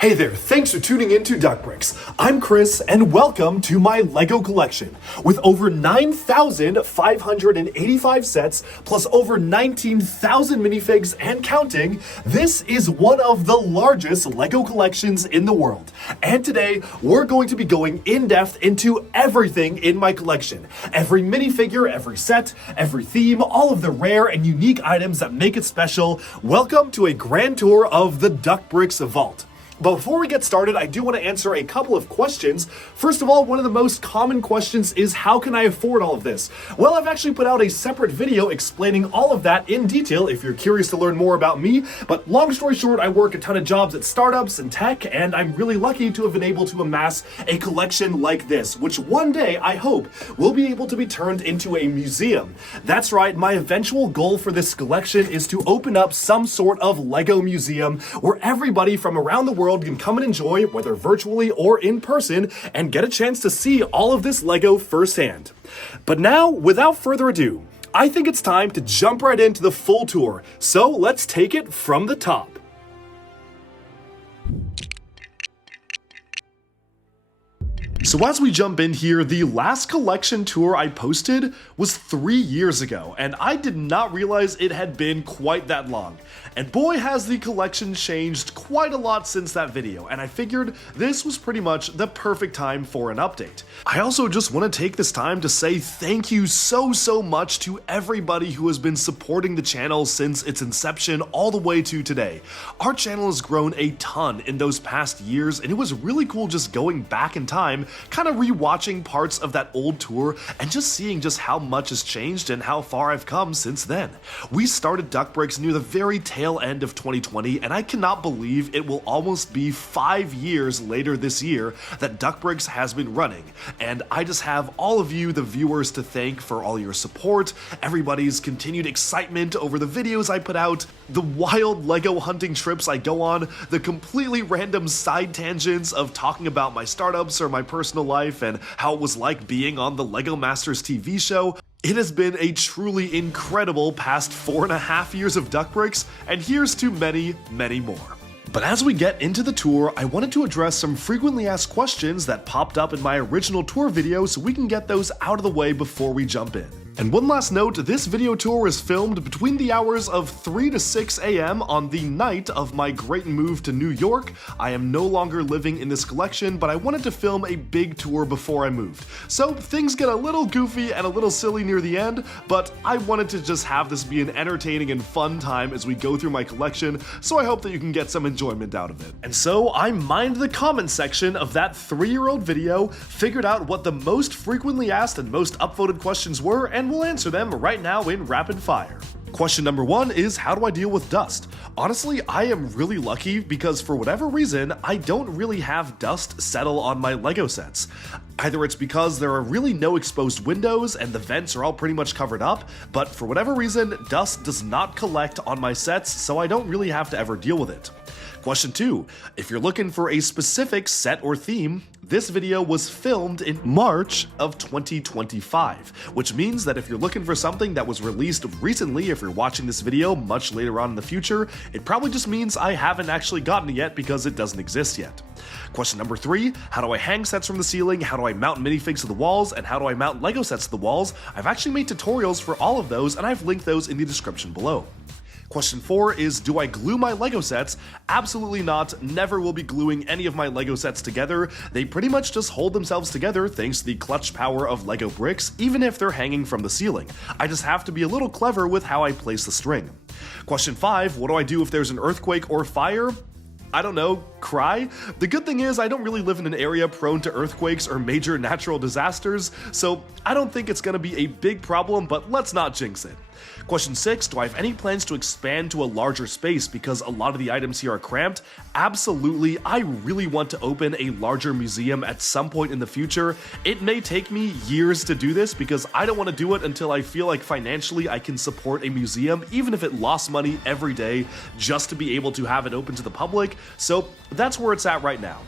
Hey there, thanks for tuning in to DuckBricks. I'm Chris, and welcome to my LEGO collection. With over 9,585 sets, plus over 19,000 minifigs and counting, this is one of the largest LEGO collections in the world. And today, we're going to be going in-depth into everything in my collection. Every minifigure, every set, every theme, all of the rare and unique items that make it special. Welcome to a grand tour of the DuckBricks Vault. But before we get started, I do want to answer a couple of questions. First of all, one of the most common questions is, how can I afford all of this? Well, I've actually put out a separate video explaining all of that in detail if you're curious to learn more about me. But long story short, I work a ton of jobs at startups and tech, and I'm really lucky to have been able to amass a collection like this, which one day, I hope, will be able to be turned into a museum. That's right, my eventual goal for this collection is to open up some sort of LEGO museum where everybody from around the world can come and enjoy, whether virtually or in person, and get a chance to see all of this LEGO firsthand. But now, without further ado, I think it's time to jump right into the full tour, so let's take it from the top. So as we jump in here, the last collection tour I posted was 3 years ago, and I did not realize it had been quite that long. And boy, has the collection changed quite a lot since that video, and I figured this was pretty much the perfect time for an update. I also just want to take this time to say thank you so much to everybody who has been supporting the channel since its inception all the way to today. Our channel has grown a ton in those past years, and it was really cool just going back in time, kind of rewatching parts of that old tour and just seeing just how much has changed and how far I've come since then. We started DuckBricks near the very tail end of 2020, and I cannot believe it will almost be 5 years later this year that DuckBricks has been running. And I just have all of you, the viewers, to thank for all your support, everybody's continued excitement over the videos I put out, the wild LEGO hunting trips I go on, the completely random side tangents of talking about my startups or my personal life and how it was like being on the LEGO Masters TV show. It has been a truly incredible past 4.5 years of DuckBricks, and here's to many more. But as we get into the tour, I wanted to address some frequently asked questions that popped up in my original tour video so we can get those out of the way before we jump in. And one last note, this video tour is filmed between the hours of 3 to 6 a.m. on the night of my great move to New York. I am no longer living in this collection, but I wanted to film a big tour before I moved. So things get a little goofy and a little silly near the end, but I wanted to just have this be an entertaining and fun time as we go through my collection, so I hope that you can get some enjoyment out of it. And so I mined the comment section of that 3-year-old video, figured out what the most frequently asked and most upvoted questions were, and we'll answer them right now in rapid fire. Question number 1 is, how do I deal with dust? Honestly, I am really lucky because for whatever reason, I don't really have dust settle on my LEGO sets. Either it's because there are really no exposed windows and the vents are all pretty much covered up, but for whatever reason, dust does not collect on my sets, so I don't really have to ever deal with it. Question 2, if you're looking for a specific set or theme, this video was filmed in March of 2025, which means that if you're looking for something that was released recently, if you're watching this video much later on in the future, it probably just means I haven't actually gotten it yet because it doesn't exist yet. Question number 3, how do I hang sets from the ceiling, how do I mount minifigs to the walls, and how do I mount LEGO sets to the walls? I've actually made tutorials for all of those, and I've linked those in the description below. Question 4 is, do I glue my LEGO sets? Absolutely not, never will be gluing any of my LEGO sets together. They pretty much just hold themselves together thanks to the clutch power of LEGO bricks, even if they're hanging from the ceiling. I just have to be a little clever with how I place the string. Question 5, what do I do if there's an earthquake or fire? I don't know, cry? The good thing is I don't really live in an area prone to earthquakes or major natural disasters, so I don't think it's gonna be a big problem, but let's not jinx it. Question 6, do I have any plans to expand to a larger space because a lot of the items here are cramped? Absolutely, I really want to open a larger museum at some point in the future. It may take me years to do this because I don't want to do it until I feel like financially I can support a museum, even if it lost money every day, just to be able to have it open to the public, so that's where it's at right now.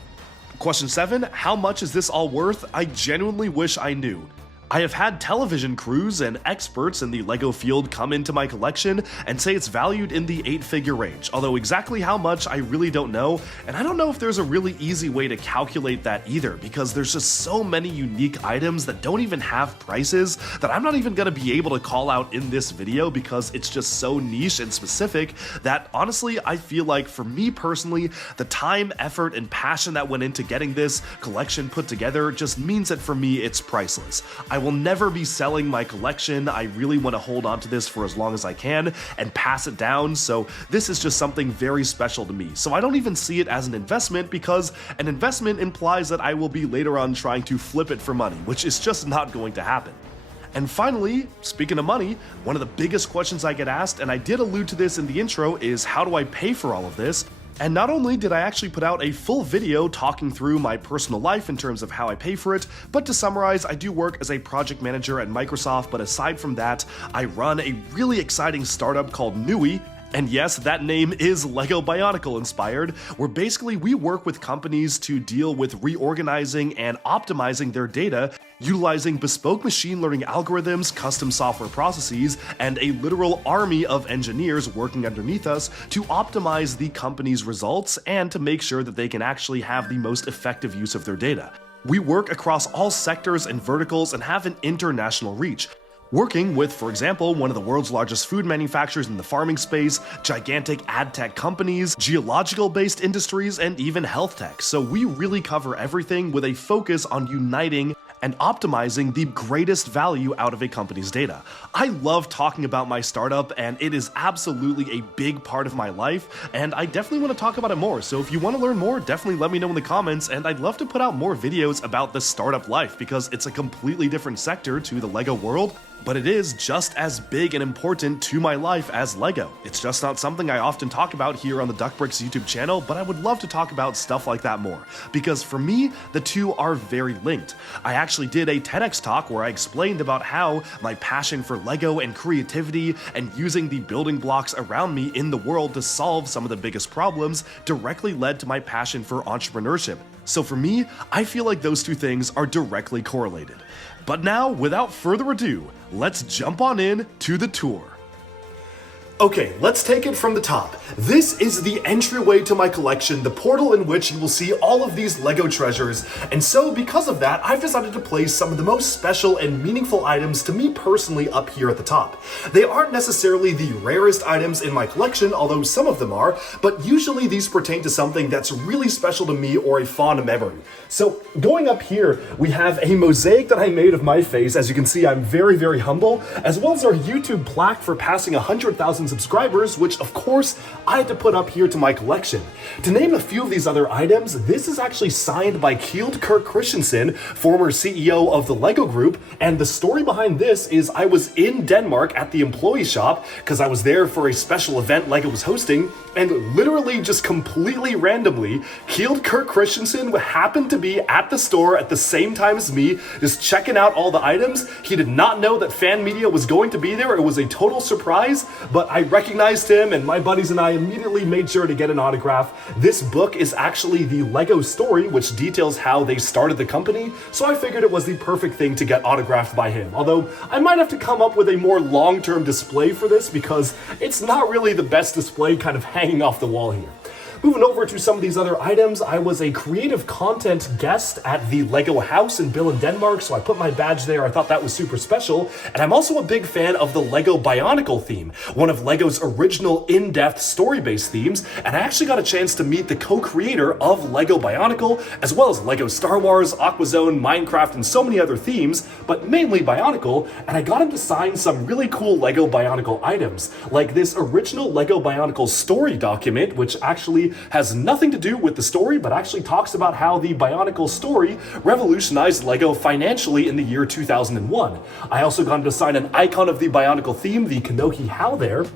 Question 7, how much is this all worth? I genuinely wish I knew. I have had television crews and experts in the LEGO field come into my collection and say it's valued in the 8-figure range, although exactly how much I really don't know, and I don't know if there's a really easy way to calculate that either, because there's just so many unique items that don't even have prices that I'm not even going to be able to call out in this video because it's just so niche and specific that honestly I feel like for me personally, the time, effort, and passion that went into getting this collection put together just means that for me it's priceless. I will never be selling my collection. I really want to hold on to this for as long as I can and pass it down, so this is just something very special to me. So I don't even see it as an investment because an investment implies that I will be later on trying to flip it for money, which is just not going to happen. And finally, speaking of money, one of the biggest questions I get asked, and I did allude to this in the intro, is how do I pay for all of this? And not only did I actually put out a full video talking through my personal life in terms of how I pay for it, but to summarize, I do work as a project manager at Microsoft, but aside from that, I run a really exciting startup called Entryway. And yes, that name is LEGO Bionicle inspired, where basically we work with companies to deal with reorganizing and optimizing their data, utilizing bespoke machine learning algorithms, custom software processes, and a literal army of engineers working underneath us to optimize the company's results and to make sure that they can actually have the most effective use of their data. We work across all sectors and verticals and have an international reach, working with, for example, one of the world's largest food manufacturers in the farming space, gigantic ad tech companies, geological-based industries, and even health tech. So we really cover everything with a focus on uniting and optimizing the greatest value out of a company's data. I love talking about my startup, and it is absolutely a big part of my life, and I definitely want to talk about it more. So if you want to learn more, definitely let me know in the comments, and I'd love to put out more videos about the startup life because it's a completely different sector to the LEGO world, but it is just as big and important to my life as LEGO. It's just not something I often talk about here on the DuckBricks YouTube channel, but I would love to talk about stuff like that more, because for me, the two are very linked. I actually did a TEDx talk where I explained about how my passion for LEGO and creativity and using the building blocks around me in the world to solve some of the biggest problems directly led to my passion for entrepreneurship. So for me, I feel like those two things are directly correlated. But now, without further ado, let's jump on in to the tour. Okay, let's take it from the top. This is the entryway to my collection, the portal in which you will see all of these LEGO treasures, and so because of that, I've decided to place some of the most special and meaningful items to me personally up here at the top. They aren't necessarily the rarest items in my collection, although some of them are, but usually these pertain to something that's really special to me or a fond memory. So going up here, we have a mosaic that I made of my face. As you can see, I'm very, very humble, as well as our YouTube plaque for passing 100,000 subscribers, which of course I had to put up here to my collection. To name a few of these other items, this is actually signed by Kjeld Kirk Christensen, former CEO of the LEGO Group, and the story behind this is I was in Denmark at the employee shop because I was there for a special event LEGO was hosting, and literally just completely randomly, Kjeld Kirk Christensen happened to be at the store at the same time as me, just checking out all the items. He did not know that fan media was going to be there. It was a total surprise, but I recognized him, and my buddies and I immediately made sure to get an autograph. This book is actually the LEGO story, which details how they started the company, so I figured it was the perfect thing to get autographed by him. Although I might have to come up with a more long-term display for this because it's not really the best display kind of hanging off the wall here. Moving over to some of these other items, I was a creative content guest at the LEGO house in Billund, Denmark, so I put my badge there. I thought that was super special, and I'm also a big fan of the LEGO Bionicle theme, one of LEGO's original in-depth story-based themes, and I actually got a chance to meet the co-creator of LEGO Bionicle, as well as LEGO Star Wars, Aquazone, Minecraft, and so many other themes, but mainly Bionicle, and I got him to sign some really cool LEGO Bionicle items, like this original LEGO Bionicle story document, which actually has nothing to do with the story, but actually talks about how the Bionicle story revolutionized LEGO financially in the year 2001. I also got him to sign an icon of the Bionicle theme, the Kanohi How there.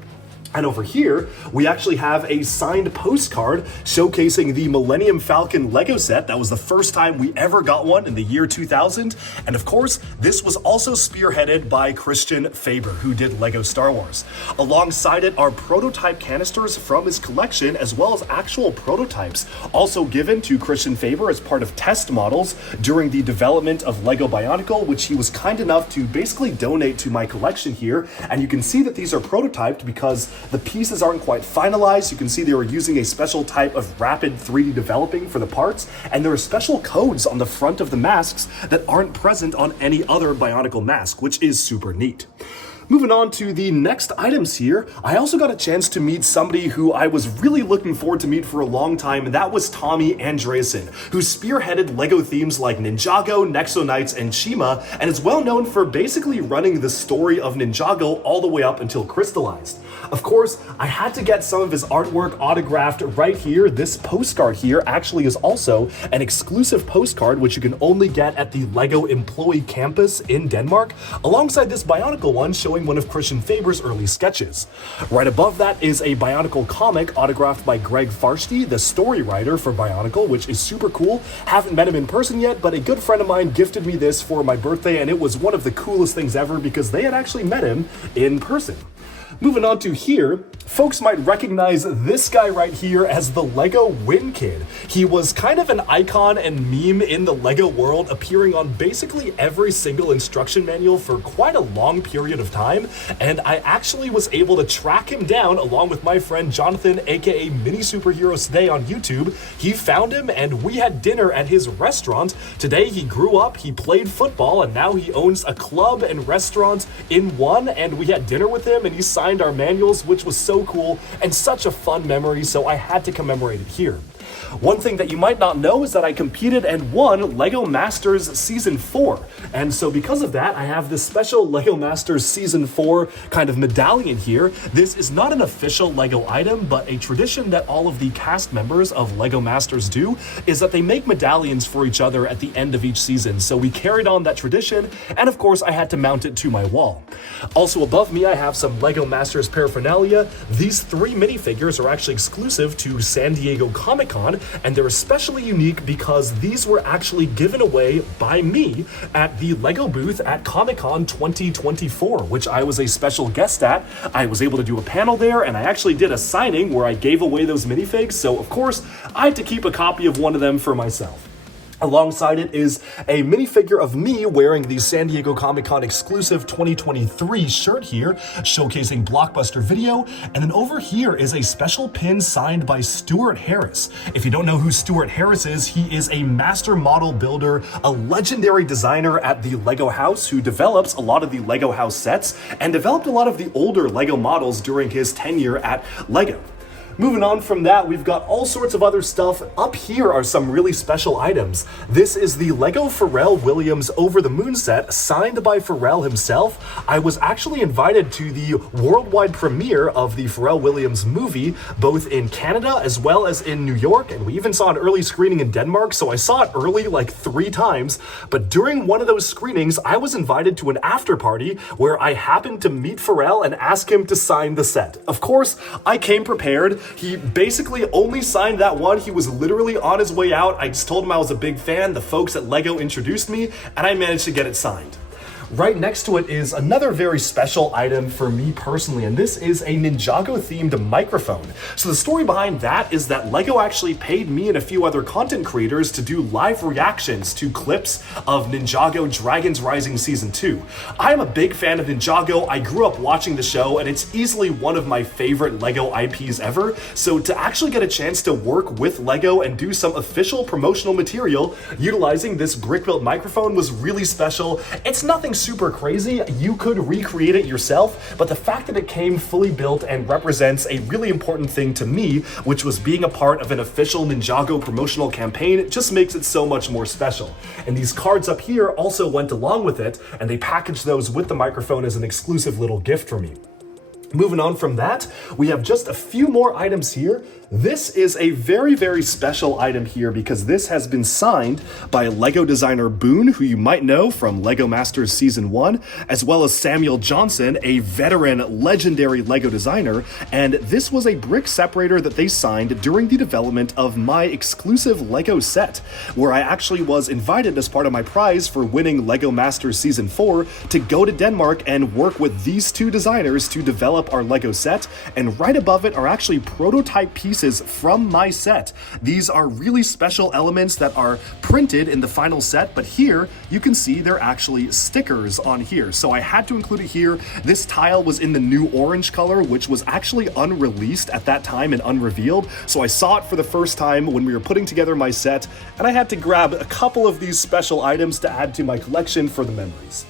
And over here, we actually have a signed postcard showcasing the Millennium Falcon Lego set. That was the first time we ever got one in the year 2000. And of course, this was also spearheaded by Christian Faber, who did Lego Star Wars. Alongside it are prototype canisters from his collection, as well as actual prototypes, also given to Christian Faber as part of test models during the development of Lego Bionicle, which he was kind enough to basically donate to my collection here. And you can see that these are prototyped because the pieces aren't quite finalized. You can see they were using a special type of rapid 3D developing for the parts, and there are special codes on the front of the masks that aren't present on any other Bionicle mask, which is super neat. Moving on to the next items here, I also got a chance to meet somebody who I was really looking forward to meet for a long time, and that was Tommy Andreasen, who spearheaded Lego themes like Ninjago, Nexo Knights, and Chima, and is well known for basically running the story of Ninjago all the way up until Crystallized. Of course, I had to get some of his artwork autographed right here. This postcard here actually is also an exclusive postcard, which you can only get at the Lego Employee Campus in Denmark, alongside this Bionicle one showing one of Christian Faber's early sketches. Right above that is a Bionicle comic autographed by Greg Farsty, the story writer for Bionicle, which is super cool. Haven't met him in person yet, but a good friend of mine gifted me this for my birthday, and it was one of the coolest things ever because they had actually met him in person. Moving on to here, folks might recognize this guy right here as the Lego Win Kid. He was kind of an icon and meme in the Lego world, appearing on basically every single instruction manual for quite a long period of time, and I actually was able to track him down along with my friend Jonathan, aka Mini Superheroes Today on YouTube. He found him and we had dinner at his restaurant. Today he grew up, he played football, and now he owns a club and restaurant in one, and we had dinner with him and he signed our manuals, which was so cool and such a fun memory, so I had to commemorate it here. One thing that you might not know is that I competed and won Lego Masters Season 4. And so because of that, I have this special Lego Masters Season 4 kind of medallion here. This is not an official Lego item, but a tradition that all of the cast members of Lego Masters do is that they make medallions for each other at the end of each season. So we carried on that tradition, and of course I had to mount it to my wall. Also above me, I have some Lego Masters paraphernalia. These 3 minifigures are actually exclusive to San Diego Comic-Con, and they're especially unique because these were actually given away by me at the Lego booth at Comic-Con 2024, which I was a special guest at. I was able to do a panel there, and I actually did a signing where I gave away those minifigs, so of course I had to keep a copy of one of them for myself. Alongside it is a minifigure of me wearing the San Diego Comic-Con exclusive 2023 shirt here, showcasing Blockbuster Video. And then over here is a special pin signed by Stuart Harris. If you don't know who Stuart Harris is, he is a master model builder, a legendary designer at the Lego House who develops a lot of the Lego House sets and developed a lot of the older Lego models during his tenure at Lego. Moving on from that, we've got all sorts of other stuff. Up here are some really special items. This is the Lego Pharrell Williams Over the Moon set, signed by Pharrell himself. I was actually invited to the worldwide premiere of the Pharrell Williams movie, both in Canada as well as in New York, and we even saw an early screening in Denmark, so I saw it early like 3 times. But during one of those screenings, I was invited to an after party where I happened to meet Pharrell and ask him to sign the set. Of course, I came prepared. He basically only signed that one. He was literally on his way out. I just told him I was a big fan. The folks at Lego introduced me, and I managed to get it signed. Right next to it is another very special item for me personally, and this is a Ninjago themed microphone. So the story behind that is that Lego actually paid me and a few other content creators to do live reactions to clips of Ninjago Dragons Rising Season 2. I am a big fan of Ninjago. I grew up watching the show, and it's easily one of my favorite Lego IPs ever. So to actually get a chance to work with Lego and do some official promotional material utilizing this brick-built microphone was really special. It's nothing super crazy. You could recreate it yourself, but the fact that it came fully built and represents a really important thing to me, which was being a part of an official Ninjago promotional campaign, it just makes it so much more special. And these cards up here also went along with it, and they packaged those with the microphone as an exclusive little gift for me. Moving on from that, we have just a few more items here. This is a very, very special item here because this has been signed by Lego designer Boone, who you might know from Lego Masters Season 1, as well as Samuel Johnson, a veteran, legendary Lego designer, and this was a brick separator that they signed during the development of my exclusive Lego set, where I actually was invited as part of my prize for winning Lego Masters Season 4 to go to Denmark and work with these two designers to develop our Lego set, and right above it are actually prototype pieces from my set. These are really special elements that are printed in the final set, but here you can see they're actually stickers on here. So I had to include it here. This tile was in the new orange color, which was actually unreleased at that time and unrevealed. So I saw it for the first time when we were putting together my set, and I had to grab a couple of these special items to add to my collection for the memories.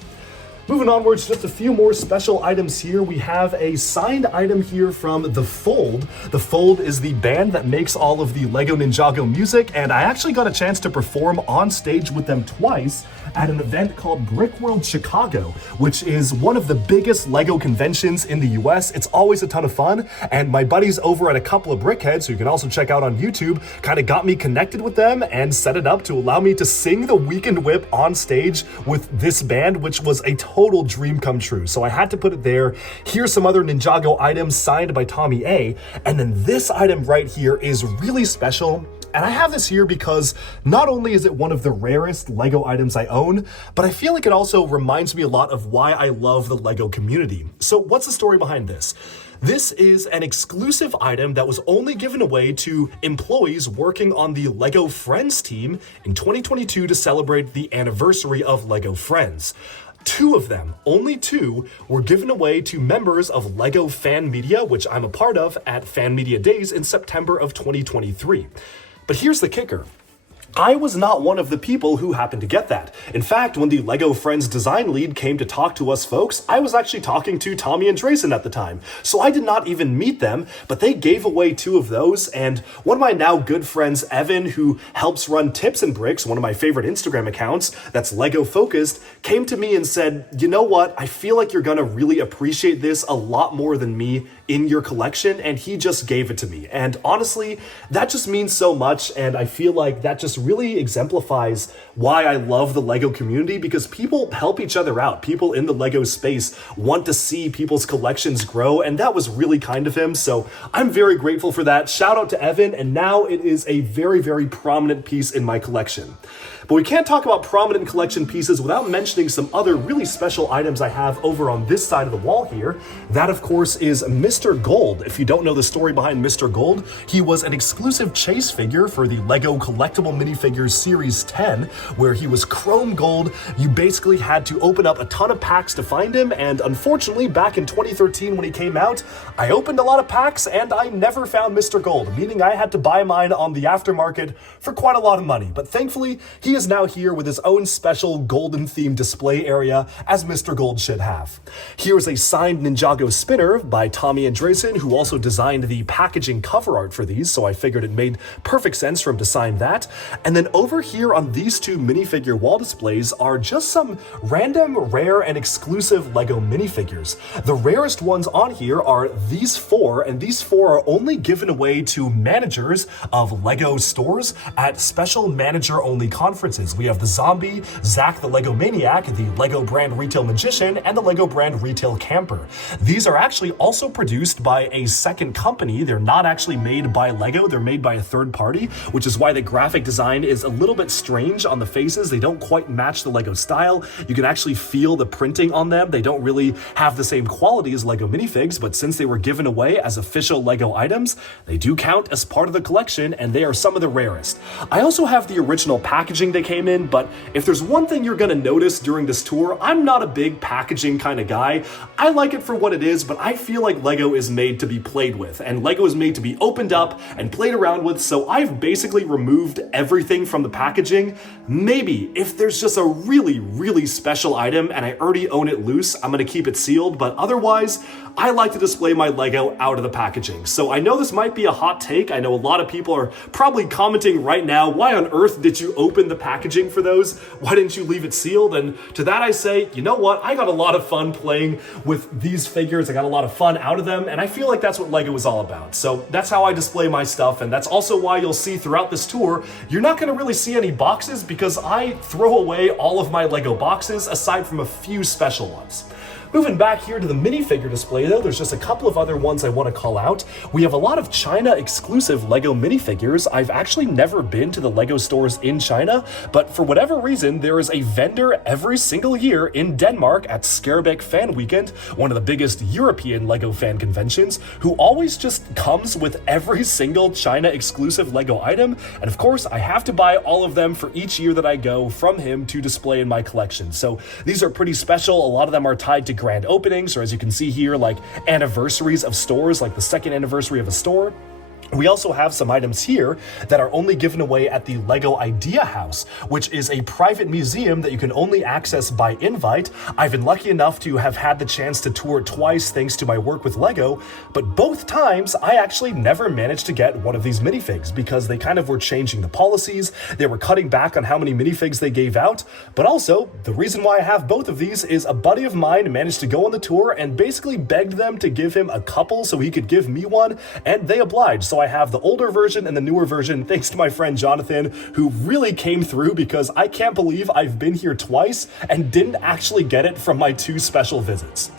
Moving onwards, just a few more special items here. We have a signed item here from The Fold. The Fold is the band that makes all of the Lego Ninjago music, and I actually got a chance to perform on stage with them twice at an event called Brickworld Chicago, which is one of the biggest Lego conventions in the US. It's always a ton of fun, and my buddies over at a couple of Brickheads, who you can also check out on YouTube, kind of got me connected with them and set it up to allow me to sing the Weekend Whip on stage with this band, which was a total dream come true. So I had to put it there. Here's some other Ninjago items signed by Tommy A. And then this item right here is really special. And I have this here because not only is it one of the rarest Lego items I own, but I feel like it also reminds me a lot of why I love the Lego community. So what's the story behind this? This is an exclusive item that was only given away to employees working on the Lego Friends team in 2022 to celebrate the anniversary of Lego Friends. Two of them, only two, were given away to members of Lego Fan Media, which I'm a part of, at Fan Media Days in September of 2023. But here's the kicker. I was not one of the people who happened to get that. In fact, when the Lego Friends design lead came to talk to us folks, I was actually talking to Tommy and Drayson at the time. So I did not even meet them, but they gave away two of those, and one of my now good friends, Evan, who helps run Tips and Bricks, one of my favorite Instagram accounts that's Lego focused, came to me and said, you know what, I feel like you're gonna really appreciate this a lot more than me in your collection, and he just gave it to me. And honestly, that just means so much, and I feel like that just really exemplifies why I love the Lego community, because people help each other out. People in the Lego space want to see people's collections grow, and that was really kind of him, so I'm very grateful for that. Shout out to Evan, and now it is a very, very prominent piece in my collection. But we can't talk about prominent collection pieces without mentioning some other really special items I have over on this side of the wall here. That, of course, is Mr. Gold. If you don't know the story behind Mr. Gold, he was an exclusive chase figure for the Lego Collectible Minifigures Series 10, where he was chrome gold. You basically had to open up a ton of packs to find him, and unfortunately, back in 2013 when he came out, I opened a lot of packs and I never found Mr. Gold, meaning I had to buy mine on the aftermarket for quite a lot of money. But thankfully, he is now here with his own special golden themed display area, as Mr. Gold should have. Here's a signed Ninjago spinner by Tommy and Drayson, who also designed the packaging cover art for these, so I figured it made perfect sense for him to sign that. And then over here on these two minifigure wall displays are just some random, rare, and exclusive Lego minifigures. The rarest ones on here are these four, and these four are only given away to managers of Lego stores at special manager-only conferences. We have the Zombie, Zach the Lego Maniac, the Lego Brand Retail Magician, and the Lego Brand Retail Camper. These are actually also produced by a second company. They're not actually made by Lego, they're made by a third party, which is why the graphic design is a little bit strange on the faces. They don't quite match the Lego style. You can actually feel the printing on them. They don't really have the same quality as Lego Minifigs, but since they were given away as official Lego items, they do count as part of the collection, and they are some of the rarest. I also have the original packaging they came in, but if there's one thing you're gonna notice during this tour, I'm not a big packaging kind of guy. I like it for what it is, but I feel like Lego is made to be played with, and Lego is made to be opened up and played around with, so I've basically removed everything from the packaging. Maybe if there's just a really, really special item and I already own it loose, I'm gonna keep it sealed, but otherwise, I like to display my Lego out of the packaging. So I know this might be a hot take. I know a lot of people are probably commenting right now, why on earth did you open the packaging for those? Why didn't you leave it sealed? And to that I say, you know what? I got a lot of fun playing with these figures. I got a lot of fun out of them, and I feel like that's what Lego is all about. So that's how I display my stuff, and that's also why you'll see throughout this tour, you're not gonna really see any boxes because I throw away all of my Lego boxes aside from a few special ones. Moving back here to the minifigure display though, there's just a couple of other ones I want to call out. We have a lot of China exclusive Lego minifigures. I've actually never been to the Lego stores in China, but for whatever reason, there is a vendor every single year in Denmark at Scarebeck Fan Weekend, one of the biggest European Lego fan conventions, who always just comes with every single China exclusive Lego item. And of course, I have to buy all of them for each year that I go from him to display in my collection. So these are pretty special. A lot of them are tied to grand openings, or as you can see here, like anniversaries of stores, like the second anniversary of a store. We also have some items here that are only given away at the Lego Idea House, which is a private museum that you can only access by invite. I've been lucky enough to have had the chance to tour it twice thanks to my work with Lego, but both times I actually never managed to get one of these minifigs because they kind of were changing the policies. They were cutting back on how many minifigs they gave out, but also the reason why I have both of these is a buddy of mine managed to go on the tour and basically begged them to give him a couple so he could give me one, and they obliged. So I have the older version and the newer version thanks to my friend Jonathan, who really came through because I can't believe I've been here twice and didn't actually get it from my 2 special visits.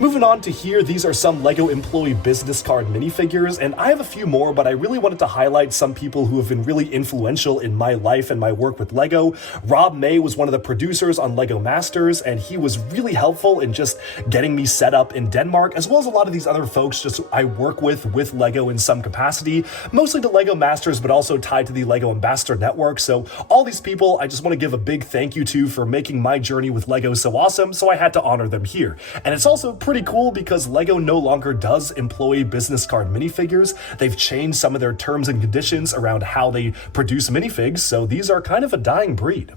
Moving on to here, these are some Lego employee business card minifigures, and I have a few more, but I really wanted to highlight some people who have been really influential in my life and my work with Lego. Rob May was one of the producers on Lego Masters, and he was really helpful in just getting me set up in Denmark, as well as a lot of these other folks just I work with Lego in some capacity, mostly to Lego Masters, but also tied to the Lego Ambassador Network. So all these people, I just want to give a big thank you to for making my journey with Lego so awesome, so I had to honor them here. And it's also pretty cool because Lego no longer does employee business card minifigures. They've changed some of their terms and conditions around how they produce minifigs, so these are kind of a dying breed.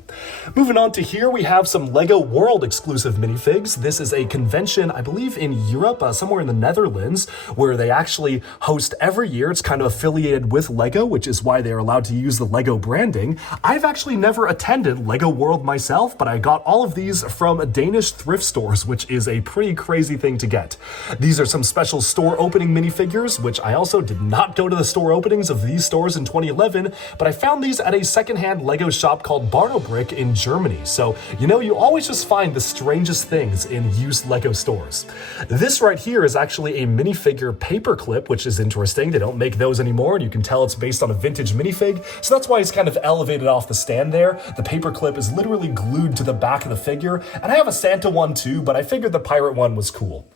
Moving on to here, we have some Lego World exclusive minifigs. This is a convention, I believe in Europe, somewhere in the Netherlands, where they actually host every year. It's kind of affiliated with Lego, which is why they're allowed to use the Lego branding. I've actually never attended Lego World myself, but I got all of these from Danish thrift stores, which is a pretty crazy thing to get. These are some special store opening minifigures, which I also did not go to the store openings of these stores in 2011, but I found these at a secondhand Lego shop called Bionicle in Germany. So, you always just find the strangest things in used Lego stores. This right here is actually a minifigure paperclip, which is interesting. They don't make those anymore, and you can tell it's based on a vintage minifig, so that's why it's kind of elevated off the stand there. The paperclip is literally glued to the back of the figure, and I have a Santa one too, but I figured the pirate one was cool.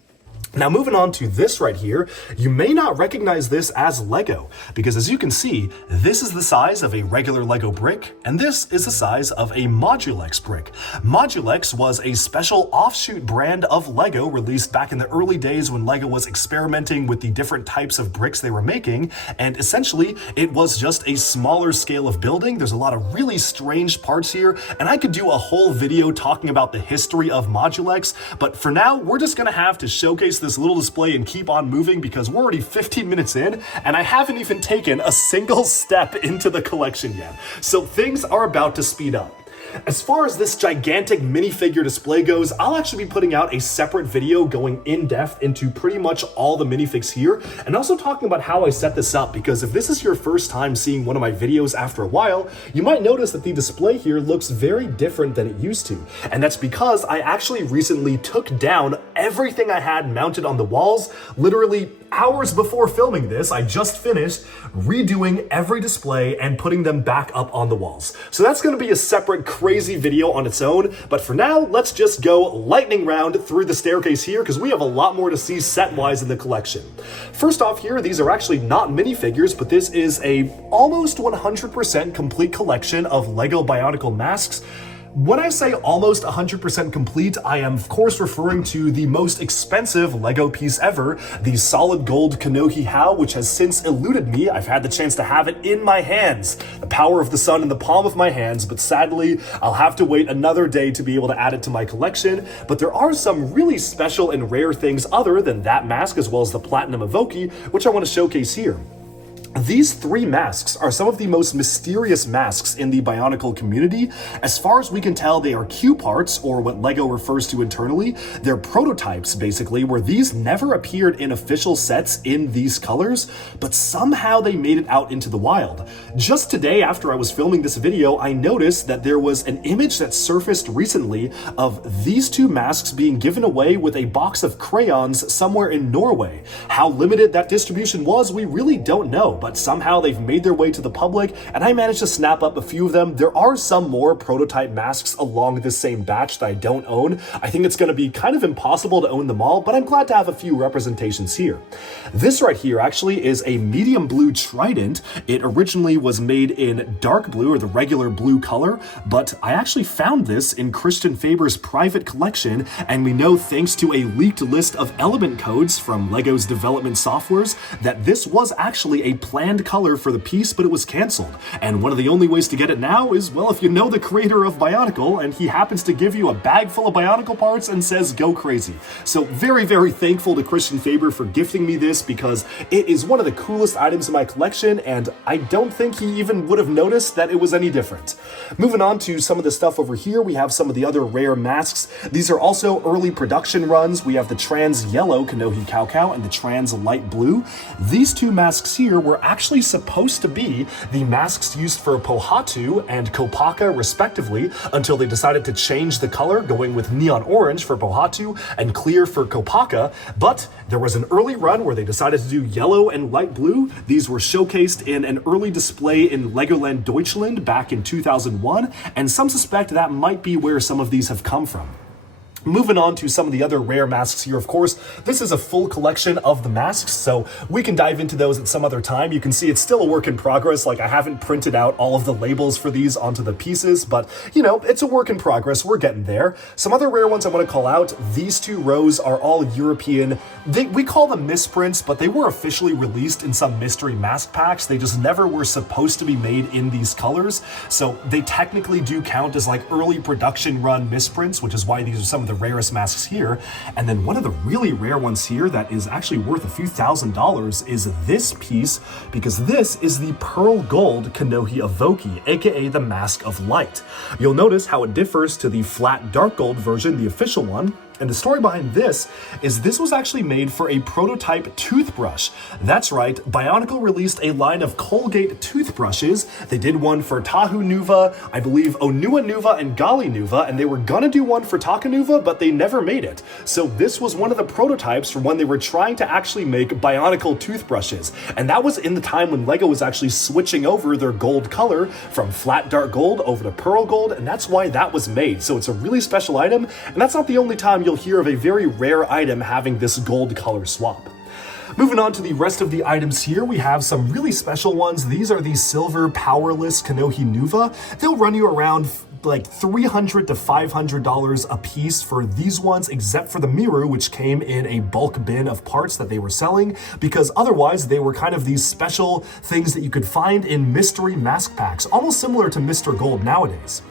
Now moving on to this right here, you may not recognize this as Lego, because as you can see, this is the size of a regular Lego brick, and this is the size of a Modulex brick. Modulex was a special offshoot brand of Lego released back in the early days when Lego was experimenting with the different types of bricks they were making, and essentially it was just a smaller scale of building. There's a lot of really strange parts here, and I could do a whole video talking about the history of Modulex, but for now, we're just gonna have to showcase this little display and keep on moving because we're already 15 minutes in and I haven't even taken a single step into the collection yet. So things are about to speed up. As far as this gigantic minifigure display goes, I'll actually be putting out a separate video going in depth into pretty much all the minifigs here, and also talking about how I set this up, because if this is your first time seeing one of my videos after a while, you might notice that the display here looks very different than it used to. And that's because I actually recently took down everything I had mounted on the walls, literally hours before filming this. I just finished redoing every display and putting them back up on the walls. So that's going to be a separate crazy video on its own, but for now, let's just go lightning round through the staircase here because we have a lot more to see set-wise in the collection. First off here, these are actually not minifigures, but this is a almost 100% complete collection of Lego Bionicle masks. When I say almost 100% complete, I am of course referring to the most expensive LEGO piece ever, the solid gold Kanohi How, which has since eluded me. I've had the chance to have it in my hands, the power of the sun in the palm of my hands, but sadly, I'll have to wait another day to be able to add it to my collection. But there are some really special and rare things other than that mask, as well as the Platinum Evoke, which I want to showcase here. These three masks are some of the most mysterious masks in the Bionicle community. As far as we can tell, they are Q parts, or what LEGO refers to internally. They're prototypes, basically, where these never appeared in official sets in these colors, but somehow they made it out into the wild. Just today, after I was filming this video, I noticed that there was an image that surfaced recently of these two masks being given away with a box of crayons somewhere in Norway. How limited that distribution was, we really don't know, but somehow they've made their way to the public, and I managed to snap up a few of them. There are some more prototype masks along this same batch that I don't own. I think it's going to be kind of impossible to own them all, but I'm glad to have a few representations here. This right here actually is a medium blue trident. It originally was made in dark blue, or the regular blue color, but I actually found this in Christian Faber's private collection, and we know thanks to a leaked list of element codes from LEGO's development softwares that this was actually a planned color for the piece, but it was canceled. And one of the only ways to get it now is, well, if you know the creator of Bionicle and he happens to give you a bag full of Bionicle parts and says go crazy. So very, very thankful to Christian Faber for gifting me this, because it is one of the coolest items in my collection, and I don't think he even would have noticed that it was any different. Moving on to some of the stuff over here, we have some of the other rare masks. These are also early production runs. We have the trans yellow Kanohi Cow Cow and the trans light blue. These two masks here were actually supposed to be the masks used for Pohatu and Kopaka respectively, until they decided to change the color, going with neon orange for Pohatu and clear for Kopaka. But there was an early run where they decided to do yellow and light blue. These were showcased in an early display in Legoland Deutschland back in 2001, and some suspect that might be where some of these have come from. Moving on to some of the other rare masks here, of course, this is a full collection of the masks, so we can dive into those at some other time. You can see it's still a work in progress, like I haven't printed out all of the labels for these onto the pieces, but you know, it's a work in progress, we're getting there. Some other rare ones I want to call out, these two rows are all European. We call them misprints, but they were officially released in some mystery mask packs. They just never were supposed to be made in these colors, so they technically do count as like early production run misprints, which is why these are some of the rarest masks here. And then one of the really rare ones here that is actually worth a few $1,000s is this piece, because this is the pearl gold Kanohi Evoke, aka the Mask of Light. You'll notice how it differs to the flat dark gold version, the official one. And the story behind this is this was actually made for a prototype toothbrush. That's right, Bionicle released a line of Colgate toothbrushes. They did one for Tahu Nuva, I believe Onua Nuva and Gali Nuva, and they were gonna do one for Taka Nuva, but they never made it. So this was one of the prototypes for when they were trying to actually make Bionicle toothbrushes. And that was in the time when LEGO was actually switching over their gold color from flat dark gold over to pearl gold, and that's why that was made. So it's a really special item, and that's not the only time you'll hear of a very rare item having this gold color swap. Moving on to the rest of the items here, we have some really special ones. These are the silver powerless Kanohi Nuva. They'll run you around like $300 to $500 a piece for these ones, except for the Miru, which came in a bulk bin of parts that they were selling, because otherwise they were kind of these special things that you could find in mystery mask packs, almost similar to Mr. Gold nowadays.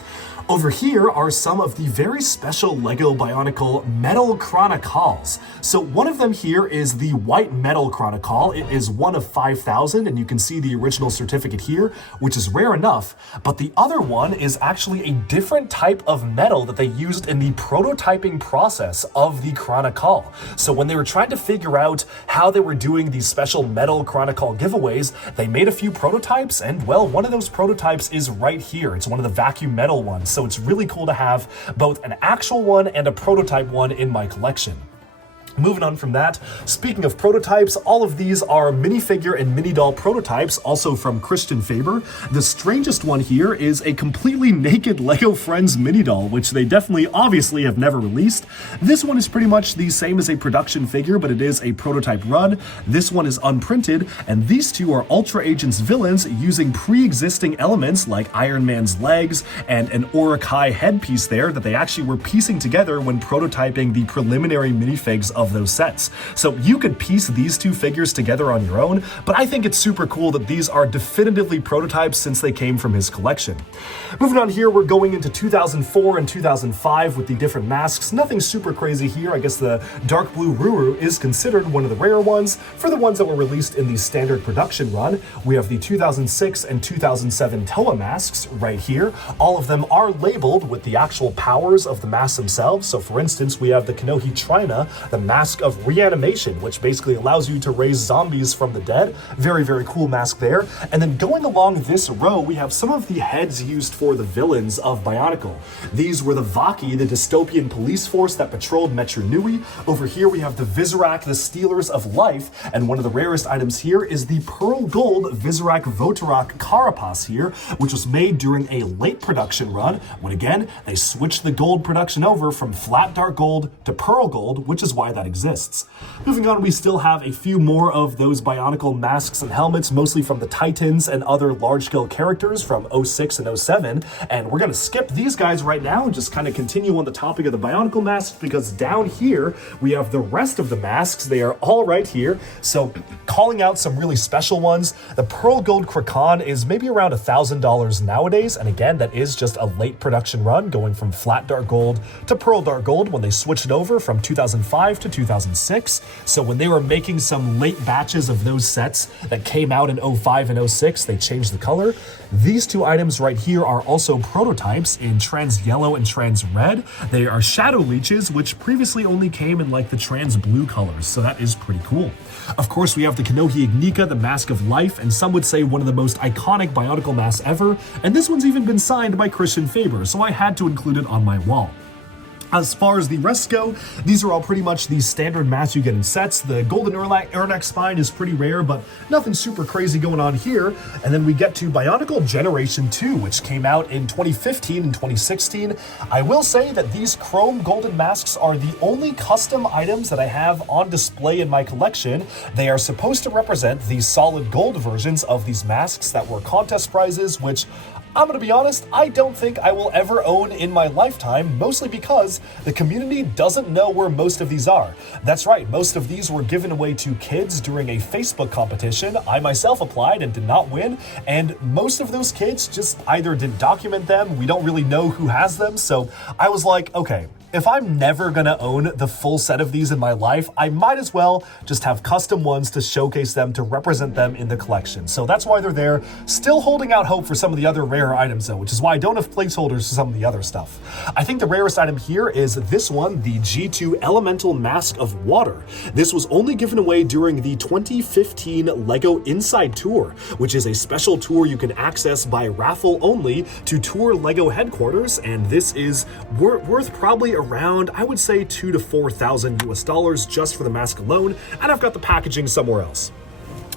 Over here are some of the very special LEGO Bionicle metal chronicles. So one of them here is the white metal chronicle. It is one of 5,000, and you can see the original certificate here, which is rare enough. But the other one is actually a different type of metal that they used in the prototyping process of the chronicle. So when they were trying to figure out how they were doing these special metal chronicle giveaways, they made a few prototypes, and well, one of those prototypes is right here. It's one of the vacuum metal ones. So it's really cool to have both an actual one and a prototype one in my collection. Moving on from that, speaking of prototypes, all of these are minifigure and mini doll prototypes, also from Christian Faber. The strangest one here is a completely naked Lego Friends mini doll, which they definitely obviously have never released. This one is pretty much the same as a production figure, but it is a prototype run. This one is unprinted, and these two are Ultra Agents villains using pre-existing elements like Iron Man's legs and an Orokai headpiece there that they actually were piecing together when prototyping the preliminary minifigs of those sets. So you could piece these two figures together on your own, but I think it's super cool that these are definitively prototypes since they came from his collection. Moving on here, we're going into 2004 and 2005 with the different masks. Nothing super crazy here. I guess the dark blue Ruru is considered one of the rare ones. For the ones that were released in the standard production run, we have the 2006 and 2007 Toa masks right here. All of them are labeled with the actual powers of the masks themselves. So for instance, we have the Kanohi Trina, the mask of reanimation, which basically allows you to raise zombies from the dead. Very, very cool mask there. And then going along this row, we have some of the heads used for the villains of Bionicle. These were the Vaki, the dystopian police force that patrolled Metru Nui. Over here, we have the Visorak, the Stealers of Life. And one of the rarest items here is the Pearl Gold Visorak Votarak Carapace here, which was made during a late production run, when again, they switched the gold production over from flat dark gold to pearl gold, which is why that exists. Moving on, we still have a few more of those Bionicle masks and helmets, mostly from the Titans and other large-scale characters from 06 and 07, and we're going to skip these guys right now and just kind of continue on the topic of the Bionicle masks, because down here we have the rest of the masks. They are all right here, so calling out some really special ones. The Pearl Gold Krakan is maybe around $1,000 nowadays, and again, that is just a late production run, going from flat dark gold to pearl dark gold when they switched it over from 2005 to 2006. So when they were making some late batches of those sets that came out in 05 and 06, they changed the color. These two items right here are also prototypes in trans yellow and trans red. They are shadow leeches, which previously only came in like the trans blue colors, so that is pretty cool. Of course, we have the Kanohi Ignika, the Mask of Life, and some would say one of the most iconic Bionicle masks ever, and this one's even been signed by Christian Faber, so I had to include it on my wall. As far as the rest go, these are all pretty much the standard masks you get in sets. The golden Ernak spine is pretty rare, but nothing super crazy going on here. And then we get to Bionicle Generation 2, which came out in 2015 and 2016. I will say that these chrome golden masks are the only custom items that I have on display in my collection. They are supposed to represent the solid gold versions of these masks that were contest prizes, which I'm gonna be honest, I don't think I will ever own in my lifetime, mostly because the community doesn't know where most of these are. That's right, most of these were given away to kids during a Facebook competition. I myself applied and did not win, and most of those kids just either didn't document them, we don't really know who has them, so I was like, okay, if I'm never gonna own the full set of these in my life, I might as well just have custom ones to showcase them, to represent them in the collection. So that's why they're there. Still holding out hope for some of the other rare items though, which is why I don't have placeholders for some of the other stuff. I think the rarest item here is this one, the G2 Elemental Mask of Water. This was only given away during the 2015 LEGO Inside Tour, which is a special tour you can access by raffle only to tour LEGO headquarters, and this is worth probably around, I would say, $2,000 to $4,000 US just for the mask alone, and I've got the packaging somewhere else.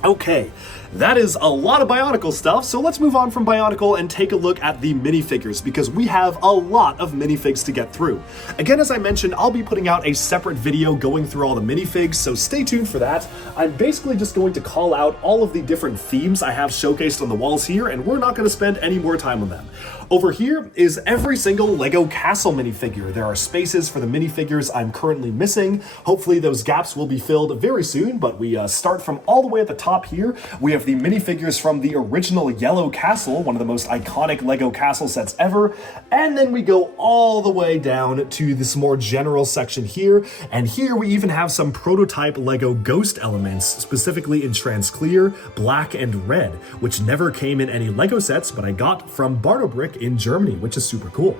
Okay, that is a lot of Bionicle stuff, so let's move on from Bionicle and take a look at the minifigures, because we have a lot of minifigs to get through. Again, as I mentioned, I'll be putting out a separate video going through all the minifigs, so stay tuned for that. I'm basically just going to call out all of the different themes I have showcased on the walls here, and we're not going to spend any more time on them. Over here is every single LEGO Castle minifigure. There are spaces for the minifigures I'm currently missing. Hopefully those gaps will be filled very soon, but we start from all the way at the top here. We have the minifigures from the original Yellow Castle, one of the most iconic LEGO castle sets ever, and then we go all the way down to this more general section here, and here we even have some prototype LEGO Ghost elements, specifically in trans clear, black, and red, which never came in any LEGO sets, but I got from DuckBricks brick in Germany, which is super cool.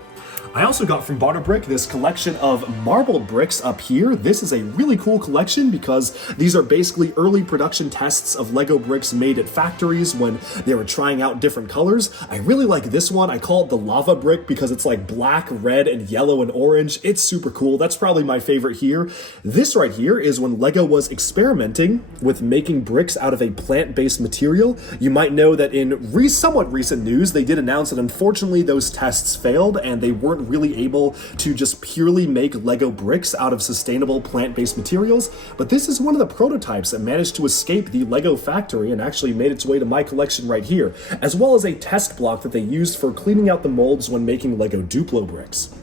I also got from Barterbrick this collection of marbled bricks up here. This is a really cool collection because these are basically early production tests of Lego bricks made at factories when they were trying out different colors. I really like this one. I call it the lava brick because it's like black, red, and yellow and orange. It's super cool. That's probably my favorite here. This right here is when Lego was experimenting with making bricks out of a plant-based material. You might know that in somewhat recent news, they did announce that unfortunately those tests failed and they weren't really able to just purely make Lego bricks out of sustainable plant-based materials, but this is one of the prototypes that managed to escape the Lego factory and actually made its way to my collection right here, as well as a test block that they used for cleaning out the molds when making Lego Duplo bricks.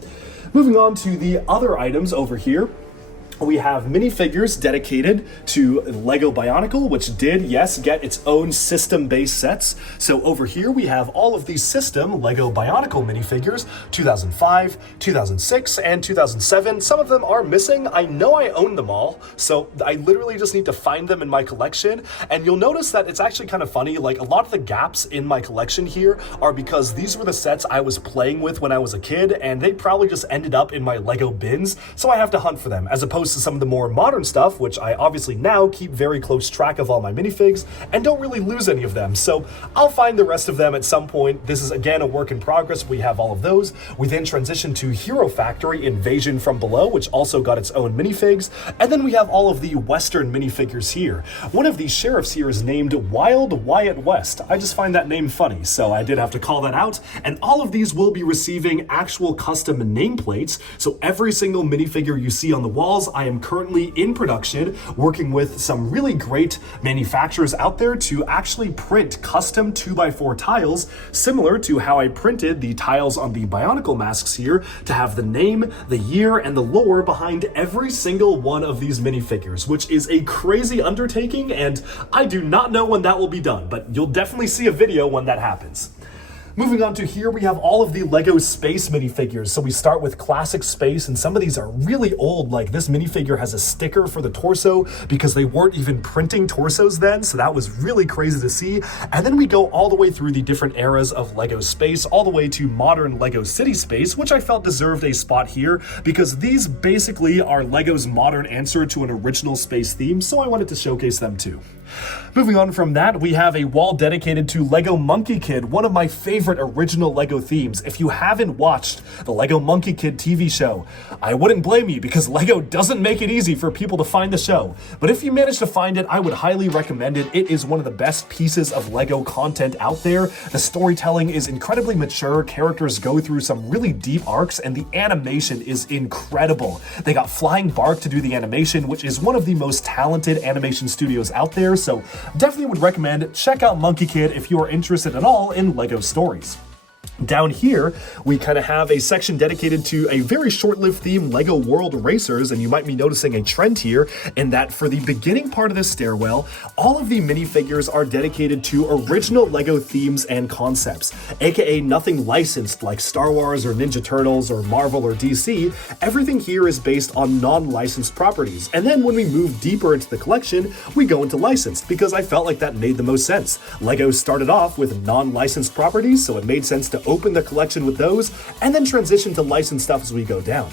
Moving on to the other items over here, we have minifigures dedicated to Lego Bionicle, which did, yes, get its own system-based sets. So over here we have all of these system Lego Bionicle minifigures, 2005, 2006, and 2007. Some of them are missing. I know I own them all, so I literally just need to find them in my collection. And you'll notice that it's actually kind of funny, like a lot of the gaps in my collection here are because these were the sets I was playing with when I was a kid, and they probably just ended up in my Lego bins, so I have to hunt for them, as opposed to some of the more modern stuff, which I obviously now keep very close track of all my minifigs and don't really lose any of them. So I'll find the rest of them at some point. This is again a work in progress. We have all of those. We then transition to Hero Factory Invasion from Below, which also got its own minifigs. And then we have all of the Western minifigures here. One of these sheriffs here is named Wild Wyatt West. I just find that name funny, so I did have to call that out. And all of these will be receiving actual custom nameplates. So every single minifigure you see on the walls, I am currently in production working with some really great manufacturers out there to actually print custom 2x4 tiles, similar to how I printed the tiles on the Bionicle masks here, to have the name, the year, and the lore behind every single one of these minifigures, which is a crazy undertaking, and I do not know when that will be done, but you'll definitely see a video when that happens. Moving on to here, we have all of the Lego Space minifigures. So we start with Classic Space, and some of these are really old. Like this minifigure has a sticker for the torso because they weren't even printing torsos then, so that was really crazy to see. And then we go all the way through the different eras of Lego Space, all the way to modern Lego City Space, which I felt deserved a spot here because these basically are Lego's modern answer to an original space theme, so I wanted to showcase them too. Moving on from that, we have a wall dedicated to Lego Monkey Kid, one of my favorite original Lego themes. If you haven't watched the Lego Monkey Kid TV show, I wouldn't blame you because Lego doesn't make it easy for people to find the show. But if you manage to find it, I would highly recommend it. It is one of the best pieces of Lego content out there. The storytelling is incredibly mature, characters go through some really deep arcs, and the animation is incredible. They got Flying Bark to do the animation, which is one of the most talented animation studios out there, so definitely would recommend check out Monkey Kid if you are interested at all in Lego stories. Down here, we kind of have a section dedicated to a very short-lived theme, Lego World Racers, and you might be noticing a trend here in that for the beginning part of this stairwell, all of the minifigures are dedicated to original Lego themes and concepts, aka nothing licensed like Star Wars or Ninja Turtles or Marvel or DC. Everything here is based on non-licensed properties, and then when we move deeper into the collection, we go into licensed because I felt like that made the most sense. Lego started off with non-licensed properties, so it made sense to open the collection with those, and then transition to licensed stuff as we go down.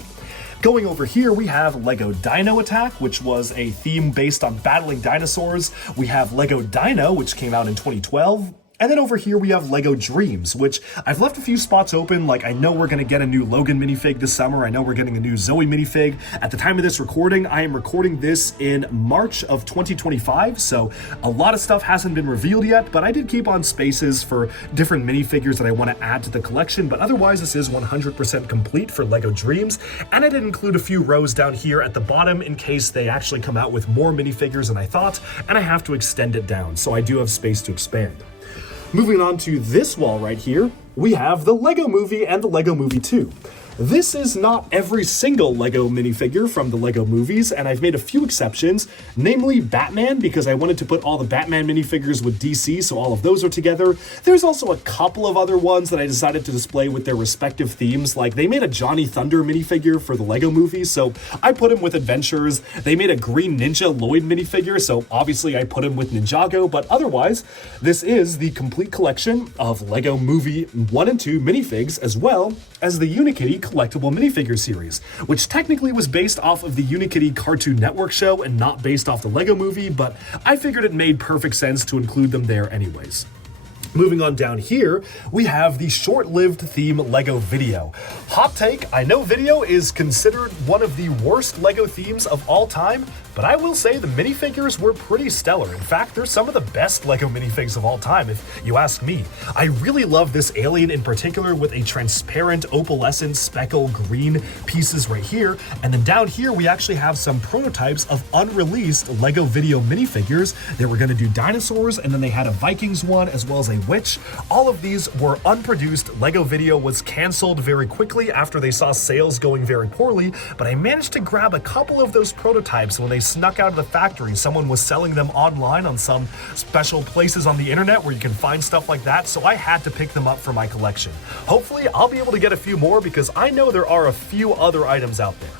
Going over here, we have Lego Dino Attack, which was a theme based on battling dinosaurs. We have Lego Dino, which came out in 2012. And then over here we have Lego Dreams, which I've left a few spots open. Like I know we're going to get a new Logan minifig this summer. I know we're getting a new Zoe minifig. At the time of this recording, I am recording this in March of 2025. So a lot of stuff hasn't been revealed yet, but I did keep on spaces for different minifigures that I want to add to the collection. But otherwise, this is 100% complete for Lego Dreams. And I did include a few rows down here at the bottom in case they actually come out with more minifigures than I thought, and I have to extend it down. So I do have space to expand. Moving on to this wall right here, we have the Lego Movie and the Lego Movie 2. This is not every single LEGO minifigure from the LEGO movies, and I've made a few exceptions, namely Batman, because I wanted to put all the Batman minifigures with DC, so all of those are together. There's also a couple of other ones that I decided to display with their respective themes, like they made a Johnny Thunder minifigure for the LEGO movie, so I put him with adventures. They made a Green Ninja Lloyd minifigure, so obviously I put him with Ninjago, but otherwise, this is the complete collection of LEGO Movie 1 and 2 minifigs, as well as the Unikitty collectible minifigure series, which technically was based off of the Unikitty Cartoon Network show and not based off the LEGO movie, but I figured it made perfect sense to include them there anyways. Moving on down here, we have the short-lived theme LEGO Video. Hot take, I know Video is considered one of the worst LEGO themes of all time, but I will say the minifigures were pretty stellar. In fact, they're some of the best LEGO minifigs of all time, if you ask me. I really love this alien in particular with a transparent opalescent speckle green pieces right here, and then down here we actually have some prototypes of unreleased LEGO Video minifigures. They were going to do dinosaurs, and then they had a Vikings one as well as a witch. All of these were unproduced. LEGO Video was canceled very quickly after they saw sales going very poorly, but I managed to grab a couple of those prototypes when they snuck out of the factory. Someone was selling them online on some special places on the internet where you can find stuff like that, so I had to pick them up for my collection. Hopefully, I'll be able to get a few more because I know there are a few other items out there.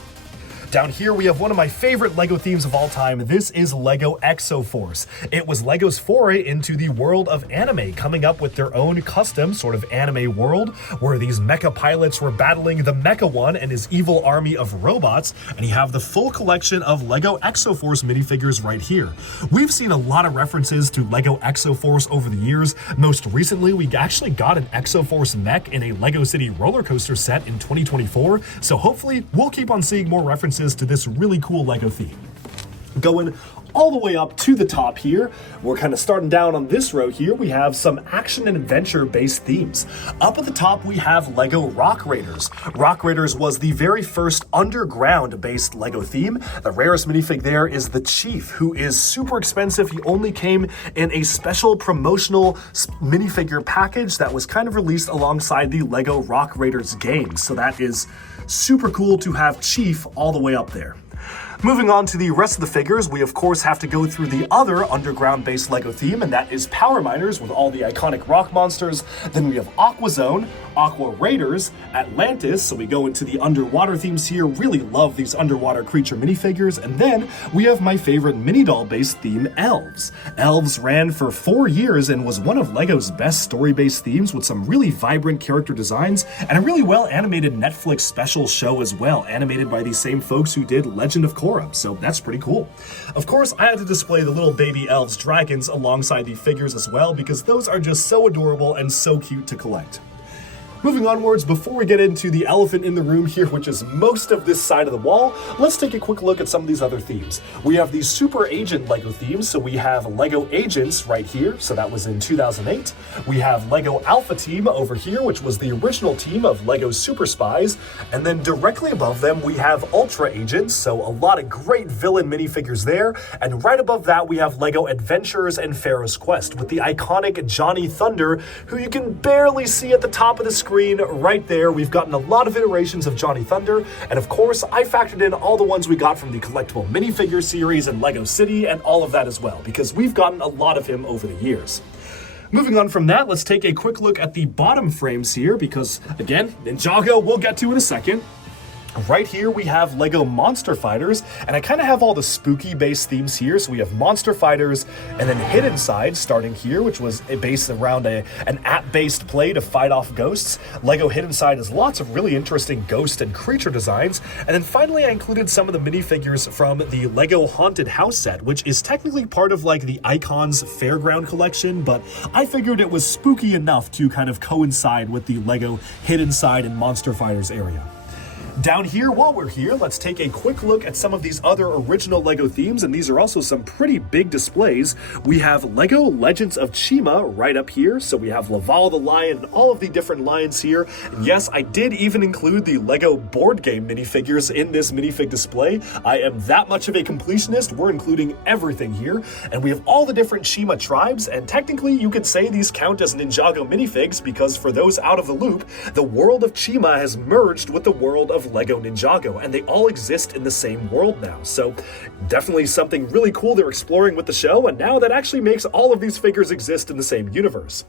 Down here, we have one of my favorite LEGO themes of all time. This is LEGO Exoforce. It was LEGO's foray into the world of anime, coming up with their own custom sort of anime world, where these mecha pilots were battling the Mecha One and his evil army of robots, and you have the full collection of LEGO Exoforce minifigures right here. We've seen a lot of references to LEGO Exoforce over the years. Most recently, we actually got an Exoforce mech in a LEGO City roller coaster set in 2024, so hopefully we'll keep on seeing more references to this really cool LEGO theme. Going all the way up to the top here, we're kind of starting down on this row here, we have some action and adventure based themes. Up at the top we have LEGO Rock Raiders. Rock Raiders was the very first underground based LEGO theme. The rarest minifig there is the Chief, who is super expensive. He only came in a special promotional minifigure package that was kind of released alongside the LEGO Rock Raiders game, so that is super cool to have Chief all the way up there. Moving on to the rest of the figures, we of course have to go through the other underground-based LEGO theme, and that is Power Miners with all the iconic rock monsters. Then we have Aqua Zone, Aqua Raiders, Atlantis, so we go into the underwater themes here. Really love these underwater creature minifigures. And then we have my favorite mini doll-based theme, Elves. Elves ran for 4 years and was one of LEGO's best story-based themes with some really vibrant character designs and a really well-animated Netflix special show as well, animated by these same folks who did Legend of Korra. So that's pretty cool. Of course, I had to display the little baby elves dragons alongside the figures as well because those are just so adorable and so cute to collect. Moving onwards, before we get into the elephant in the room here, which is most of this side of the wall, let's take a quick look at some of these other themes. We have the Super Agent LEGO themes, so we have LEGO Agents right here, so that was in 2008. We have LEGO Alpha Team over here, which was the original team of LEGO Super Spies, and then directly above them we have Ultra Agents, so a lot of great villain minifigures there, and right above that we have LEGO Adventures and Pharaoh's Quest, with the iconic Johnny Thunder, who you can barely see at the top of the screen right there. We've gotten a lot of iterations of Johnny Thunder, and of course I factored in all the ones we got from the collectible minifigure series and LEGO City and all of that as well, because we've gotten a lot of him over the years. Moving on from that, let's take a quick look at the bottom frames here, because again, Ninjago we'll get to in a second. Right here we have LEGO Monster Fighters, and I kind of have all the spooky based themes here. So we have Monster Fighters, and then Hidden Side starting here, which was based around an app-based play to fight off ghosts. LEGO Hidden Side has lots of really interesting ghost and creature designs. And then finally I included some of the minifigures from the LEGO Haunted House set, which is technically part of like the Icons Fairground collection, but I figured it was spooky enough to kind of coincide with the LEGO Hidden Side and Monster Fighters area. Down here, while we're here, let's take a quick look at some of these other original LEGO themes, and these are also some pretty big displays. We have LEGO Legends of Chima right up here, so we have Laval the Lion and all of the different lions here. And yes, I did even include the LEGO board game minifigures in this minifig display. I am that much of a completionist, we're including everything here. And we have all the different Chima tribes, and technically you could say these count as Ninjago minifigs, because for those out of the loop, the world of Chima has merged with the world of LEGO Ninjago, and they all exist in the same world now. So definitely something really cool they're exploring with the show, and now that actually makes all of these figures exist in the same universe.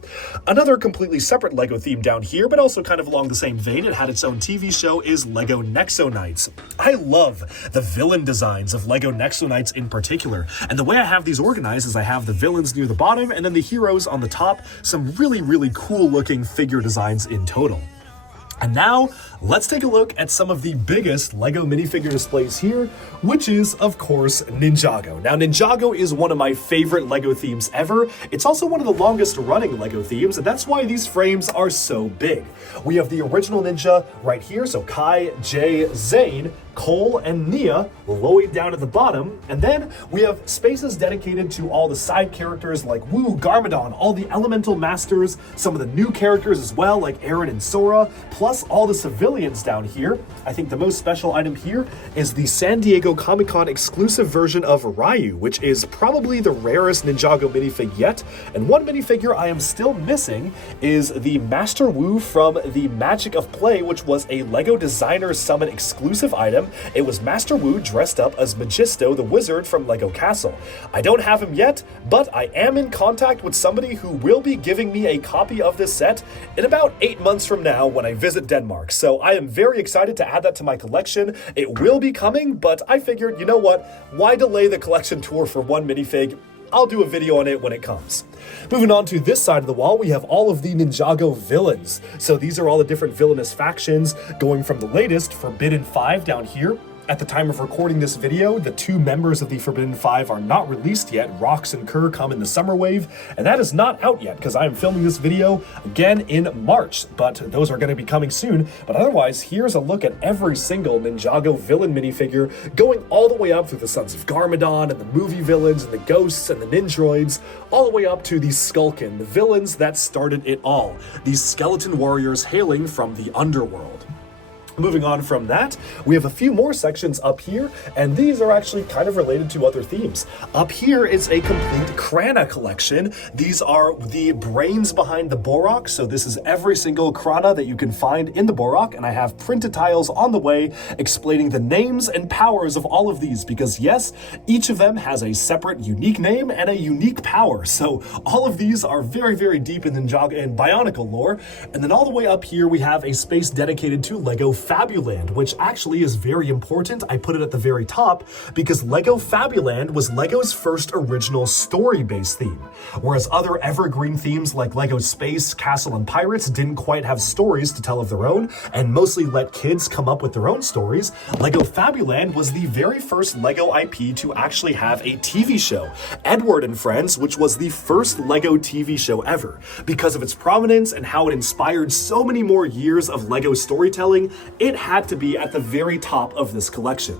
Another completely separate LEGO theme down here, but also kind of along the same vein, it had its own TV show, is LEGO Nexo Knights. I love the villain designs of LEGO Nexo Knights in particular, and the way I have these organized is I have the villains near the bottom and then the heroes on the top. Some really cool looking figure designs in total. And now, let's take a look at some of the biggest LEGO minifigure displays here, which is, of course, Ninjago. Now, Ninjago is one of my favorite LEGO themes ever. It's also one of the longest running LEGO themes, and that's why these frames are so big. We have the original Ninja right here, so Kai, Jay, Zane, Cole, and Nia way down at the bottom, and then we have spaces dedicated to all the side characters like Wu, Garmadon, all the elemental masters, some of the new characters as well like Aaron and Sora, plus all the civilians down here. I think the most special item here is the San Diego Comic-Con exclusive version of Ryu, which is probably the rarest Ninjago minifig yet, and one minifigure I am still missing is the Master Wu from the Magic of Play, which was a LEGO Designer Summon exclusive item. It was Master Wu dressed up as Magisto the Wizard from LEGO Castle. I don't have him yet, but I am in contact with somebody who will be giving me a copy of this set in about 8 months from now when I visit Denmark. So I am very excited to add that to my collection. It will be coming, but I figured, you know what? Why delay the collection tour for one minifig? I'll do a video on it when it comes. Moving on to this side of the wall, we have all of the Ninjago villains. So these are all the different villainous factions, going from the latest, Forbidden 5 down here. At the time of recording this video, the 2 members of the Forbidden 5 are not released yet. Rox and Kerr come in the summer wave, and that is not out yet because I am filming this video again in March, but those are going to be coming soon. But otherwise, here's a look at every single Ninjago villain minifigure, going all the way up through the Sons of Garmadon and the movie villains and the ghosts and the Ninjroids, all the way up to the Skulkin, the villains that started it all, these skeleton warriors hailing from the underworld. Moving on from that, we have a few more sections up here, and these are actually kind of related to other themes. Up here is a complete Krana collection. These are the brains behind the Borok, so this is every single Krana that you can find in the Borok, and I have printed tiles on the way explaining the names and powers of all of these, because yes, each of them has a separate unique name and a unique power, so all of these are very deep in Ninjago and Bionicle lore. And then all the way up here, we have a space dedicated to LEGO Fabuland, which actually is very important. I put it at the very top because LEGO Fabuland was LEGO's first original story-based theme. Whereas other evergreen themes like LEGO Space, Castle, and Pirates didn't quite have stories to tell of their own and mostly let kids come up with their own stories, LEGO Fabuland was the very first LEGO IP to actually have a TV show, Edward and Friends, which was the first LEGO TV show ever. Because of its prominence and how it inspired so many more years of LEGO storytelling, it had to be at the very top of this collection.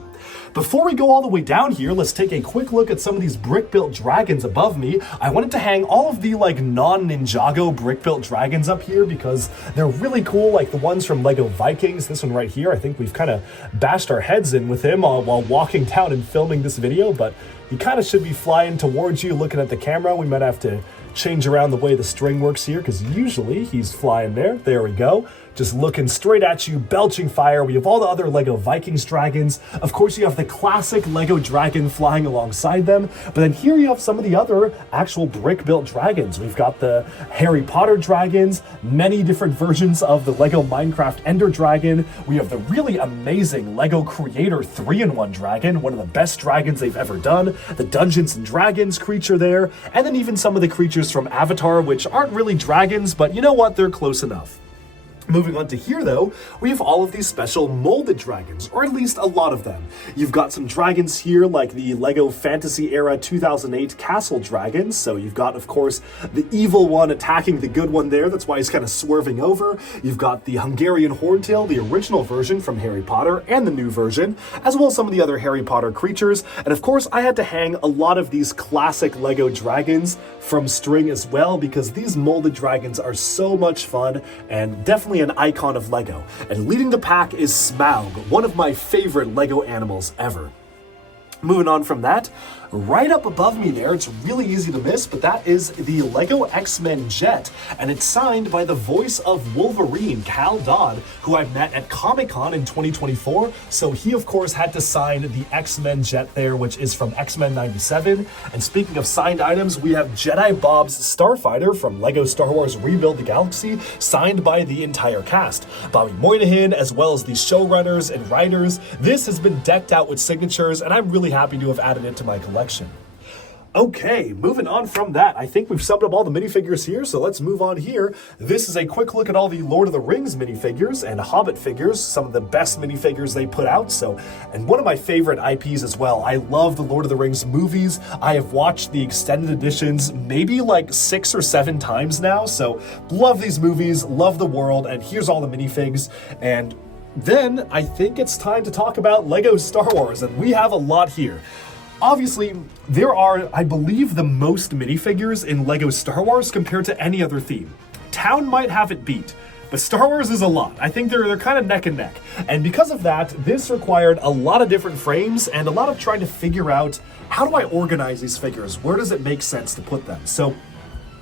Before we go all the way down here, let's take a quick look at some of these brick-built dragons above me. I wanted to hang all of the non-Ninjago brick-built dragons up here because they're really cool, like the ones from LEGO Vikings. This one right here, I think we've kind of bashed our heads in with him while walking down and filming this video, but he kind of should be flying towards you looking at the camera. We might have to change around the way the string works here because usually he's flying there. There we go. Just looking straight at you, belching fire. We have all the other LEGO Vikings dragons. Of course, you have the classic LEGO dragon flying alongside them. But then here you have some of the other actual brick-built dragons. We've got the Harry Potter dragons, many different versions of the LEGO Minecraft Ender Dragon. We have the really amazing LEGO Creator 3-in-1 dragon, one of the best dragons they've ever done. The Dungeons and Dragons creature there. And then even some of the creatures from Avatar, which aren't really dragons, but you know what? They're close enough. Moving on to here though, we have all of these special molded dragons, or at least a lot of them. You've got some dragons here like the LEGO Fantasy Era 2008 Castle Dragons, so you've got, of course, the evil one attacking the good one there, that's why he's kind of swerving over. You've got the Hungarian Horntail, the original version from Harry Potter, and the new version, as well as some of the other Harry Potter creatures, and of course I had to hang a lot of these classic LEGO dragons from string as well, because these molded dragons are so much fun, and definitely an icon of LEGO. And leading the pack is Smaug, one of my favorite LEGO animals ever. Moving on from that, right up above me there, it's really easy to miss, but that is the LEGO X-Men Jet, and it's signed by the voice of Wolverine, Cal Dodd, who I met at Comic-Con in 2024, so he of course had to sign the X-Men Jet there, which is from X-Men 97, and speaking of signed items, we have Jedi Bob's Starfighter from LEGO Star Wars Rebuild the Galaxy, signed by the entire cast. Bobby Moynihan, as well as the showrunners and writers. This has been decked out with signatures, and I'm really happy to have added it to my collection. Okay, moving on from that, I think we've summed up all the minifigures here, so let's move on here. This is a quick look at all the Lord of the Rings minifigures and Hobbit figures, some of the best minifigures they put out, and one of my favorite IPs as well. I love the Lord of the Rings movies. I have watched the extended editions maybe like 6 or 7 times now, so love these movies, love the world, and here's all the minifigs, and then I think it's time to talk about LEGO Star Wars, and we have a lot here. Obviously, there are, I believe, the most minifigures in LEGO Star Wars compared to any other theme. Town might have it beat, but Star Wars is a lot. I think they're kind of neck and neck. And because of that, this required a lot of different frames and a lot of trying to figure out, how do I organize these figures? Where does it make sense to put them? So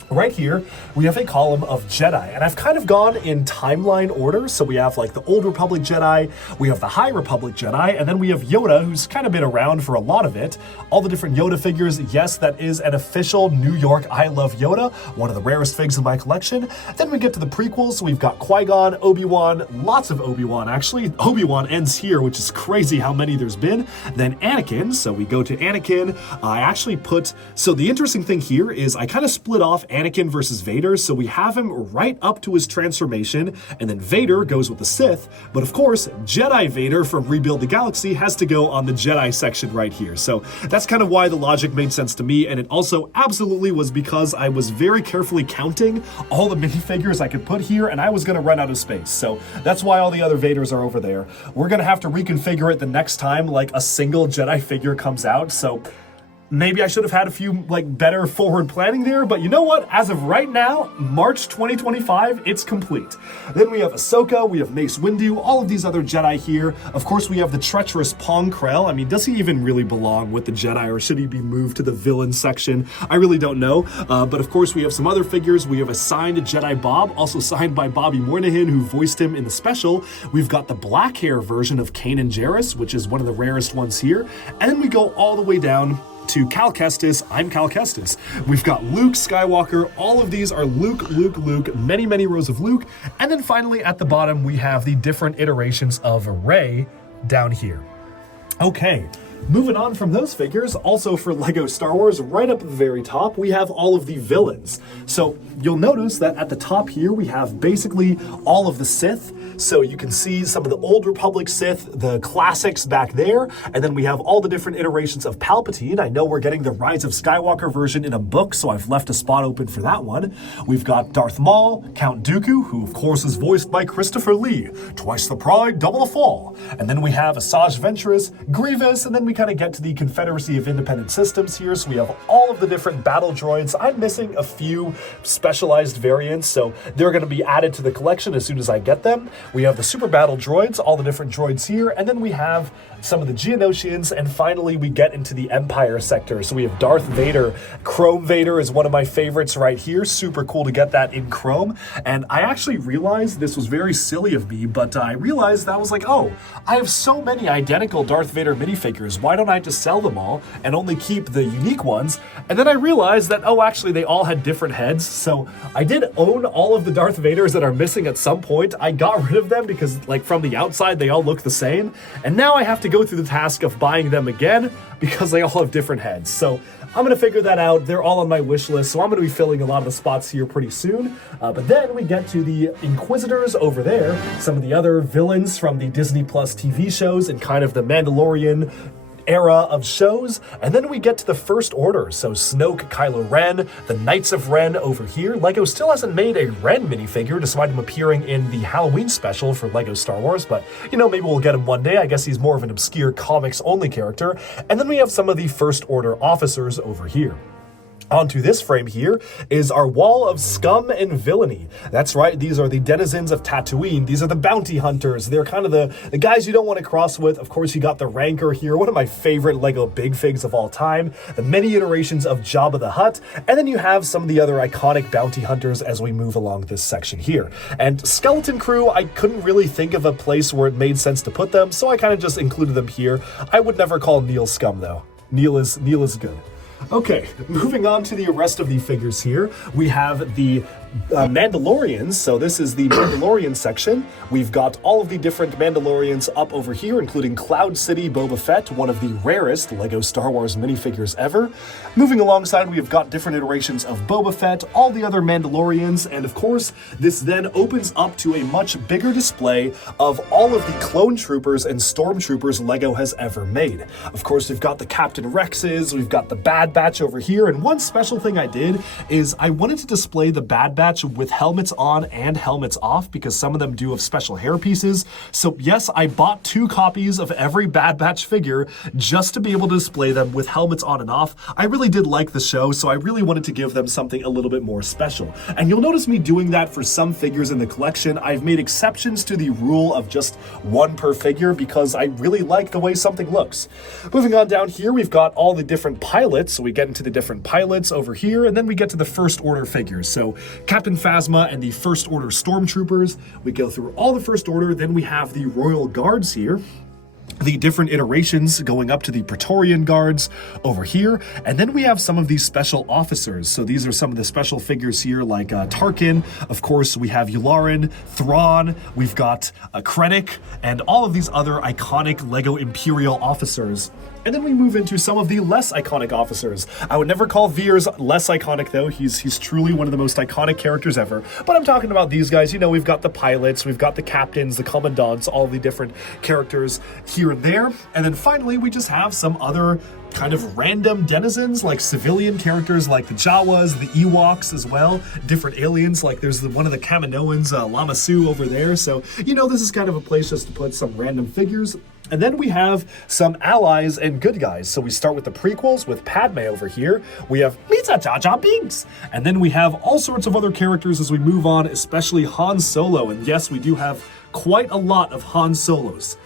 right here, we have a column of Jedi, and I've kind of gone in timeline order. So we have like the Old Republic Jedi, we have the High Republic Jedi, and then we have Yoda, who's kind of been around for a lot of it. All the different Yoda figures, yes, that is an official New York I Love Yoda, one of the rarest figs in my collection. Then we get to the prequels, so we've got Qui-Gon, Obi-Wan, lots of Obi-Wan actually. Obi-Wan ends here, which is crazy how many there's been. Then Anakin, so we go to Anakin. I actually put, so the interesting thing here is I kind of split off Anakin versus Vader, so we have him right up to his transformation, and then Vader goes with the Sith, but of course, Jedi Vader from Rebuild the Galaxy has to go on the Jedi section right here. So that's kind of why the logic made sense to me, and it also absolutely was because I was very carefully counting all the minifigures I could put here, and I was gonna run out of space. So that's why all the other Vaders are over there. We're gonna have to reconfigure it the next time like a single Jedi figure comes out, so maybe I should have had a few better forward planning there, but you know what? As of right now, March 2025, it's complete. Then we have Ahsoka, we have Mace Windu, all of these other Jedi here. Of course, we have the treacherous Pong Krell. I mean, does he even really belong with the Jedi, or should he be moved to the villain section? I really don't know. But of course, we have some other figures. We have a signed Jedi Bob, also signed by Bobby Moynihan, who voiced him in the special. We've got the black hair version of Kanan Jarrus, which is one of the rarest ones here. And then we go all the way down to Cal Kestis. I'm Cal Kestis. We've got Luke Skywalker. All of these are Luke, many, many rows of Luke. And then finally at the bottom, we have the different iterations of Rey down here. Okay. Moving on from those figures, also for LEGO Star Wars, right up at the very top, we have all of the villains. So you'll notice that at the top here, we have basically all of the Sith. So you can see some of the Old Republic Sith, the classics back there, and then we have all the different iterations of Palpatine. I know we're getting the Rise of Skywalker version in a book, so I've left a spot open for that one. We've got Darth Maul, Count Dooku, who of course is voiced by Christopher Lee, twice the pride, double the fall. And then we have Asajj Ventress, Grievous, and then we kind of get to the Confederacy of Independent Systems here, so we have all of the different battle droids. I'm missing a few specialized variants, so they're going to be added to the collection as soon as I get them. We have the super battle droids, all the different droids here, and then we have some of the Geonosians, and finally we get into the Empire sector. So we have Darth Vader. Chrome Vader is one of my favorites right here. Super cool to get that in chrome. And I actually realized this was very silly of me, but I realized that I was like, oh, I have so many identical Darth Vader minifigures. Why don't I just sell them all and only keep the unique ones? And then I realized that, oh, actually they all had different heads. So I did own all of the Darth Vaders that are missing at some point. I got rid of them because from the outside, they all look the same. And now I have to go through the task of buying them again. because they all have different heads. So I'm going to figure that out. They're all on my wish list, so I'm going to be filling a lot of the spots here pretty soon. But then we get to the Inquisitors over there, some of the other villains from the Disney Plus TV shows and kind of the Mandalorian era of shows, and then we get to the First Order, so Snoke, Kylo Ren, the Knights of Ren over here. LEGO still hasn't made a Ren minifigure, despite him appearing in the Halloween special for LEGO Star Wars, but, you know, maybe we'll get him one day. I guess he's more of an obscure comics-only character. And then we have some of the First Order officers over here. Onto this frame here is our wall of scum and villainy. That's right, these are the denizens of Tatooine. These are the bounty hunters. They're kind of the guys you don't want to cross with. Of course, you got the Rancor here, one of my favorite LEGO Big Figs of all time, the many iterations of Jabba the Hutt, and then you have some of the other iconic bounty hunters as we move along this section here. And Skeleton Crew, I couldn't really think of a place where it made sense to put them, so I kind of just included them here. I would never call Neil scum, though. Neil is good. Okay, moving on to the rest of the figures here, we have the Mandalorians. So this is the Mandalorian section. We've got all of the different Mandalorians up over here, including Cloud City Boba Fett, one of the rarest LEGO Star Wars minifigures ever. Moving alongside, we've got different iterations of Boba Fett, all the other Mandalorians, and of course, this then opens up to a much bigger display of all of the clone troopers and stormtroopers LEGO has ever made. Of course, we've got the Captain Rexes, we've got the Bad Batch over here, and one special thing I did is I wanted to display the Bad Batch with helmets on and helmets off, because some of them do have special hair pieces. So yes, I bought 2 copies of every Bad Batch figure just to be able to display them with helmets on and off. I really did like the show, so I really wanted to give them something a little bit more special. And you'll notice me doing that for some figures in the collection. I've made exceptions to the rule of just 1 per figure because I really like the way something looks. Moving on down here, we've got all the different pilots. So we get into the different pilots over here, and then we get to the First Order figures. So Captain Phasma and the First Order Stormtroopers. We go through all the First Order, then we have the Royal Guards here, the different iterations going up to the Praetorian Guards over here, and then we have some of these special officers. So these are some of the special figures here, like Tarkin. Of course, we have Yularen, Thrawn, we've got Krennic, and all of these other iconic LEGO Imperial officers. And then we move into some of the less iconic officers. I would never call Veers less iconic, though. He's truly one of the most iconic characters ever. But I'm talking about these guys. You know, we've got the pilots, we've got the captains, the commandants, all the different characters here and there. And then finally, we just have some other kind of random denizens, like civilian characters like the Jawas, the Ewoks as well, different aliens, like there's one of the Kaminoans, Lama Su over there. So, you know, this is kind of a place just to put some random figures. And then we have some allies and good guys. So we start with the prequels with Padme over here. We have Misa Jar Jar Binks. And then we have all sorts of other characters as we move on, especially Han Solo. And yes, we do have quite a lot of Han Solos.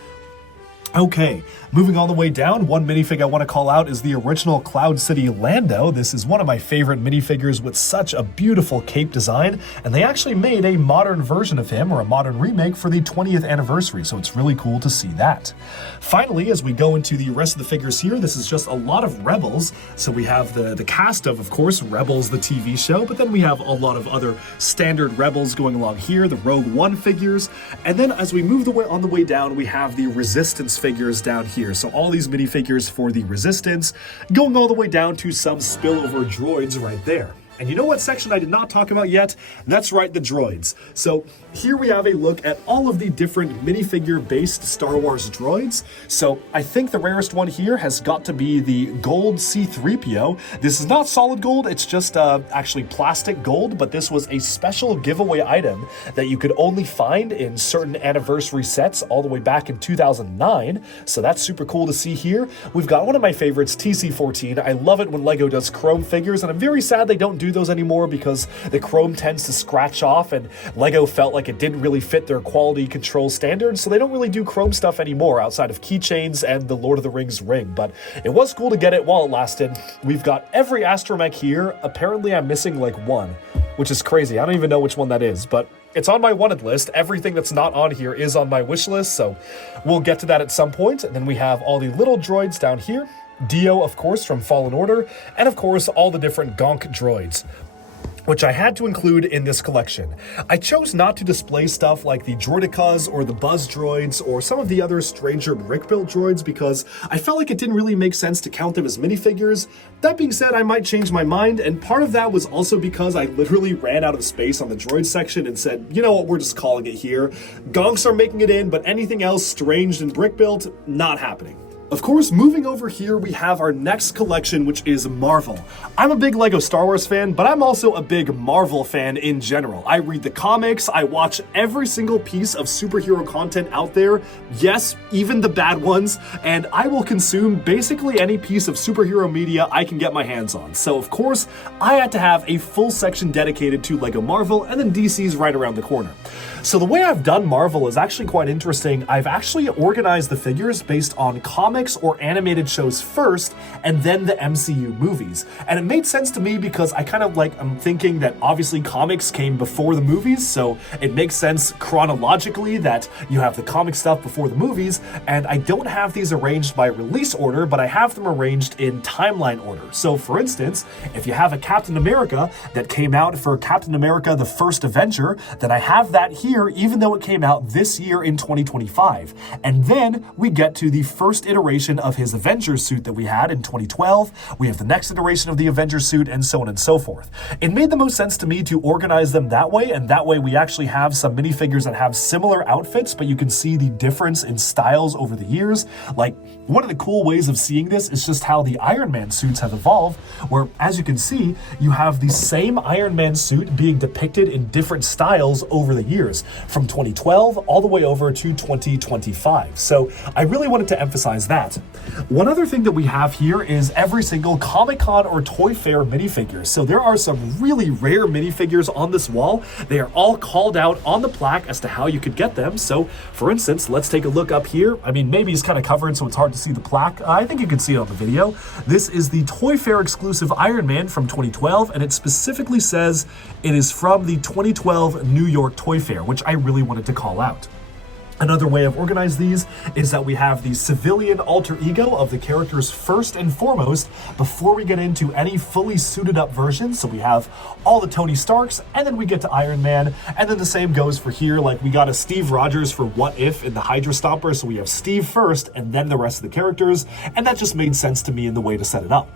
Okay, moving all the way down, one minifig I want to call out is the original Cloud City Lando. This is one of my favorite minifigures with such a beautiful cape design, and they actually made a modern version of him, or a modern remake, for the 20th anniversary, so it's really cool to see that. Finally, as we go into the rest of the figures here, this is just a lot of Rebels. So we have the cast of course, Rebels, the TV show, but then we have a lot of other standard Rebels going along here, the Rogue One figures, and then as we move on the way down, we have the Resistance figures down here. So all these minifigures for the Resistance, going all the way down to some spillover droids right there. And you know what section I did not talk about yet? That's right, the droids. So here we have a look at all of the different minifigure-based Star Wars droids. So I think the rarest one here has got to be the gold C-3PO. This is not solid gold, it's just actually plastic gold, but this was a special giveaway item that you could only find in certain anniversary sets all the way back in 2009. So that's super cool to see here. We've got one of my favorites, TC-14. I love it when LEGO does chrome figures, and I'm very sad they don't do those anymore because the chrome tends to scratch off, and LEGO felt like it didn't really fit their quality control standards, so they don't really do chrome stuff anymore outside of keychains and the Lord of the Rings ring, but it was cool to get it while it lasted. We've got every astromech here. Apparently I'm missing like one, which is crazy. I don't even know which one that is, but it's on my wanted list. Everything that's not on here is on my wish list, so we'll get to that at some point. And then we have all the little droids down here. Dio, of course, from Fallen Order, and of course, all the different Gonk droids. which I had to include in this collection. I chose not to display stuff like the Droidicas or the Buzz droids or some of the other stranger brick-built droids because I felt like it didn't really make sense to count them as minifigures. That being said, I might change my mind, and part of that was also because I literally ran out of space on the droid section and said, you know what, we're just calling it here. Gonks are making it in, but anything else strange and brick-built, not happening. Of course, moving over here, we have our next collection, which is Marvel. I'm a big Lego Star Wars fan, but I'm also a big Marvel fan in general. I read the comics, I watch every single piece of superhero content out there, yes, even the bad ones, and I will consume basically any piece of superhero media I can get my hands on. So of course, I had to have a full section dedicated to Lego Marvel, and then DC's right around the corner. So the way I've done Marvel is actually quite interesting. I've actually organized the figures based on comics or animated shows first, and then the MCU movies. And it made sense to me because I kind of I'm thinking that obviously comics came before the movies, so it makes sense chronologically that you have the comic stuff before the movies, and I don't have these arranged by release order, but I have them arranged in timeline order. So for instance, if you have a Captain America that came out for Captain America the First Avenger, then I have that here even though it came out this year in 2025. And then we get to the first iteration of his Avengers suit that we had in 2012. We have the next iteration of the Avengers suit, and so on and so forth. It made the most sense to me to organize them that way, and that way we actually have some minifigures that have similar outfits, but you can see the difference in styles over the years. Like, one of the cool ways of seeing this is just how the Iron Man suits have evolved, where, as you can see, you have the same Iron Man suit being depicted in different styles over the years, from 2012 all the way over to 2025. So I really wanted to emphasize that. One other thing that we have here is every single Comic-Con or Toy Fair minifigure. So there are some really rare minifigures on this wall. They are all called out on the plaque as to how you could get them. So for instance, let's take a look up here. I mean, maybe it's kind of covered, so it's hard to see the plaque. I think you can see it on the video. This is the Toy Fair exclusive Iron Man from 2012, and it specifically says it is from the 2012 New York Toy Fair, which I really wanted to call out. Another way I've organized these is that we have the civilian alter ego of the characters first and foremost before we get into any fully suited up versions. So we have all the Tony Starks, and then we get to Iron Man, and then the same goes for here. Like, we got a Steve Rogers for What If in the Hydra Stomper, so we have Steve first and then the rest of the characters, and that just made sense to me in the way to set it up.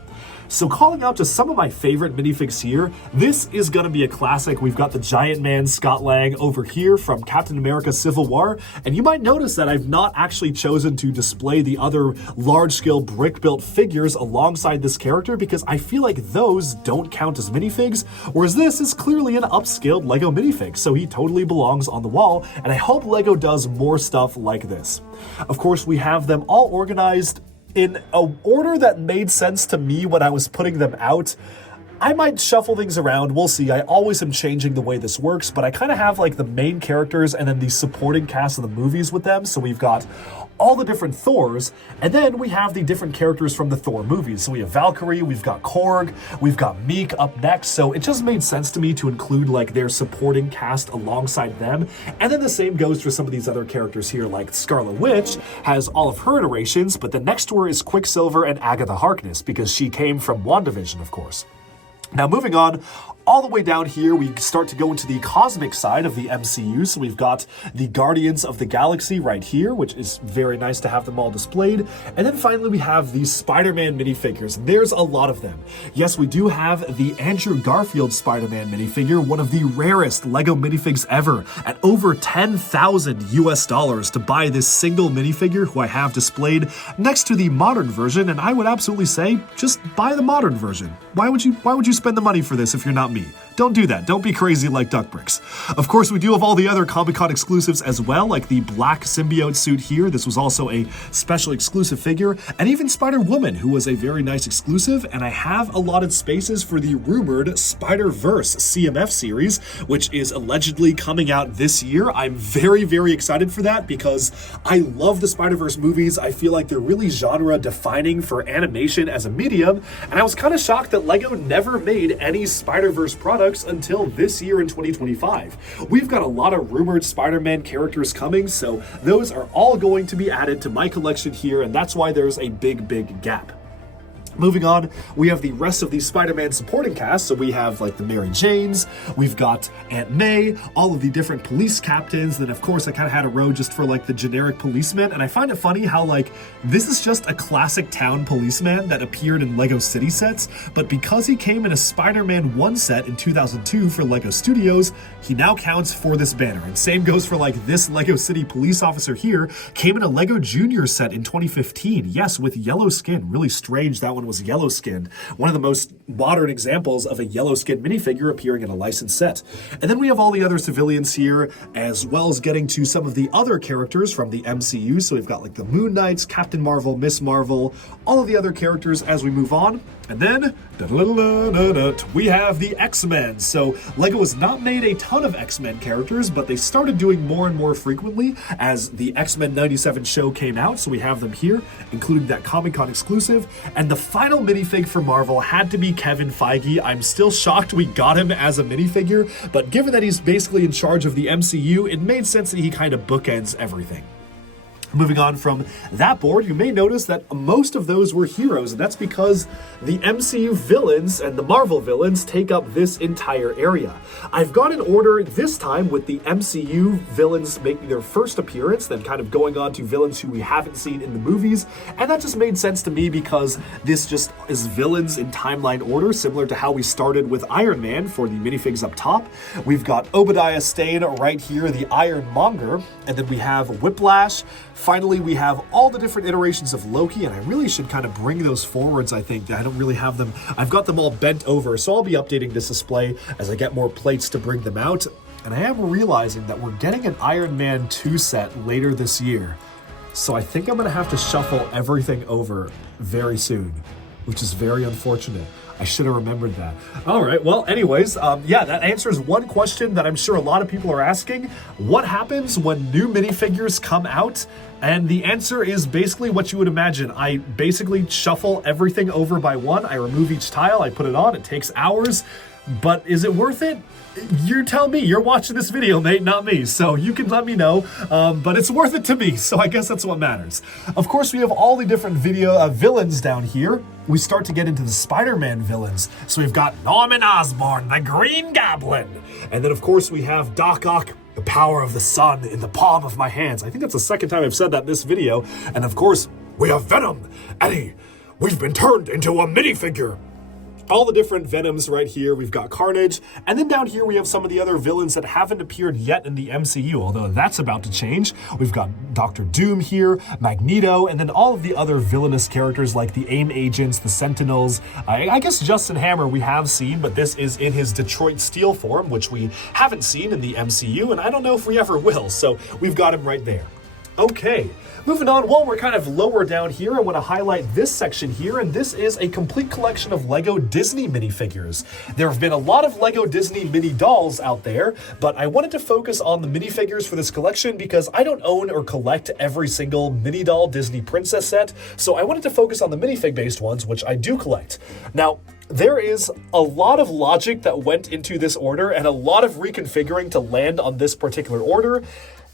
So calling out to some of my favorite minifigs here, this is going to be a classic. We've got the Giant Man Scott Lang over here from Captain America Civil War, and you might notice that I've not actually chosen to display the other large-scale brick-built figures alongside this character because I feel like those don't count as minifigs, whereas this is clearly an upscaled Lego minifig, so he totally belongs on the wall, and I hope Lego does more stuff like this. Of course, we have them all organized in an order that made sense to me when I was putting them out. I might shuffle things around, we'll see. I always am changing the way this works, but I kind of have like the main characters and then the supporting cast of the movies with them. So we've got all the different Thors, and then we have the different characters from the Thor movies. So we have Valkyrie, we've got Korg, we've got Meek up next, so it just made sense to me to include like their supporting cast alongside them. And then the same goes for some of these other characters here, like Scarlet Witch has all of her iterations, but then next to her is Quicksilver and Agatha Harkness, because she came from WandaVision, of course. Now moving on, all the way down here, we start to go into the cosmic side of the MCU. So we've got the Guardians of the Galaxy right here, which is very nice to have them all displayed. And then finally, we have these Spider-Man minifigures. There's a lot of them. Yes, we do have the Andrew Garfield Spider-Man minifigure, one of the rarest Lego minifigs ever, at over $10,000 US to buy this single minifigure, who I have displayed next to the modern version. And I would absolutely say, just buy the modern version. Why would you spend the money for this if you're not me? Don't do that. Don't be crazy like DuckBricks. Of course, we do have all the other Comic-Con exclusives as well, like the black symbiote suit here. This was also a special exclusive figure, and even Spider-Woman, who was a very nice exclusive, and I have allotted spaces for the rumored Spider-Verse CMF series, which is allegedly coming out this year. I'm very, very excited for that because I love the Spider-Verse movies. I feel like they're really genre-defining for animation as a medium, and I was kind of shocked that Lego never made any Spider-Verse products until this year in 2025. We've got a lot of rumored Spider-Man characters coming, so those are all going to be added to my collection here, and that's why there's a big, big gap. Moving on, we have the rest of the Spider-Man supporting cast. So we have like the Mary Janes, we've got Aunt May, all of the different police captains. Then of course I kind of had a row just for like the generic policemen. And I find it funny how like this is just a classic town policeman that appeared in Lego City sets. But because he came in a Spider-Man 1 set in 2002 for Lego Studios, he now counts for this banner. And same goes for like this Lego City police officer here, came in a Lego Junior set in 2015. Yes, with yellow skin. Really strange that one was yellow skinned. One of the most modern examples of a yellow skinned minifigure appearing in a licensed set. And then we have all the other civilians here, as well as getting to some of the other characters from the MCU. So we've got like the Moon Knights, Captain Marvel, Miss Marvel, all of the other characters as we move on. And then, we have the X-Men. So Lego has not made a ton of X-Men characters, but they started doing more and more frequently as the X-Men 97 show came out. So we have them here, including that Comic-Con exclusive. And the final minifig for Marvel had to be Kevin Feige. I'm still shocked we got him as a minifigure, but given that he's basically in charge of the MCU, it made sense that he kind of bookends everything. Moving on from that board, you may notice that most of those were heroes, and that's because the MCU villains and the Marvel villains take up this entire area. I've gone in order this time with the MCU villains making their first appearance, then kind of going on to villains who we haven't seen in the movies, and that just made sense to me because this just is villains in timeline order, similar to how we started with Iron Man for the minifigs up top. We've got Obadiah Stane right here, the Ironmonger, and then we have Whiplash. Finally, we have all the different iterations of Loki, and I really should kind of bring those forwards, I think. I don't really have them. I've got them all bent over, so I'll be updating this display as I get more plates to bring them out. And I am realizing that we're getting an Iron Man 2 set later this year. So I think I'm going to have to shuffle everything over very soon, which is very unfortunate. I should have remembered that. All right, well, anyways, yeah, that answers one question that I'm sure a lot of people are asking. What happens when new minifigures come out? And the answer is basically what you would imagine. I basically shuffle everything over by one. I remove each tile, I put it on, it takes hours. But is it worth it? You tell me. You're watching this video, mate, not me. So you can let me know, but it's worth it to me. So I guess that's what matters. Of course, we have all the different villains down here. We start to get into the Spider-Man villains. So we've got Norman Osborn, the Green Goblin. And then, of course, we have Doc Ock, the power of the sun in the palm of my hands. I think that's the second time I've said that in this video. And, of course, we have Venom. Eddie, we've been turned into a minifigure. All the different Venoms right here. We've got Carnage. And then down here we have some of the other villains that haven't appeared yet in the MCU, although that's about to change. We've got Doctor Doom here, Magneto, and then all of the other villainous characters like the AIM agents, the Sentinels. I guess Justin Hammer we have seen, but this is in his Detroit Steel form, which we haven't seen in the MCU, and I don't know if we ever will, so we've got him right there. Okay, moving on, well, we're kind of lower down here. I want to highlight this section here, and this is a complete collection of Lego Disney minifigures. There have been a lot of Lego Disney mini dolls out there, but I wanted to focus on the minifigures for this collection because I don't own or collect every single mini doll Disney princess set, so I wanted to focus on the minifig-based ones, which I do collect. Now, there is a lot of logic that went into this order and a lot of reconfiguring to land on this particular order.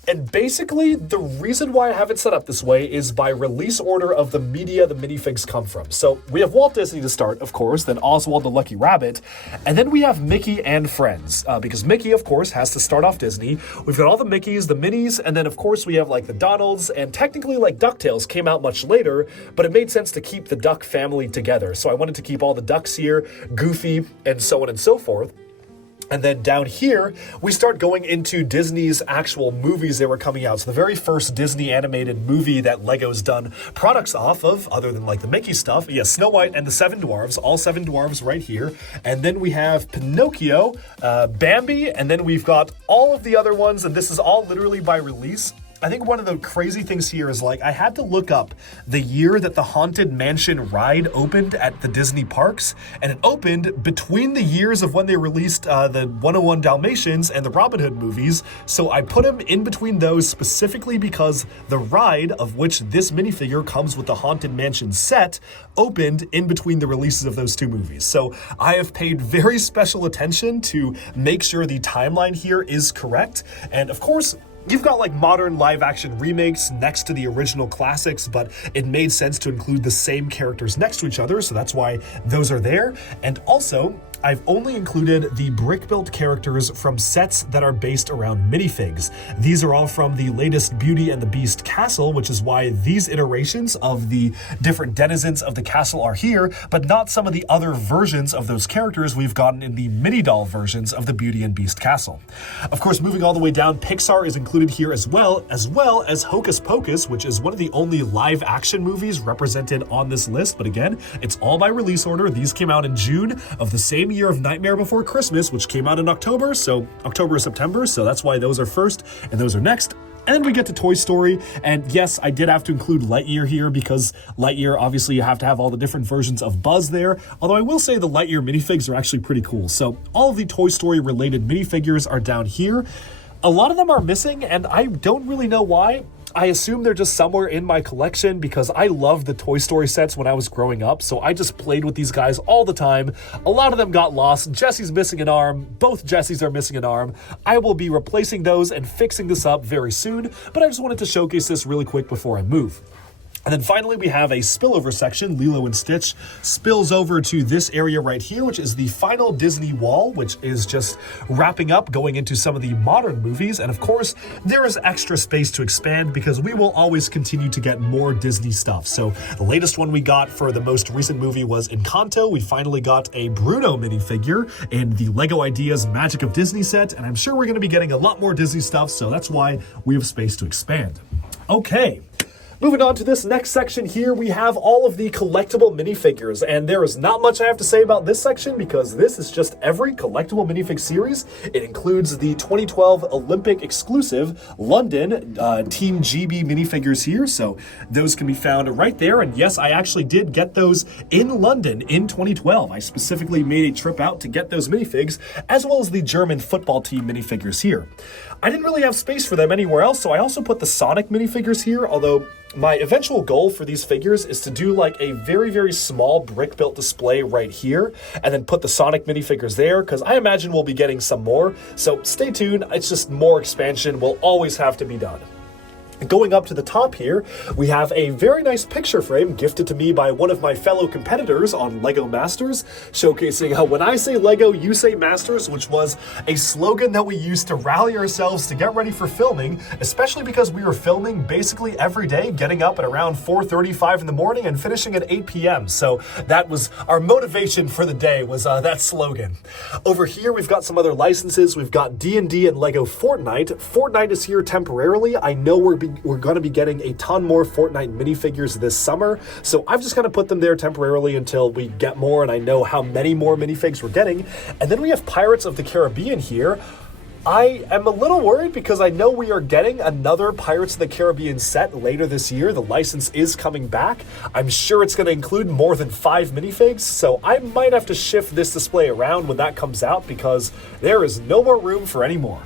And basically, the reason why I have it set up this way is by release order of the media the minifigs come from. So we have Walt Disney to start, of course, then Oswald the Lucky Rabbit, and then we have Mickey and Friends, because Mickey, of course, has to start off Disney. We've got all the Mickeys, the Minis, and then, of course, we have, like, the Donalds, and technically, like, DuckTales came out much later, but it made sense to keep the Duck family together. So I wanted to keep all the Ducks here, Goofy, and so on and so forth. And then down here, we start going into Disney's actual movies that were coming out. So the very first Disney animated movie that Lego's done products off of, other than like the Mickey stuff, Snow White and the Seven Dwarfs, all seven dwarves right here. And then we have Pinocchio, Bambi, and then we've got all of the other ones, and this is all literally by release. I think one of the crazy things here is, like, I had to look up the year that the Haunted Mansion ride opened at the Disney parks, and it opened between the years of when they released the 101 Dalmatians and the Robin Hood movies, so I put them in between those specifically because the ride, of which this minifigure comes with the Haunted Mansion set, opened in between the releases of those two movies. So I have paid very special attention to make sure the timeline here is correct, and of course, You've got like modern live action remakes next to the original classics, but it made sense to include the same characters next to each other, so that's why those are there. And also, I've only included the brick-built characters from sets that are based around minifigs. These are all from the latest Beauty and the Beast castle, which is why these iterations of the different denizens of the castle are here, but not some of the other versions of those characters we've gotten in the mini-doll versions of the Beauty and Beast castle. Of course, moving all the way down, Pixar is included here as well as Hocus Pocus, which is one of the only live-action movies represented on this list, but again, it's all by release order. These came out in June of the same year of Nightmare Before Christmas, which came out in October, so October or September, so that's why those are first and those are next. And then we get to Toy Story, and yes, I did have to include Lightyear here because Lightyear, obviously you have to have all the different versions of Buzz there, although I will say the Lightyear minifigs are actually pretty cool. So all of the Toy Story related minifigures are down here. A lot of them are missing, and I don't really know why. I assume they're just somewhere in my collection because I loved the Toy Story sets when I was growing up, so I just played with these guys all the time. A lot of them got lost. Jesse's missing an arm. Both Jessies are missing an arm. I will be replacing those and fixing this up very soon, but I just wanted to showcase this really quick before I move. And then finally, we have a spillover section. Lilo and Stitch spills over to this area right here, which is the final Disney wall, which is just wrapping up, going into some of the modern movies. And of course, there is extra space to expand because we will always continue to get more Disney stuff. So the latest one we got for the most recent movie was Encanto. We finally got a Bruno minifigure in the LEGO Ideas Magic of Disney set, and I'm sure we're going to be getting a lot more Disney stuff, so that's why we have space to expand. Okay. Moving on to this next section here, we have all of the collectible minifigures, and there is not much I have to say about this section because this is just every collectible minifig series. It includes the 2012 Olympic exclusive London Team GB minifigures here, so those can be found right there. And yes, I actually did get those in London in 2012. I specifically made a trip out to get those minifigs, as well as the German football team minifigures here. I didn't really have space for them anywhere else, so I also put the Sonic minifigures here, although my eventual goal for these figures is to do like a very, very small brick-built display right here, and then put the Sonic minifigures there, because I imagine we'll be getting some more, so stay tuned. It's just more expansion will always have to be done. Going up to the top here, we have a very nice picture frame gifted to me by one of my fellow competitors on LEGO Masters, showcasing how when I say LEGO, you say Masters, which was a slogan that we used to rally ourselves to get ready for filming, especially because we were filming basically every day, getting up at around 4:35 in the morning and finishing at 8 p.m. So that was our motivation for the day, was that slogan. Over here, we've got some other licenses. We've got D&D and LEGO Fortnite. Fortnite is here temporarily. I know we're going to be getting a ton more Fortnite minifigures this summer, so I've just kind of put them there temporarily until we get more and I know how many more minifigs we're getting. And then we have Pirates of the Caribbean here. I am a little worried because I know we are getting another Pirates of the Caribbean set later this year. The license is coming back. I'm sure it's going to include more than 5 minifigs, so I might have to shift this display around when that comes out because there is no more room for any more.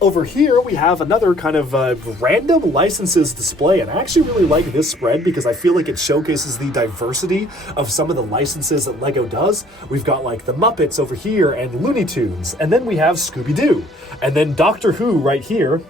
Over here, we have another kind of random licenses display, and I actually really like this spread because I feel like it showcases the diversity of some of the licenses that LEGO does. We've got like the Muppets over here and Looney Tunes, and then we have Scooby-Doo, and then Doctor Who right here.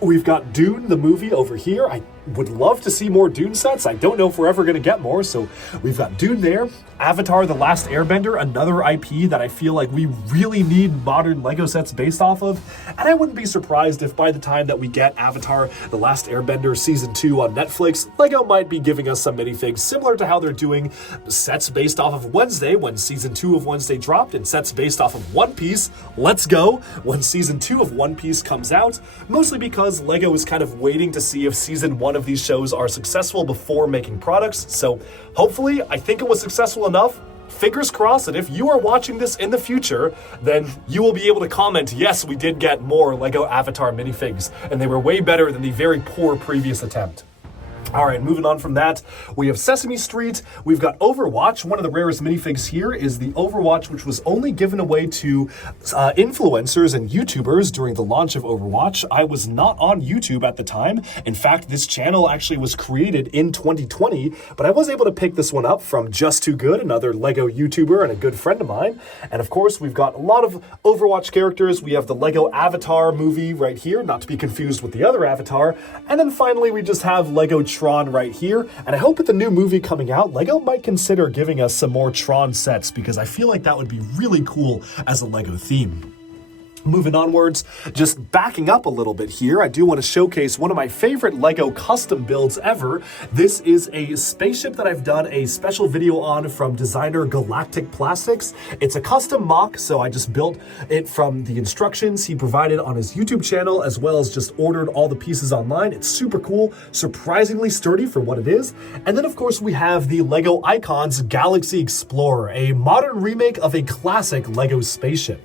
We've got Dune, the movie, over here. I would love to see more Dune sets. I don't know if we're ever going to get more, so we've got Dune there. Avatar: The Last Airbender, another IP that I feel like we really need modern LEGO sets based off of, and I wouldn't be surprised if by the time that we get Avatar: The Last Airbender Season 2 on Netflix, LEGO might be giving us some minifigs similar to how they're doing sets based off of Wednesday when Season 2 of Wednesday dropped, and sets based off of One Piece, Let's Go, when Season 2 of One Piece comes out, mostly because LEGO is kind of waiting to see if Season 1 of these shows are successful before making products, so hopefully, I think it was successful enough. Fingers crossed that if you are watching this in the future, then you will be able to comment, yes, we did get more LEGO Avatar minifigs, and they were way better than the very poor previous attempt. All right, moving on from that, we have Sesame Street, we've got Overwatch. One of the rarest minifigs here is the Overwatch, which was only given away to influencers and YouTubers during the launch of Overwatch. I was not on YouTube at the time. In fact, this channel actually was created in 2020, but I was able to pick this one up from Just Too Good, another Lego YouTuber and a good friend of mine. And of course, we've got a lot of Overwatch characters. We have the Lego Avatar movie right here, not to be confused with the other Avatar. And then finally, we just have Lego Tron right here, and I hope with the new movie coming out, Lego might consider giving us some more Tron sets because I feel like that would be really cool as a Lego theme. Moving onwards, just backing up a little bit here, I do want to showcase one of my favorite Lego custom builds ever. This is a spaceship that I've done a special video on from designer Galactic Plastics. It's a custom mock, so I just built it from the instructions he provided on his YouTube channel, as well as just ordered all the pieces online. It's super cool, surprisingly sturdy for what it is. And then of course we have the Lego Icons Galaxy Explorer, a modern remake of a classic Lego spaceship.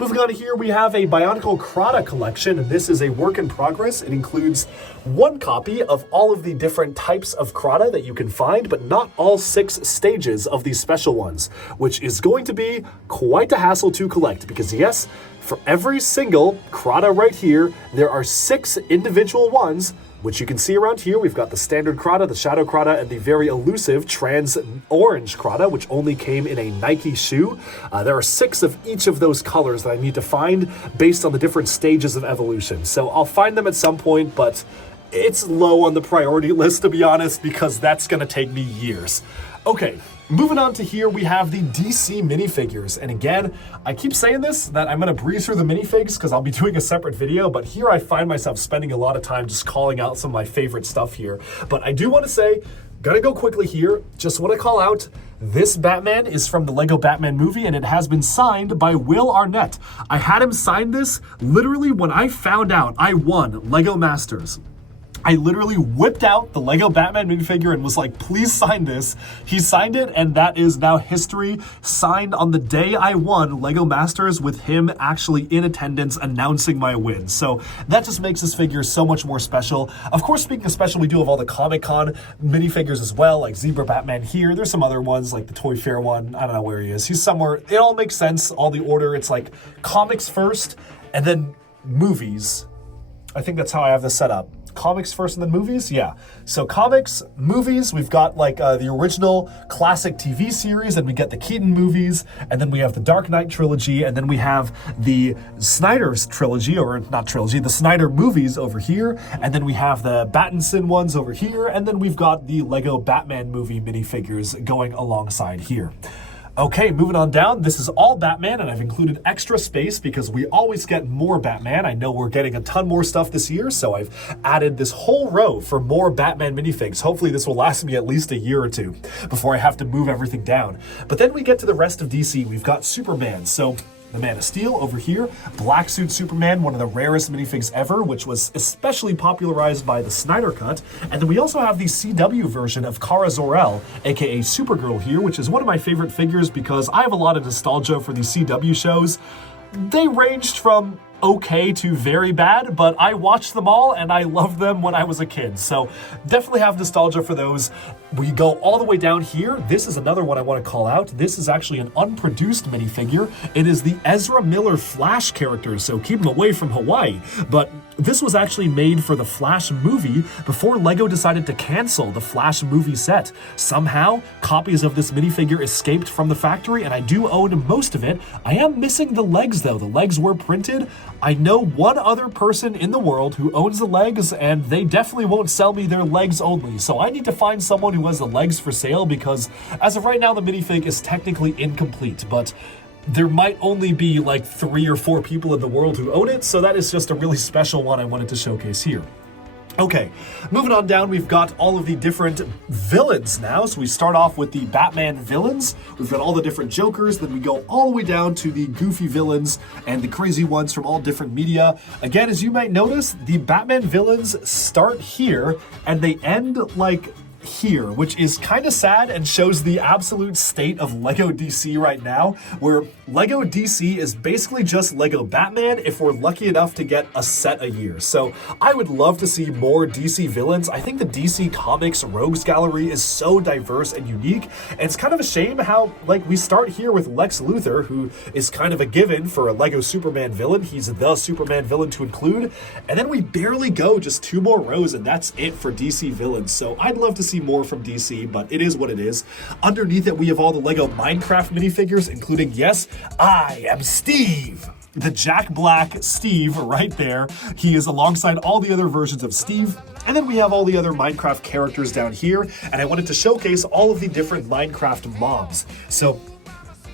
Moving on to here, we have a Bionicle Crata collection, and this is a work in progress. It includes one copy of all of the different types of Crata that you can find, but not all 6 stages of these special ones, which is going to be quite a hassle to collect, because yes, for every single Crata right here, there are 6 individual ones, which you can see around here. We've got the standard Crata, the shadow Crata, and the very elusive trans orange Crata, which only came in a Nike shoe. There are 6 of each of those colors that I need to find based on the different stages of evolution. So I'll find them at some point, but it's low on the priority list, to be honest, because that's gonna take me years. Okay, moving on to here, we have the DC minifigures. And again, I keep saying this, that I'm gonna breeze through the minifigs because I'll be doing a separate video, but here I find myself spending a lot of time just calling out some of my favorite stuff here. But I do wanna say, gotta go quickly here, just wanna call out, this Batman is from the Lego Batman movie, and it has been signed by Will Arnett. I had him sign this literally when I found out I won Lego Masters. I literally whipped out the Lego Batman minifigure and was like, please sign this. He signed it, and that is now history, signed on the day I won Lego Masters with him actually in attendance announcing my win. So that just makes this figure so much more special. Of course, speaking of special, we do have all the Comic-Con minifigures as well, like Zebra Batman here. There's some other ones, like the Toy Fair one. I don't know where he is. He's somewhere. It all makes sense, all the order. It's like comics first, and then movies. I think that's how I have this set up. Comics first and then movies? Yeah. So comics, movies, we've got like the original classic TV series, and we get the Keaton movies, and then we have the Dark Knight trilogy, and then we have the Snyder's trilogy, or not trilogy, the Snyder movies over here, and then we have the Pattinson ones over here, and then we've got the Lego Batman movie minifigures going alongside here. Okay, moving on down, this is all Batman, and I've included extra space because we always get more Batman. I know we're getting a ton more stuff this year, so I've added this whole row for more Batman minifigs. Hopefully this will last me at least a year or two before I have to move everything down. But then we get to the rest of DC. We've got Superman, so the Man of Steel over here, Black Suit Superman, one of the rarest minifigs ever, which was especially popularized by the Snyder Cut. And then we also have the CW version of Kara Zor-El, aka Supergirl here, which is one of my favorite figures because I have a lot of nostalgia for these CW shows. They ranged from okay to very bad, but I watched them all and I loved them when I was a kid. So definitely have nostalgia for those. We go all the way down here. This is another one I want to call out. This is actually an unproduced minifigure. It is the Ezra Miller Flash character, so keep him away from Hawaii. But this was actually made for the Flash movie before Lego decided to cancel the Flash movie set. Somehow, copies of this minifigure escaped from the factory, and I do own most of it. I am missing the legs, though. The legs were printed. I know one other person in the world who owns the legs, and they definitely won't sell me their legs only. So I need to find someone who has the legs for sale, because as of right now, the minifig is technically incomplete, but there might only be like 3 or 4 people in the world who own it, so that is just a really special one I wanted to showcase here. Okay, moving on down, we've got all of the different villains now. So we start off with the Batman villains. We've got all the different Jokers, then we go all the way down to the goofy villains and the crazy ones from all different media. Again, as you might notice, the Batman villains start here and they end like here, which is kind of sad and shows the absolute state of Lego DC right now, where Lego DC is basically just Lego Batman if we're lucky enough to get a set a year. So I would love to see more DC villains. I think the DC Comics Rogues Gallery is so diverse and unique, and it's kind of a shame how, like, we start here with Lex Luthor, who is kind of a given for a Lego Superman villain. He's the Superman villain to include, and then we barely go just 2 more rows, and that's it for DC villains. So I'd love to see more from DC, but it is what it is. Underneath it, we have all the Lego Minecraft minifigures, including, yes, I am Steve. The Jack Black Steve right there. He is alongside all the other versions of Steve. And then we have all the other Minecraft characters down here. And I wanted to showcase all of the different Minecraft mobs. So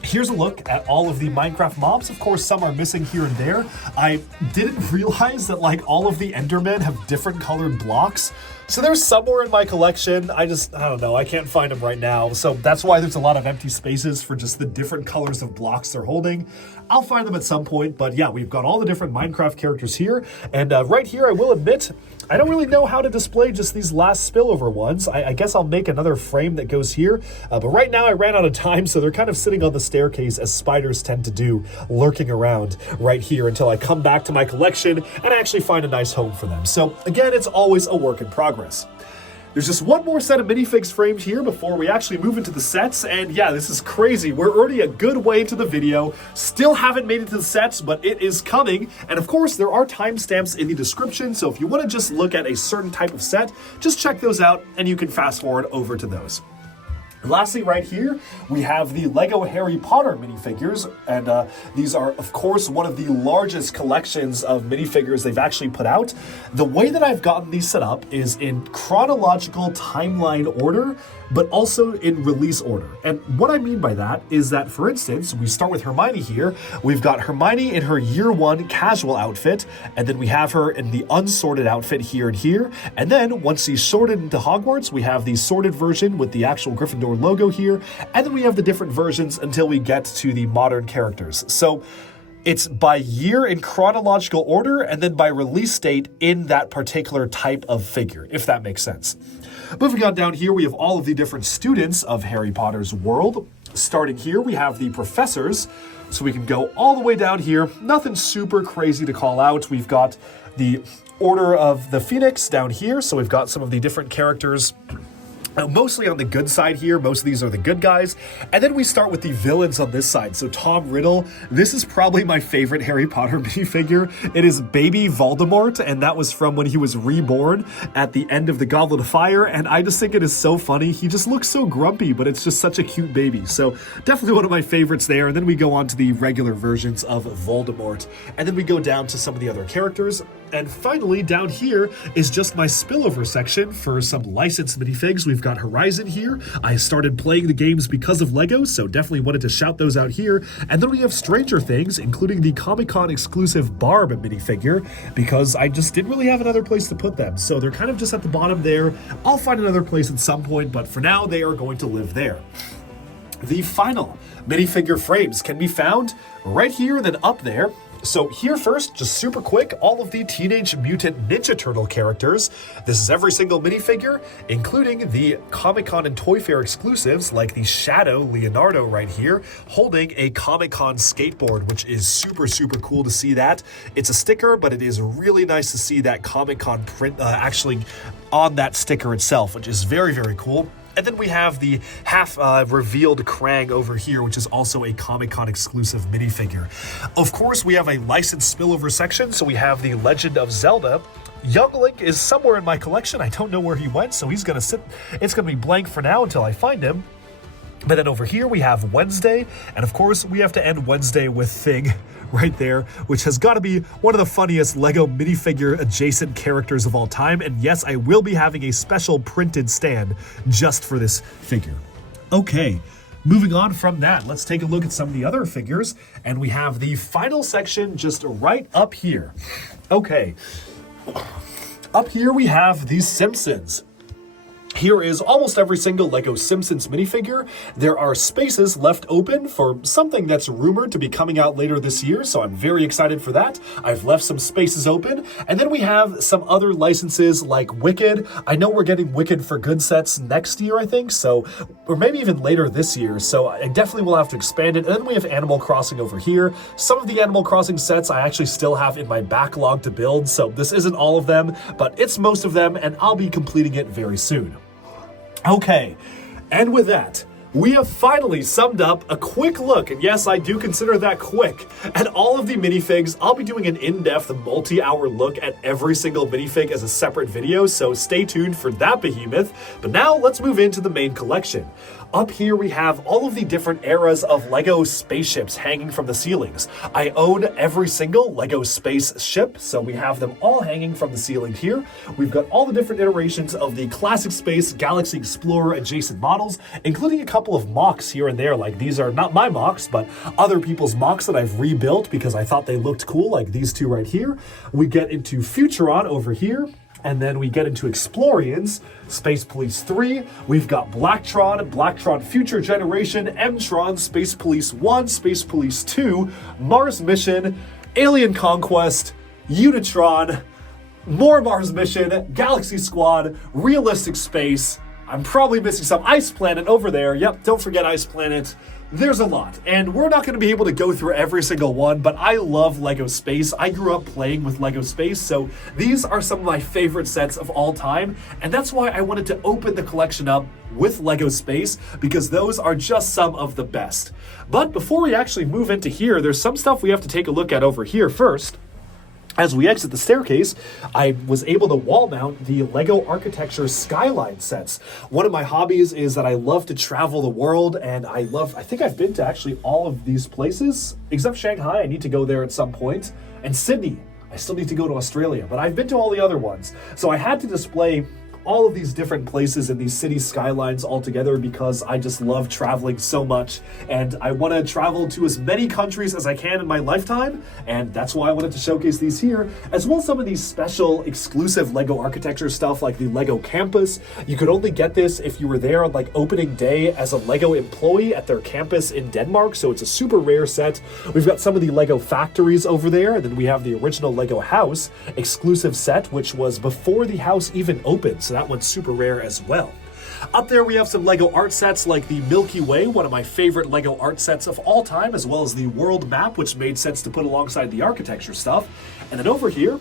here's a look at all of the Minecraft mobs. Of course, some are missing here and there. I didn't realize that, like, all of the Endermen have different colored blocks. So there's somewhere in my collection. I don't know. I can't find them right now. So that's why there's a lot of empty spaces for just the different colors of blocks they're holding. I'll find them at some point. But yeah, we've got all the different Minecraft characters here. And right here, I will admit, I don't really know how to display just these last spillover ones. I guess I'll make another frame that goes here. But right now I ran out of time, so they're kind of sitting on the staircase as spiders tend to do, lurking around right here until I come back to my collection and I actually find a nice home for them. So again, it's always a work in progress. There's just one more set of minifigs framed here before we actually move into the sets, and yeah, this is crazy. We're already a good way into the video, still haven't made it to the sets, but it is coming, and of course there are timestamps in the description, so if you want to just look at a certain type of set, just check those out and you can fast forward over to those. Lastly, right here, we have the Lego Harry Potter minifigures, and these are, of course, one of the largest collections of minifigures they've actually put out. The way that I've gotten these set up is in chronological timeline order, but also in release order. And what I mean by that is that, for instance, we start with Hermione here. We've got Hermione in her year 1 casual outfit, and then we have her in the unsorted outfit here and here. And then once she's sorted into Hogwarts, we have the sorted version with the actual Gryffindor logo here. And then we have the different versions until we get to the modern characters. So it's by year in chronological order, and then by release date in that particular type of figure, if that makes sense. Moving on down here, we have all of the different students of Harry Potter's world. Starting here, we have the professors. So we can go all the way down here. Nothing super crazy to call out. We've got the Order of the Phoenix down here. So we've got some of the different characters mostly on the good side here. Most of these are the good guys. And then we start with the villains on this side. So Tom Riddle, this is probably my favorite Harry Potter minifigure. It is Baby Voldemort, and that was from when he was reborn at the end of the Goblet of Fire. And I just think it is so funny. He just looks so grumpy, but it's just such a cute baby. So definitely one of my favorites there. And then we go on to the regular versions of Voldemort. And then we go down to some of the other characters. And finally, down here is just my spillover section for some licensed minifigs. We've got Horizon here. I started playing the games because of Lego, so definitely wanted to shout those out here. And then we have Stranger Things, including the Comic-Con exclusive Barb minifigure, because I just didn't really have another place to put them. So they're kind of just at the bottom there. I'll find another place at some point, but for now, they are going to live there. The final minifigure frames can be found right here and then up there. So here first, just super quick, all of the Teenage Mutant Ninja Turtle characters. This is every single minifigure, including the Comic-Con and Toy Fair exclusives, like the Shadow Leonardo right here, holding a Comic-Con skateboard, which is super, super cool to see that. It's a sticker, but it is really nice to see that Comic-Con print actually on that sticker itself, which is very, very cool. And then we have the half-revealed Krang over here, which is also a Comic-Con exclusive minifigure. Of course, we have a licensed spillover section, so we have the Legend of Zelda. Young Link is somewhere in my collection. I don't know where he went, so he's going to sit. It's going to be blank for now until I find him. But then over here, we have Wednesday. And of course, we have to end Wednesday with Thing right there, which has got to be one of the funniest Lego minifigure adjacent characters of all time. And yes, I will be having a special printed stand just for this figure. Okay, moving on from that, let's take a look at some of the other figures. And we have the final section just right up here. Okay, up here we have the Simpsons. Here is almost every single LEGO Simpsons minifigure. There are spaces left open for something that's rumored to be coming out later this year, so I'm very excited for that. I've left some spaces open. And then we have some other licenses like Wicked. I know we're getting Wicked for Good sets next year, I think, so, or maybe even later this year, so I definitely will have to expand it. And then we have Animal Crossing over here. Some of the Animal Crossing sets I actually still have in my backlog to build, so this isn't all of them, but it's most of them, and I'll be completing it very soon. Okay, and with that, we have finally summed up a quick look, and yes, I do consider that quick, at all of the minifigs. I'll be doing an in-depth multi-hour look at every single minifig as a separate video, so stay tuned for that behemoth. But now let's move into the main collection. Up here we have all of the different eras of LEGO spaceships hanging from the ceilings. I own every single LEGO spaceship, so we have them all hanging from the ceiling here. We've got all the different iterations of the Classic Space Galaxy Explorer adjacent models, including a couple of mocks here and there. Like, these are not my mocks, but other people's mocks that I've rebuilt because I thought they looked cool, like these two right here. We get into Futuron over here. And then we get into Explorians, Space Police 3, we've got Blacktron, Blacktron Future Generation, M-Tron, Space Police 1, Space Police 2, Mars Mission, Alien Conquest, Unitron, more Mars Mission, Galaxy Squad, Realistic Space. I'm probably missing some. Ice Planet over there. Yep, don't forget Ice Planet. There's a lot, and we're not going to be able to go through every single one, but I love LEGO Space. I grew up playing with LEGO Space, so these are some of my favorite sets of all time, and that's why I wanted to open the collection up with LEGO Space, because those are just some of the best. But before we actually move into here, there's some stuff we have to take a look at over here first. As we exit the staircase, I was able to wall mount the LEGO Architecture Skyline sets. One of my hobbies is that I love to travel the world, and I think I've been to actually all of these places, except Shanghai. I need to go there at some point. And Sydney. I still need to go to Australia, but I've been to all the other ones. So I had to display all of these different places and these city skylines all together because I just love traveling so much, and I want to travel to as many countries as I can in my lifetime, and that's why I wanted to showcase these here, as well as some of these special exclusive LEGO architecture stuff like the LEGO campus. You could only get this if you were there on like opening day as a LEGO employee at their campus in Denmark, so it's a super rare set. We've got some of the LEGO factories over there, and then we have the original LEGO house exclusive set, which was before the house even opened, so that one's super rare as well. Up there we have some LEGO art sets like the Milky Way, one of my favorite LEGO art sets of all time, as well as the world map, which made sense to put alongside the architecture stuff. And then over here,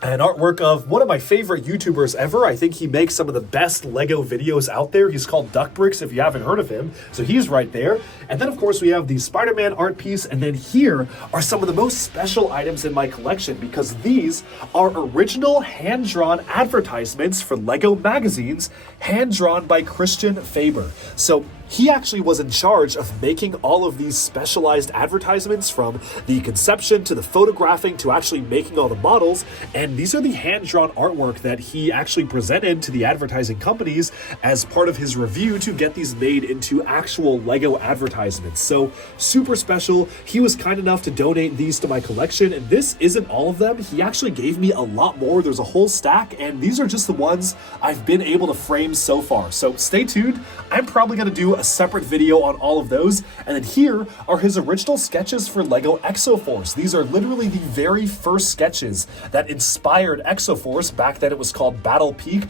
an artwork of one of my favorite YouTubers ever. I think he makes some of the best LEGO videos out there. He's called DuckBricks, if you haven't heard of him. So he's right there. And then, of course, we have the Spider-Man art piece. And then here are some of the most special items in my collection, because these are original hand-drawn advertisements for LEGO magazines, hand-drawn by Christian Faber. So he actually was in charge of making all of these specialized advertisements, from the conception to the photographing to actually making all the models. And these are the hand-drawn artwork that he actually presented to the advertising companies as part of his review to get these made into actual LEGO advertisements. So super special. He was kind enough to donate these to my collection, and this isn't all of them. He actually gave me a lot more. There's a whole stack, and these are just the ones I've been able to frame so far. So stay tuned. I'm probably going to do a separate video on all of those. And then here are his original sketches for LEGO Exoforce. These are literally the very first sketches that inspired Exoforce. Back then it was called Battle Peak.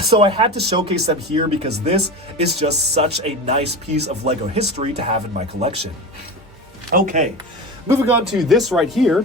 So I had to showcase them here because this is just such a nice piece of LEGO history to have in my collection. Okay, moving on to this right here.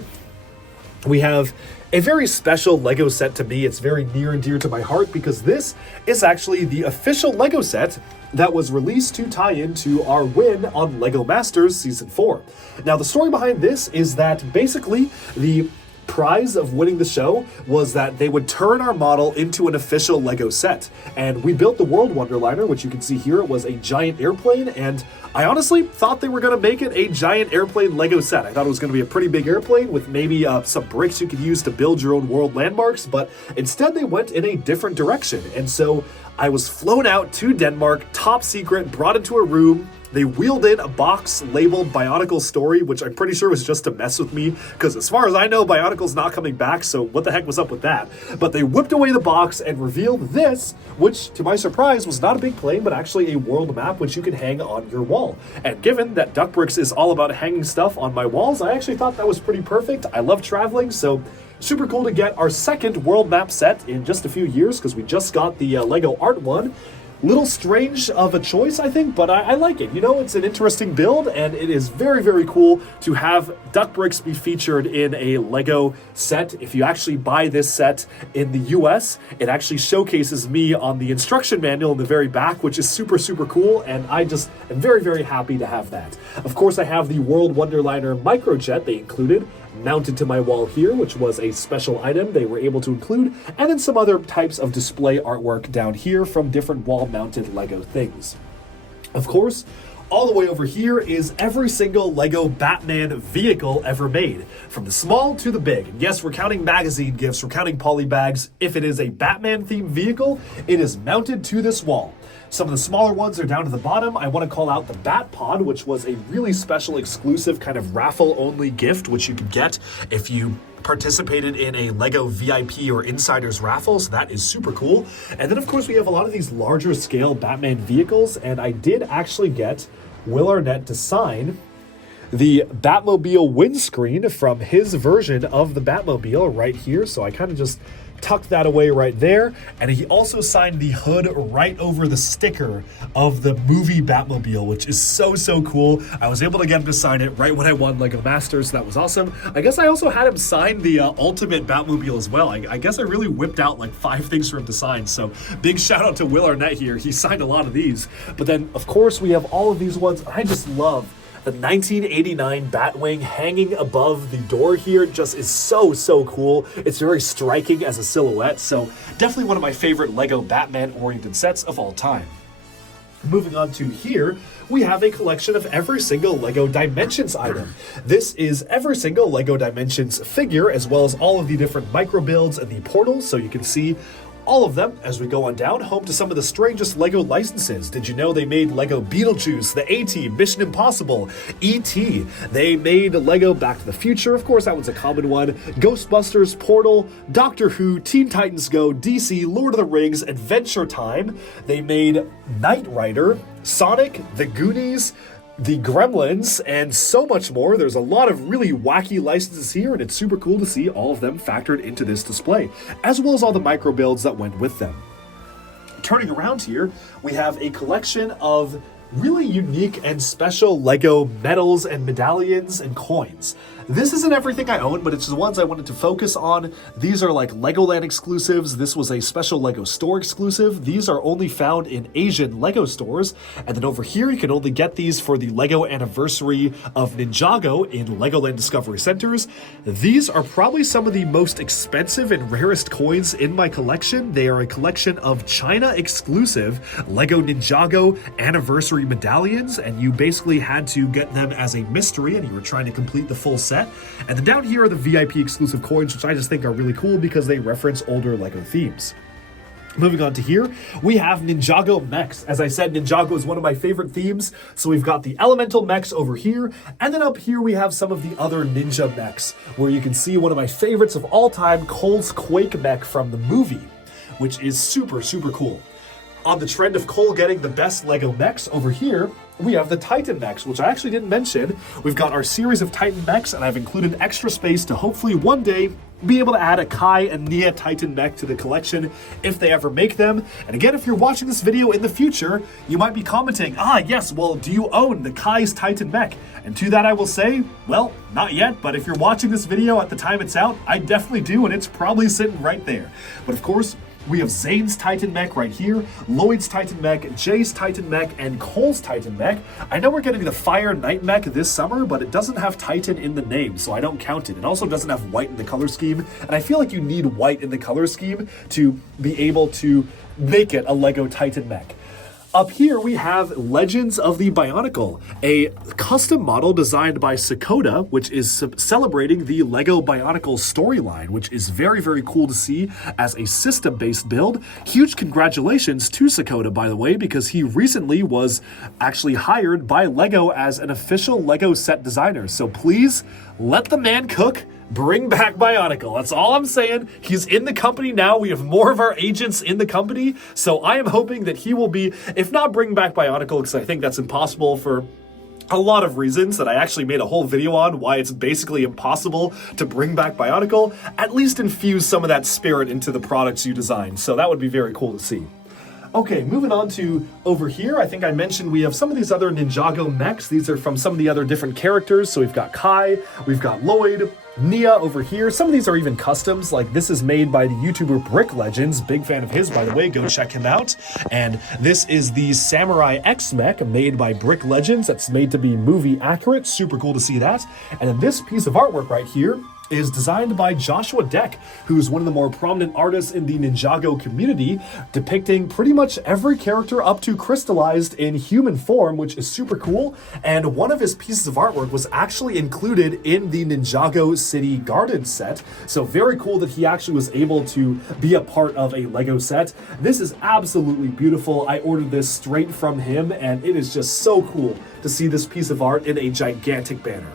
We have a very special LEGO set to me. It's very near and dear to my heart because this is actually the official LEGO set that was released to tie into our win on LEGO Masters Season 4. Now, the story behind this is that basically the prize of winning the show was that they would turn our model into an official LEGO set. And we built the World Wonderliner, which you can see here. It was a giant airplane, and I honestly thought they were going to make it a giant airplane LEGO set. I thought it was going to be a pretty big airplane with maybe some bricks you could use to build your own world landmarks, but instead they went in a different direction. And so I was flown out to Denmark, top secret, brought into a room, They wheeled in a box labeled Bionicle Story, which I'm pretty sure was just to mess with me, because as far as I know, Bionicle's not coming back, so what the heck was up with that? But they whipped away the box and revealed this, which, to my surprise, was not a big plane, but actually a world map which you can hang on your wall. And given that DuckBricks is all about hanging stuff on my walls, I actually thought that was pretty perfect. I love traveling, so super cool to get our second world map set in just a few years, because we just got the Lego art one. Little strange of a choice, I think, but I like it. You know, it's an interesting build, and it is very, very cool to have DuckBricks be featured in a Lego set. If you actually buy this set in the US, it actually showcases me on the instruction manual in the very back, which is super, super cool, and I just am very, very happy to have that. Of course, I have the World Wonderliner microjet they included, mounted to my wall here, which was a special item they were able to include, and then some other types of display artwork down here from different wall-mounted Lego things. Of course, all the way over here is every single Lego Batman vehicle ever made, from the small to the big. And yes, we're counting magazine gifts, we're counting poly bags. If it is a Batman-themed vehicle, it is mounted to this wall. Some of the smaller ones are down to the bottom. I want to call out the Bat Pod, which was a really special, exclusive kind of raffle-only gift, which you could get if you participated in a Lego VIP or Insiders raffle, so that is super cool. And then, of course, we have a lot of these larger scale Batman vehicles, and I did actually get Will Arnett to sign the Batmobile windscreen from his version of the Batmobile right here, so I kind of just tucked that away right there, and he also signed the hood right over the sticker of the movie Batmobile, which is so, so cool. I was able to get him to sign it right when I won Lego Masters, so that was awesome. I guess I also had him sign the Ultimate Batmobile as well. I guess I really whipped out like 5 things for him to sign, so big shout out to Will Arnett here. He signed a lot of these. But then, of course, we have all of these ones. I just love the 1989 Batwing hanging above the door here. Just is so, so cool. It's very striking as a silhouette, so definitely one of my favorite Lego Batman-oriented sets of all time. Moving on to here, we have a collection of every single Lego Dimensions item. This is every single Lego Dimensions figure, as well as all of the different micro builds and the portals, so you can see all of them as we go on down, home to some of the strangest Lego licenses. Did you know they made Lego Beetlejuice, the A-Team, Mission Impossible, E.T. They made Lego Back to the Future, of course that was a common one, Ghostbusters, Portal, Doctor Who, Teen Titans Go, DC, Lord of the Rings, Adventure Time. They made Knight Rider, Sonic, The Goonies, the Gremlins, and so much more. There's a lot of really wacky licenses here, and it's super cool to see all of them factored into this display, as well as all the micro builds that went with them. Turning around here, we have a collection of really unique and special Lego medals and medallions and coins. This isn't everything I own, but it's the ones I wanted to focus on. These are like Legoland exclusives. This was a special Lego store exclusive. These are only found in Asian Lego stores. And then over here, you can only get these for the Lego anniversary of Ninjago in Legoland Discovery Centers. These are probably some of the most expensive and rarest coins in my collection. They are a collection of China exclusive Lego Ninjago anniversary medallions, and you basically had to get them as a mystery, and you were trying to complete the full set. And then down here are the VIP exclusive coins, which I just think are really cool because they reference older Lego themes. Moving on to here, we have Ninjago Mechs. As I said, Ninjago is one of my favorite themes, so we've got the Elemental Mechs over here, and then up here we have some of the other Ninja Mechs, where you can see one of my favorites of all time, Cole's Quake Mech from the movie, which is super, super cool. On the trend of Cole getting the best Lego mechs, over here, we have the Titan mechs, which I actually didn't mention. We've got our series of Titan mechs, and I've included extra space to hopefully one day be able to add a Kai and Nia Titan mech to the collection if they ever make them. And again, if you're watching this video in the future, you might be commenting, yes, well, do you own the Kai's Titan mech? And to that I will say, well, not yet, but if you're watching this video at the time it's out, I definitely do, and it's probably sitting right there. But of course, we have Zane's Titan mech right here, Lloyd's Titan mech, Jay's Titan mech, and Cole's Titan mech. I know we're getting the Fire Knight mech this summer, but it doesn't have Titan in the name, so I don't count it. It also doesn't have white in the color scheme, and I feel like you need white in the color scheme to be able to make it a Lego Titan mech. Up here we have Legends of the Bionicle, a custom model designed by Sakota, which is celebrating the LEGO Bionicle storyline, which is very, very cool to see as a system-based build. Huge congratulations to Sakota, by the way, because he recently was actually hired by LEGO as an official LEGO set designer. So please, let the man cook. Bring back Bionicle. That's all I'm saying. He's in the company now. We have more of our agents in the company. So I am hoping that he will be, if not bring back Bionicle, because I think that's impossible for a lot of reasons that I actually made a whole video on why it's basically impossible to bring back Bionicle, at least infuse some of that spirit into the products you design. So that would be very cool to see. Okay, moving on to over here, I think I mentioned we have some of these other Ninjago mechs. These are from some of the other different characters. So we've got Kai, we've got Lloyd, Nia over here. Some of these are even customs, like this is made by the YouTuber Brick Legends. Big fan of his, by the way, go check him out. And this is the Samurai X mech made by Brick Legends. That's made to be movie accurate. Super cool to see that. And then this piece of artwork right here is designed by Joshua Deck, who's one of the more prominent artists in the Ninjago community, depicting pretty much every character up to crystallized in human form, which is super cool. And one of his pieces of artwork was actually included in the Ninjago City Garden set. So very cool that he actually was able to be a part of a LEGO set. This is absolutely beautiful. I ordered this straight from him, and it is just so cool to see this piece of art in a gigantic banner.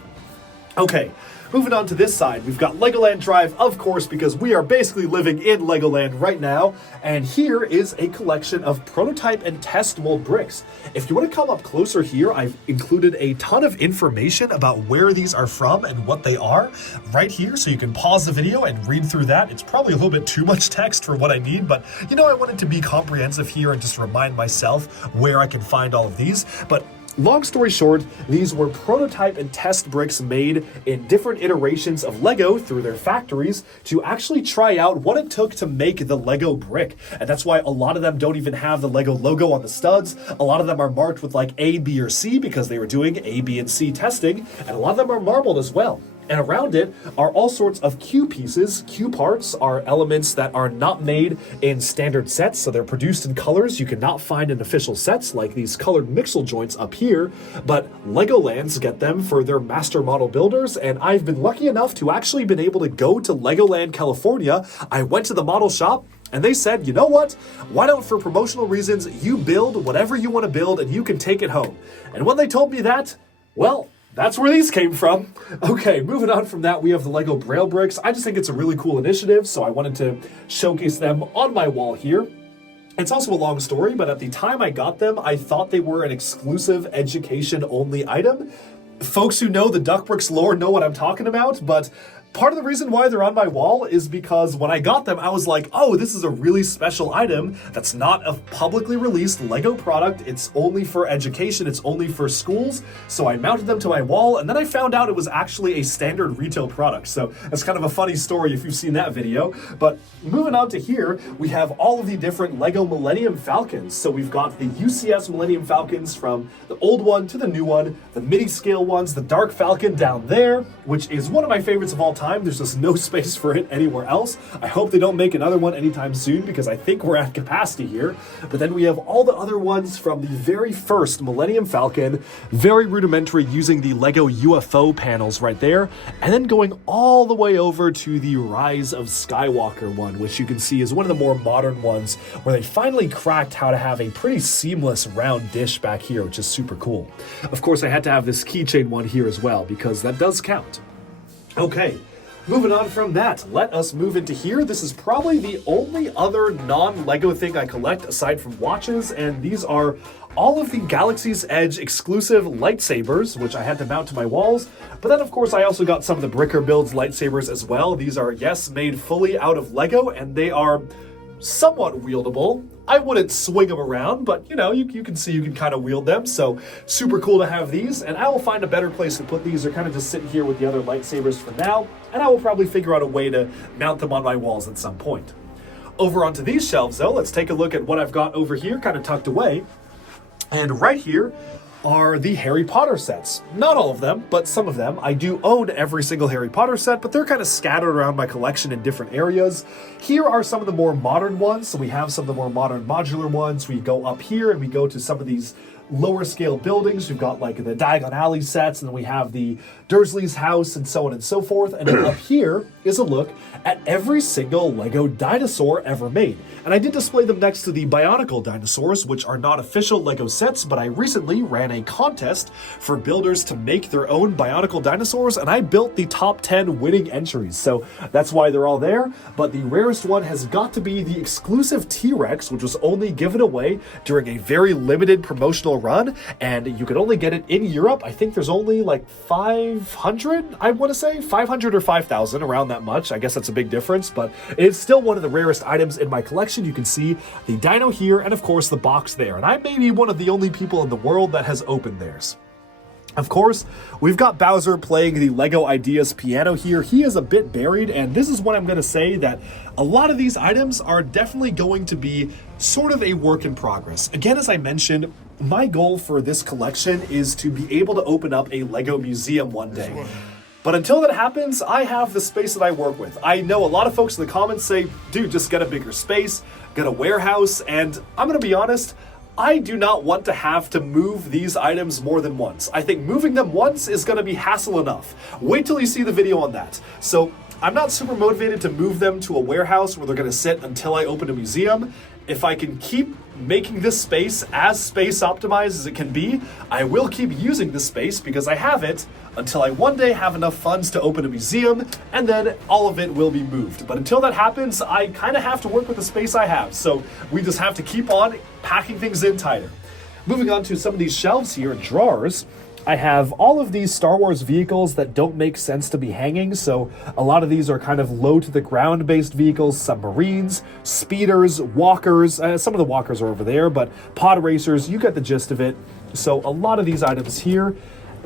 Okay. Moving on to this side, we've got Legoland Drive, of course, because we are basically living in Legoland right now. And here is a collection of prototype and test mold bricks. If you want to come up closer here, I've included a ton of information about where these are from and what they are right here. So you can pause the video and read through that. It's probably a little bit too much text for what I need, but you know, I wanted to be comprehensive here and just remind myself where I can find all of these. But long story short, these were prototype and test bricks made in different iterations of LEGO through their factories to actually try out what it took to make the LEGO brick. And that's why a lot of them don't even have the LEGO logo on the studs. A lot of them are marked with like A, B, or C because they were doing A, B, and C testing. And a lot of them are marbled as well. And around it are all sorts of Q pieces. Q parts are elements that are not made in standard sets, so they're produced in colors you cannot find in official sets, like these colored mixel joints up here, but Legolands get them for their master model builders, and I've been lucky enough to actually been able to go to Legoland, California. I went to the model shop, and they said, you know what? Why don't, for promotional reasons, you build whatever you want to build, and you can take it home. And when they told me that, well, that's where these came from. Okay, moving on from that, we have the LEGO Braille bricks. I just think it's a really cool initiative, so I wanted to showcase them on my wall here. It's also a long story, but at the time I got them, I thought they were an exclusive education-only item. Folks who know the DuckBricks lore know what I'm talking about, but part of the reason why they're on my wall is because when I got them, I was like, oh, this is a really special item that's not a publicly released LEGO product. It's only for education. It's only for schools. So I mounted them to my wall, and then I found out it was actually a standard retail product. So that's kind of a funny story if you've seen that video. But moving on to here, we have all of the different LEGO Millennium Falcons. So we've got the UCS Millennium Falcons from the old one to the new one, the mini scale ones, the Dark Falcon down there, which is one of my favorites of all time. There's just no space for it anywhere else. I hope they don't make another one anytime soon because I think we're at capacity here. But then we have all the other ones from the very first Millennium Falcon, very rudimentary, using the LEGO UFO panels right there, and then going all the way over to the Rise of Skywalker one, which you can see is one of the more modern ones where they finally cracked how to have a pretty seamless round dish back here, which is super cool. Of course, I had to have this keychain one here as well because that does count. Okay. Moving on from that, let us move into here. This is probably the only other non-LEGO thing I collect aside from watches, and these are all of the Galaxy's Edge exclusive lightsabers, which I had to mount to my walls. But then, of course, I also got some of the Bricker Builds lightsabers as well. These are, yes, made fully out of LEGO, and they are somewhat wieldable. I wouldn't swing them around, but you know, you can see you can kind of wield them, so super cool to have these, and I will find a better place to put these. They're kind of just sitting here with the other lightsabers for now, and I will probably figure out a way to mount them on my walls at some point. Over onto these shelves though, let's take a look at what I've got over here, kind of tucked away. And right here, are the Harry Potter sets. Not all of them, but some of them. I do own every single Harry Potter set, but they're kind of scattered around my collection in different areas. Here are some of the more modern ones. So we have some of the more modern modular ones. We go up here and we go to some of these lower scale buildings. We've got like the Diagon Alley sets, and then we have the Dursley's house and so on and so forth. And then up here is a look at every single Lego dinosaur ever made. And I did display them next to the Bionicle dinosaurs, which are not official Lego sets, but I recently ran a contest for builders to make their own Bionicle dinosaurs, and I built the top 10 winning entries. So that's why they're all there. But the rarest one has got to be the exclusive T-Rex, which was only given away during a very limited promotional run, and you could only get it in Europe. I think there's only like 500, I want to say 500 or 5,000, around that much. I guess that's a big difference, but it's still one of the rarest items in my collection. You can see the dino here, and of course the box there, and I may be one of the only people in the world that has opened theirs. Of course, we've got Bowser playing the Lego Ideas piano here. He is a bit buried, and this is what I'm going to say, that a lot of these items are definitely going to be sort of a work in progress. Again, as I mentioned, my goal for this collection is to be able to open up a Lego museum one day. But until that happens, I have the space that I work with. I know a lot of folks in the comments say, dude, just get a bigger space, get a warehouse, and I'm going to be honest, I do not want to have to move these items more than once. I think moving them once is going to be hassle enough. Wait till you see the video on that. So I'm not super motivated to move them to a warehouse where they're going to sit until I open a museum. If I can keep making this space as space optimized as it can be, I will keep using this space because I have it until I one day have enough funds to open a museum, and then all of it will be moved. But until that happens, I kind of have to work with the space I have. So we just have to keep on packing things in tighter. Moving on to some of these shelves here and drawers, I have all of these Star Wars vehicles that don't make sense to be hanging, so a lot of these are kind of low to the ground based vehicles, submarines, speeders, walkers, some of the walkers are over there, but pod racers, you get the gist of it. So a lot of these items here,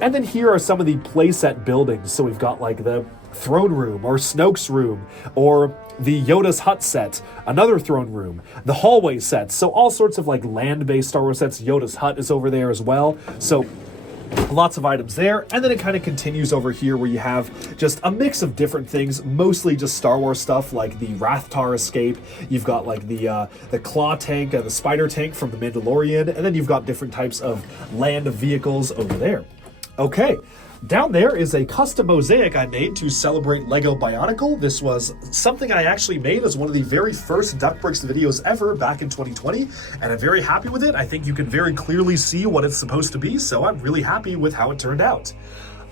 and then here are some of the playset buildings. So we've got like the throne room or Snoke's room, or the Yoda's hut set, another throne room, the hallway sets, so all sorts of like land-based Star Wars sets. Yoda's hut is over there as well, so lots of items there. And then it kind of continues over here where you have just a mix of different things, mostly just Star Wars stuff like the Rathtar escape. You've got like the claw tank, the spider tank from the Mandalorian, and then you've got different types of land vehicles over there. Okay, down there is a custom mosaic I made to celebrate Lego Bionicle. This was something I actually made as one of the very first DuckBricks videos ever back in 2020, and I'm very happy with it. I think you can very clearly see what it's supposed to be, so I'm really happy with how it turned out.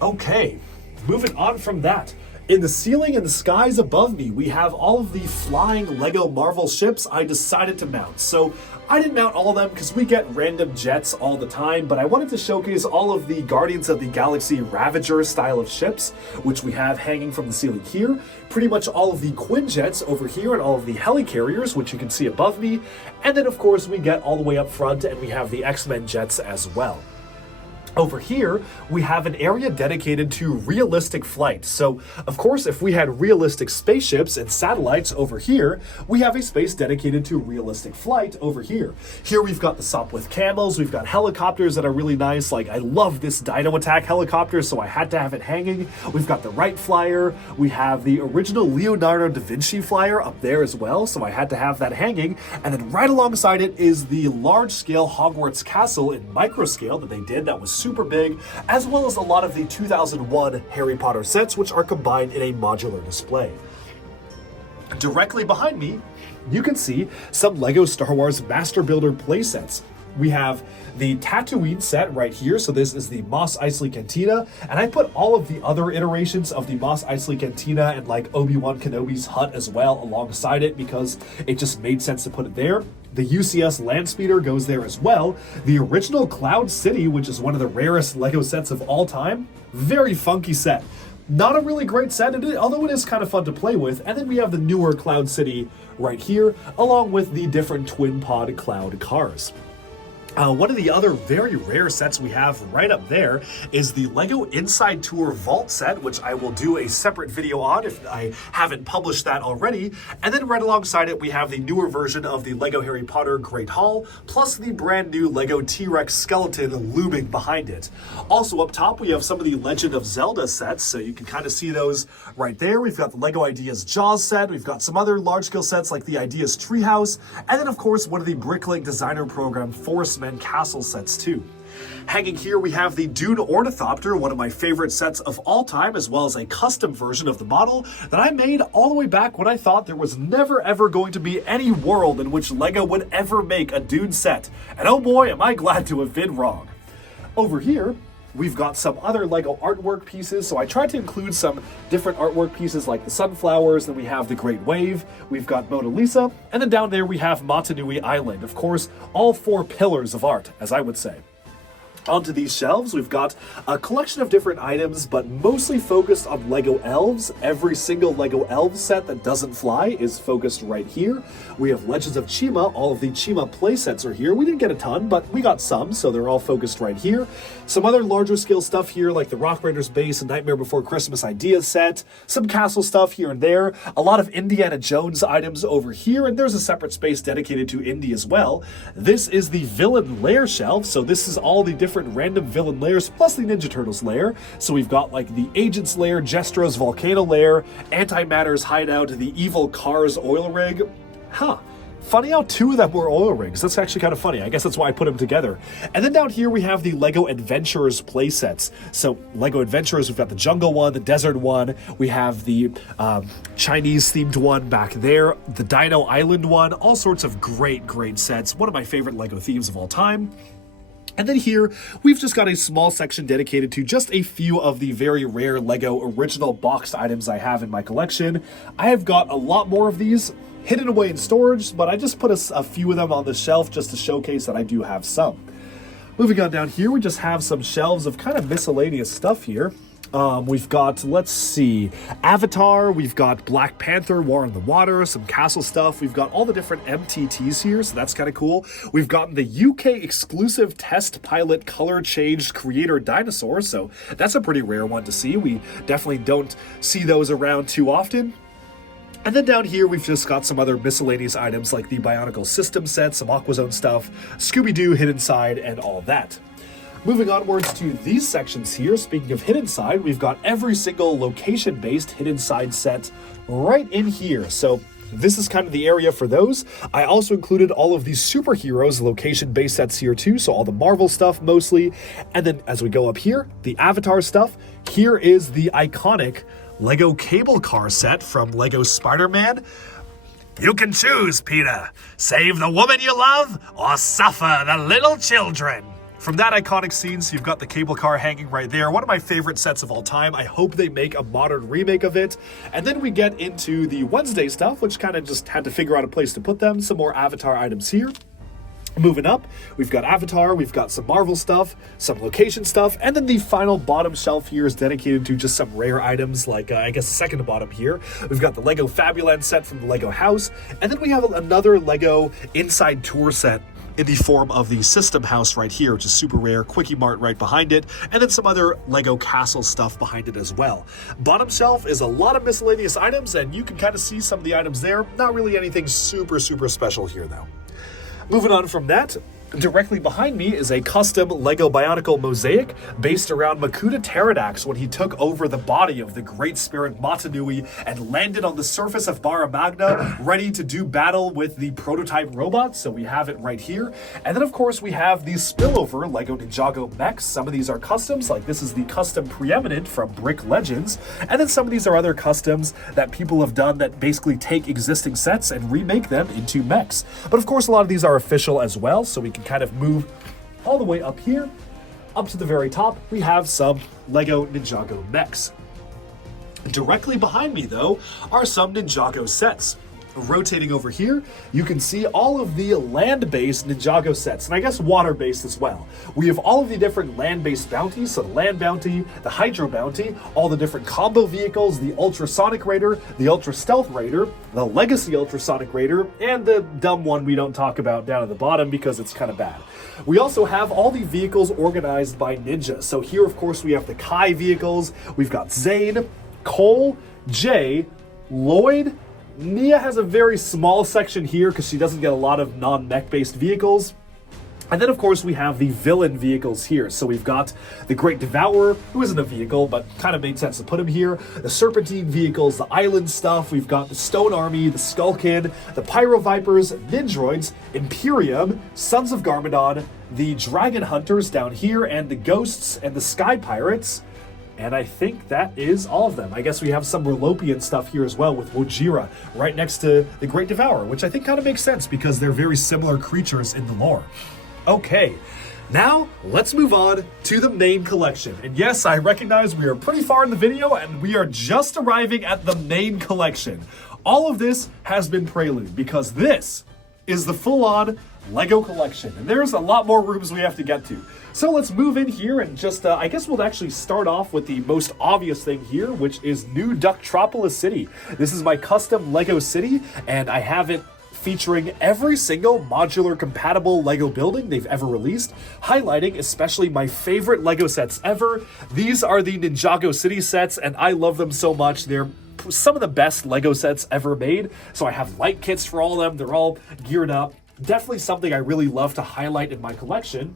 Okay, moving on from that. In the ceiling and the skies above me, we have all of the flying Lego Marvel ships I decided to mount. So I didn't mount all of them because we get random jets all the time, but I wanted to showcase all of the Guardians of the Galaxy Ravager style of ships, which we have hanging from the ceiling here. Pretty much all of the Quinjets over here and all of the helicarriers, which you can see above me. And then of course we get all the way up front and we have the X-Men jets as well. Over here, we have an area dedicated to realistic flight. So, of course, if we had realistic spaceships and satellites over here, we have a space dedicated to realistic flight over here. Here we've got the Sopwith Camels, we've got helicopters that are really nice. Like, I love this Dino Attack helicopter, so I had to have it hanging. We've got the Wright Flyer, we have the original Leonardo da Vinci Flyer up there as well, so I had to have that hanging. And then right alongside it is the large-scale Hogwarts Castle in microscale that they did that was super big, as well as a lot of the 2001 Harry Potter sets, which are combined in a modular display. Directly behind me, you can see some Lego Star Wars Master Builder playsets. We have the Tatooine set right here, so this is the Mos Eisley Cantina, and I put all of the other iterations of the Mos Eisley Cantina and like Obi-Wan Kenobi's hut as well alongside it because it just made sense to put it there. The UCS Landspeeder goes there as well. The original Cloud City, which is one of the rarest Lego sets of all time, very funky set. Not a really great set, although it is kind of fun to play with. And then we have the newer Cloud City right here, along with the different twin pod Cloud cars. One of the other very rare sets we have right up there is the LEGO Inside Tour Vault set, which I will do a separate video on if I haven't published that already. And then right alongside it, we have the newer version of the LEGO Harry Potter Great Hall, plus the brand new LEGO T-Rex skeleton looming behind it. Also up top, we have some of the Legend of Zelda sets, so you can kind of see those right there. We've got the LEGO Ideas Jaws set, we've got some other large-scale sets like the Ideas Treehouse, and then of course one of the Bricklink Designer Program Forest and castle sets too. Hanging here we have the Dune Ornithopter, one of my favorite sets of all time, as well as a custom version of the model that I made all the way back when I thought there was never ever going to be any world in which LEGO would ever make a Dune set. And oh boy, am I glad to have been wrong. Over here, we've got some other LEGO artwork pieces, so I tried to include some different artwork pieces like the sunflowers, then we have the Great Wave, we've got Mona Lisa, and then down there we have Motunui Island. Of course, all 4 pillars of art, as I would say. Onto these shelves, we've got a collection of different items, but mostly focused on LEGO Elves. Every single LEGO Elves set that doesn't fly is focused right here. We have Legends of Chima. All of the Chima playsets are here. We didn't get a ton, but we got some, so they're all focused right here. Some other larger scale stuff here, like the Rock Raiders base and Nightmare Before Christmas idea set. Some castle stuff here and there. A lot of Indiana Jones items over here, and there's a separate space dedicated to Indy as well. This is the Villain Lair shelf, so this is all the different random villain layers plus the Ninja Turtles lair. So we've got like the Agent's lair, Jestro's volcano lair, Antimatter's hideout, the Evil Cars oil rig. Funny how 2 of them were oil rigs. That's actually kind of funny. I guess that's why I put them together. And then down here we have the LEGO Adventurers playsets. So LEGO Adventurers, we've got the jungle one, the desert one. We have the Chinese themed one back there, the Dino Island one. All sorts of great sets. One of my favorite LEGO themes of all time. And then here, we've just got a small section dedicated to just a few of the very rare LEGO original boxed items I have in my collection. I have got a lot more of these hidden away in storage, but I just put a few of them on the shelf just to showcase that I do have some. Moving on down here, we just have some shelves of kind of miscellaneous stuff here. We've got, let's see, Avatar, we've got Black Panther, War in the Water, some castle stuff. We've got all the different MTTs here, so that's kind of cool. We've gotten the UK exclusive test pilot color changed creator dinosaur, so that's a pretty rare one to see. We definitely don't see those around too often. And then down here, we've just got some other miscellaneous items like the Bionicle system set, some Aquazone stuff, Scooby-Doo hidden side, and all that. Moving onwards to these sections here, speaking of hidden side, we've got every single location-based hidden side set right in here. So this is kind of the area for those. I also included all of these superheroes location-based sets here too, so all the Marvel stuff mostly. And then as we go up here, the Avatar stuff, here is the iconic LEGO cable car set from LEGO Spider-Man. You can choose, Peter. Save the woman you love or suffer the little children. From that iconic scene, so you've got the cable car hanging right there. One of my favorite sets of all time. I hope they make a modern remake of it. And then we get into the Wednesday stuff, which kind of just had to figure out a place to put them. Some more Avatar items here. Moving up, we've got Avatar, we've got some Marvel stuff, some location stuff, and then the final bottom shelf here is dedicated to just some rare items, like I guess the second to bottom here. We've got the LEGO Fabuland set from the LEGO house, and then we have another LEGO Inside Tour set in the form of the System House right here, which is super rare, Quickie Mart right behind it, and then some other LEGO Castle stuff behind it as well. Bottom shelf is a lot of miscellaneous items, and you can kind of see some of the items there. Not really anything super special here though. Moving on from that, directly behind me is a custom LEGO Bionicle mosaic based around Makuta Pterodax when he took over the body of the Great Spirit Motunui and landed on the surface of Barra Magna, ready to do battle with the prototype robots. So we have it right here. And then of course we have these spillover LEGO Ninjago Mechs. Some of these are customs, like this is the custom Preeminent from Brick Legends. And then some of these are other customs that people have done that basically take existing sets and remake them into mechs. But of course a lot of these are official as well, so we can kind of move all the way up here. Up to the very top, we have some LEGO Ninjago mechs. Directly behind me, though, are some Ninjago sets. Rotating over here, you can see all of the land-based Ninjago sets, and I guess water-based as well. We have all of the different land-based bounties, so the land bounty, the hydro bounty, all the different combo vehicles, the ultrasonic raider, the ultra stealth raider, the legacy ultrasonic raider, and the dumb one we don't talk about down at the bottom because it's kind of bad. We also have all the vehicles organized by Ninja. So here, of course, we have the Kai vehicles. We've got Zane, Cole, Jay, Lloyd. Nia has a very small section here because she doesn't get a lot of non-mech based vehicles. And then, of course, we have the villain vehicles here. So we've got the Great Devourer, who isn't a vehicle, but kind of made sense to put him here. The Serpentine vehicles, the island stuff. We've got the Stone Army, the Skullkin, the Pyro Vipers, Nindroids, Imperium, Sons of Garmadon, the Dragon Hunters down here, and the Ghosts and the Sky Pirates. And I think that is all of them. I guess we have some Relopian stuff here as well with Wojira right next to the Great Devourer, which I think kind of makes sense because they're very similar creatures in the lore. Okay, now let's move on to the main collection. And yes, I recognize we are pretty far in the video and we are just arriving at the main collection. All of this has been prelude because this is the full-on Lego collection. And there's a lot more rooms we have to get to. So let's move in here and just, I guess we'll actually start off with the most obvious thing here, which is new Duckropolis City. This is my custom Lego city, and I have it featuring every single modular compatible Lego building they've ever released, highlighting especially my favorite Lego sets ever. These are the Ninjago City sets, and I love them so much. They're some of the best Lego sets ever made. So I have light kits for all of them. They're all geared up. Definitely something I really love to highlight in my collection.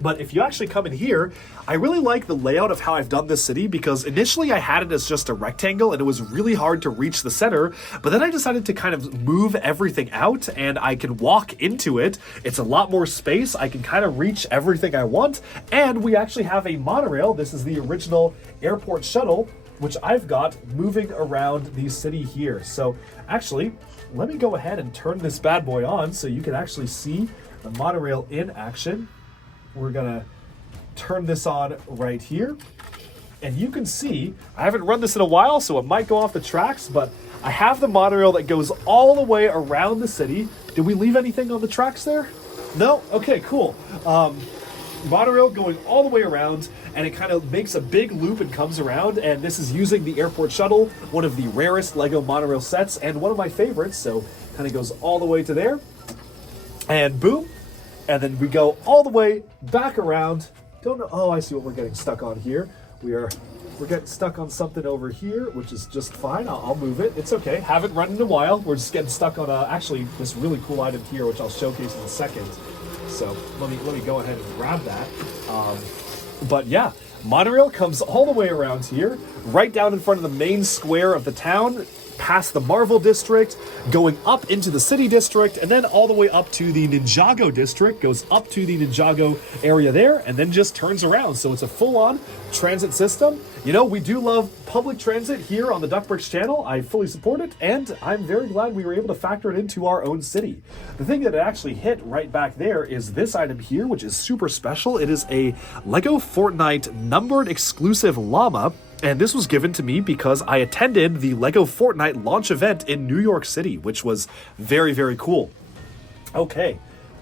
But if you actually come in here, I really like the layout of how I've done this city because initially I had it as just a rectangle and it was really hard to reach the center, but then I decided to kind of move everything out and I can walk into it. It's a lot more space. I can kind of reach everything I want, and we actually have a monorail. This is the original airport shuttle, which I've got moving around the city here. So actually, let me go ahead and turn this bad boy on so you can actually see the monorail in action. We're gonna turn this on right here. And you can see, I haven't run this in a while, so it might go off the tracks, but I have the monorail that goes all the way around the city. Did we leave anything on the tracks there? No? Okay, cool. Monorail going all the way around, and it kind of makes a big loop and comes around, and this is using the airport shuttle, one of the rarest Lego monorail sets, and one of my favorites, so kind of goes all the way to there. And boom. And then we go all the way back around. Don't know. Oh, I see what we're getting stuck on here. We're getting stuck on something over here, which is just fine. I'll move it. It's okay. Haven't run in a while. We're just getting stuck on actually this really cool item here, which I'll showcase in a second. So let me go ahead and grab that. But yeah, monorail comes all the way around here, right down in front of the main square of the town, past the Marvel district, going up into the city district, and then all the way up to the Ninjago district, goes up to the Ninjago area there, and then just turns around. So it's a full-on transit system. You know, we do love public transit here on the DuckBricks channel. I fully support it, and I'm very glad we were able to factor it into our own city. The thing that it actually hit right back there is this item here, which is super special. It is a Lego Fortnite numbered exclusive llama. And this was given to me because I attended the LEGO Fortnite launch event in New York City, which was very, very cool. Okay,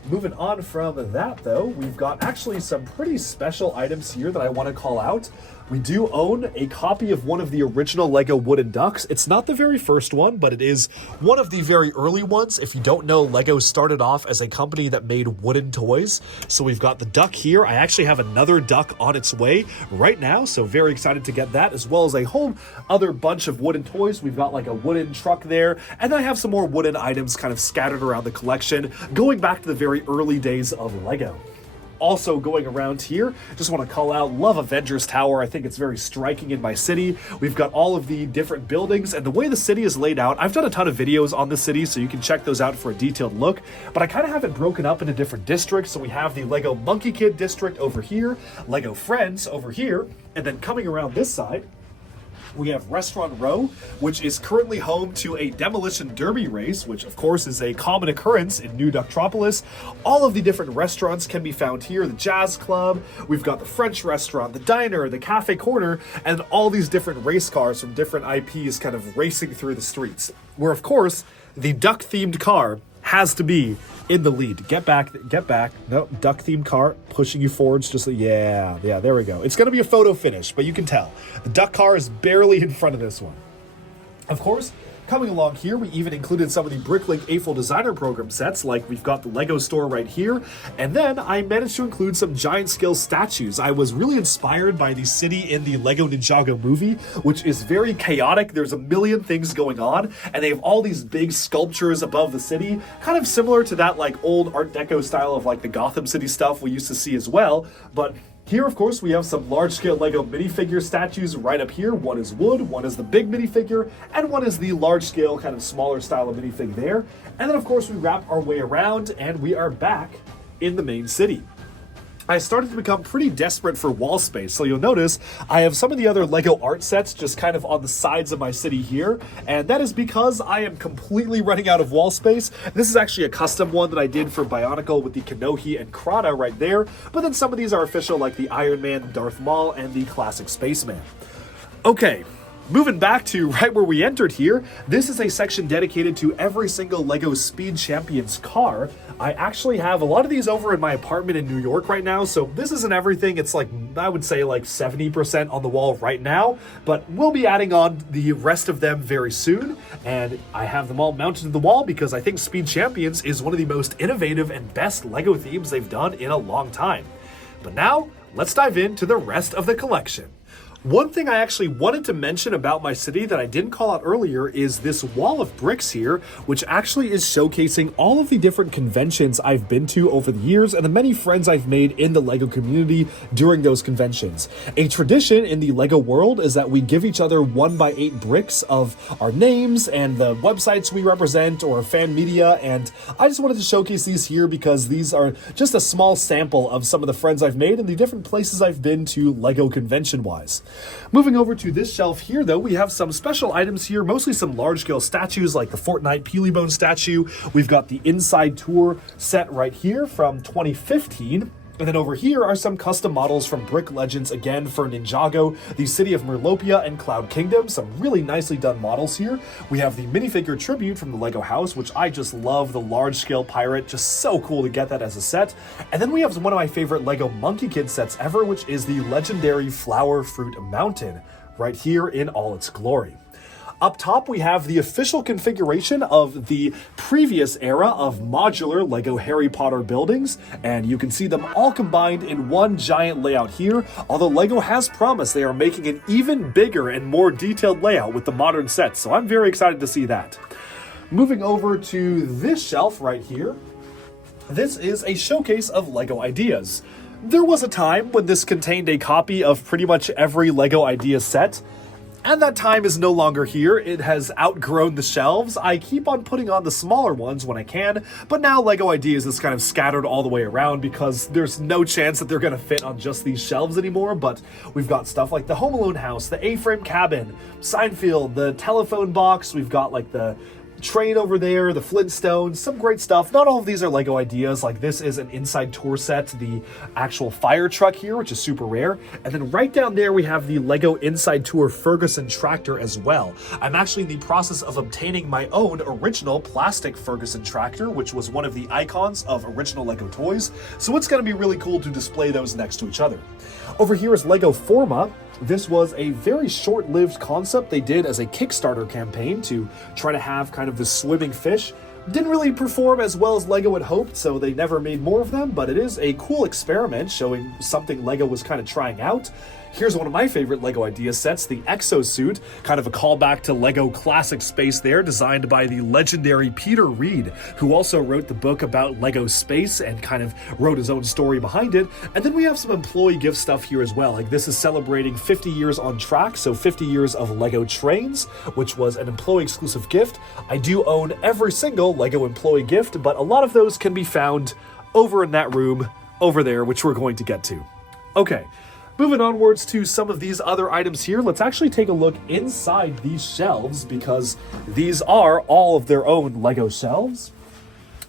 moving on from that though, we've got actually some pretty special items here that I want to call out. We do own a copy of one of the original LEGO wooden ducks. It's not the very first one, but it is one of the very early ones. If you don't know, LEGO started off as a company that made wooden toys. So we've got the duck here. I actually have another duck on its way right now, so very excited to get that, as well as a whole other bunch of wooden toys. We've got like a wooden truck there, and I have some more wooden items kind of scattered around the collection, going back to the very early days of LEGO. Also going around here, just want to call out, love Avengers Tower. I think it's very striking in my city. We've got all of the different buildings, and the way the city is laid out, I've done a ton of videos on the city, so you can check those out for a detailed look, but I kind of have it broken up into different districts. So we have the Lego Monkey Kid district over here, Lego Friends over here, and then coming around this side, we have Restaurant Row, which is currently home to a demolition derby race, which of course is a common occurrence in New Duckropolis. All of the different restaurants can be found here. The Jazz Club, we've got the French restaurant, the diner, the cafe corner, and all these different race cars from different IPs kind of racing through the streets. Where of course, the duck-themed car has to be in the lead. Get back. No, duck-themed car pushing you forwards. Just yeah, there we go. It's going to be a photo finish, but you can tell. The duck car is barely in front of this one. Of course, coming along here, we even included some of the Bricklink Eiffel Designer Program sets, like we've got the Lego store right here, and then I managed to include some giant scale statues. I was really inspired by the city in the Lego Ninjago movie, which is very chaotic. There's a million things going on, and they have all these big sculptures above the city, kind of similar to that like old Art Deco style of like the Gotham City stuff we used to see as well, but here, of course, we have some large-scale Lego minifigure statues right up here. One is wood, one is the big minifigure, and one is the large-scale, kind of smaller style of minifig there. And then, of course, we wrap our way around, and we are back in the main city. I started to become pretty desperate for wall space, so you'll notice I have some of the other Lego art sets just kind of on the sides of my city here, and that is because I am completely running out of wall space. This is actually a custom one that I did for Bionicle with the Kanohi and Krana right there, but then some of these are official like the Iron Man, Darth Maul, and the classic Spaceman. Okay. Moving back to right where we entered here, this is a section dedicated to every single LEGO Speed Champions car. I actually have a lot of these over in my apartment in New York right now, so this isn't everything. It's like, I would say like 70% on the wall right now, but we'll be adding on the rest of them very soon, and I have them all mounted to the wall because I think Speed Champions is one of the most innovative and best LEGO themes they've done in a long time. But now, let's dive into the rest of the collection. One thing I actually wanted to mention about my city that I didn't call out earlier is this wall of bricks here, which actually is showcasing all of the different conventions I've been to over the years and the many friends I've made in the LEGO community during those conventions. A tradition in the LEGO world is that we give each other 1x8 bricks of our names and the websites we represent or fan media, and I just wanted to showcase these here because these are just a small sample of some of the friends I've made and the different places I've been to LEGO convention-wise. Moving over to this shelf here, though, we have some special items here, mostly some large-scale statues like the Fortnite Peelybone statue. We've got the Inside Tour set right here from 2015. And then over here are some custom models from Brick Legends, again for Ninjago, the City of Merlopia, and Cloud Kingdom. Some really nicely done models here. We have the minifigure tribute from the LEGO house, which I just love, the large-scale pirate. Just so cool to get that as a set. And then we have one of my favorite LEGO Monkey Kid sets ever, which is the legendary Flower Fruit Mountain, right here in all its glory. Up top, we have the official configuration of the previous era of modular LEGO Harry Potter buildings, and you can see them all combined in one giant layout here, although LEGO has promised they are making an even bigger and more detailed layout with the modern sets, so I'm very excited to see that. Moving over to this shelf right here, this is a showcase of LEGO ideas. There was a time when this contained a copy of pretty much every LEGO idea set, and that time is no longer here. It has outgrown the shelves. I keep on putting on the smaller ones when I can, but now LEGO Ideas is kind of scattered all the way around because there's no chance that they're going to fit on just these shelves anymore, but we've got stuff like the Home Alone house, the A-frame cabin, Seinfeld, the telephone box, we've got like the train over there, the Flintstones, some great stuff. Not all of these are LEGO Ideas. Like this is an Inside Tour set, the actual fire truck here, which is super rare. And then right down there, we have the LEGO Inside Tour Ferguson tractor as well. I'm actually in the process of obtaining my own original plastic Ferguson tractor, which was one of the icons of original LEGO toys. So it's going to be really cool to display those next to each other. Over here is LEGO Forma. This was a very short-lived concept they did as a Kickstarter campaign to try to have kind of the swimming fish. Didn't really perform as well as LEGO had hoped, so they never made more of them, but it is a cool experiment showing something LEGO was kind of trying out. Here's one of my favorite LEGO idea sets, the Exosuit, kind of a callback to LEGO Classic Space there, designed by the legendary Peter Reed, who also wrote the book about LEGO Space and kind of wrote his own story behind it. And then we have some employee gift stuff here as well. Like this is celebrating 50 years on track, so 50 years of LEGO Trains, which was an employee exclusive gift. I do own every single LEGO employee gift, but a lot of those can be found over in that room over there, which we're going to get to. Okay. Moving onwards to some of these other items here, let's actually take a look inside these shelves because these are all of their own LEGO shelves.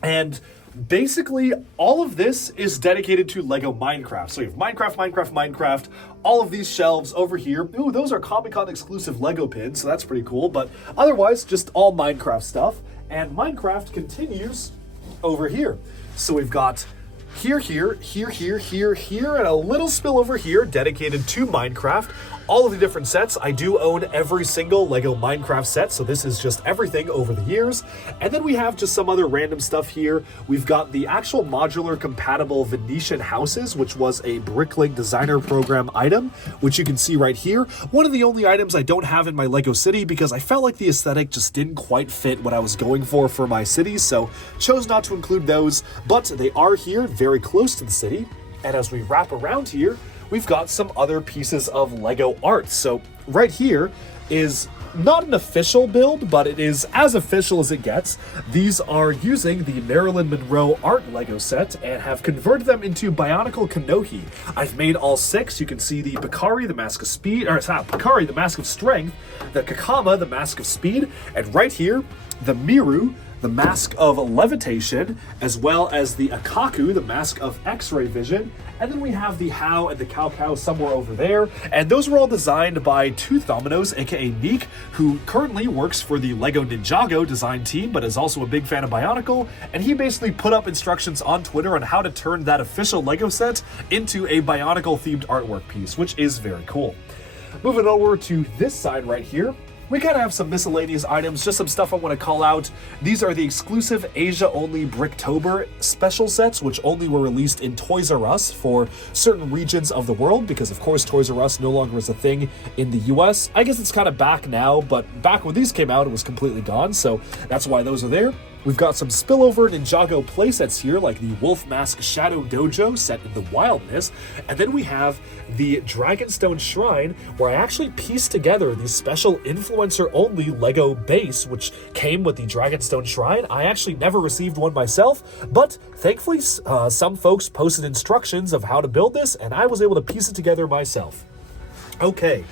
And basically, all of this is dedicated to LEGO Minecraft. So you have Minecraft, all of these shelves over here. Ooh, those are Comic-Con exclusive LEGO pins, so that's pretty cool. But otherwise, just all Minecraft stuff. And Minecraft continues over here. So we've got here, and a little spill over here dedicated to Minecraft. All of the different sets. I do own every single Lego Minecraft set, so this is just everything over the years. And then we have just some other random stuff here. We've got the actual modular compatible Venetian houses, which was a Bricklink designer program item, which you can see right here. One of the only items I don't have in my Lego city because I felt like the aesthetic just didn't quite fit what I was going for my city, so chose not to include those, but they are here very close to the city. And as we wrap around here, we've got some other pieces of Lego art. So right here is not an official build, but it is as official as it gets. These are using the Marilyn Monroe art Lego set and have converted them into Bionicle Kanohi. I've made all 6. You can see the Bakari, the Mask of Speed, or it's not Bakari, the Mask of Strength, the Kakama, the Mask of Speed, and right here, the Miru, the Mask of Levitation, as well as the Akaku, the Mask of X-ray Vision, and then we have the How and the Cow somewhere over there. And those were all designed by Tooth Dominoes, aka Neek, who currently works for the Lego Ninjago design team, but is also a big fan of Bionicle. And he basically put up instructions on Twitter on how to turn that official Lego set into a Bionicle-themed artwork piece, which is very cool. Moving over to this side right here, we kind of have some miscellaneous items, just some stuff I want to call out. These are the exclusive Asia-only Bricktober special sets, which only were released in Toys R Us for certain regions of the world, because of course Toys R Us no longer is a thing in the US. I guess it's kind of back now, but back when these came out, it was completely gone, so that's why those are there. We've got some spillover Ninjago playsets here, like the Wolf Mask Shadow Dojo set in the Wildness, and then we have the Dragonstone Shrine, where I actually pieced together the special influencer-only Lego base, which came with the Dragonstone Shrine. I actually never received one myself, but thankfully some folks posted instructions of how to build this, and I was able to piece it together myself. Okay,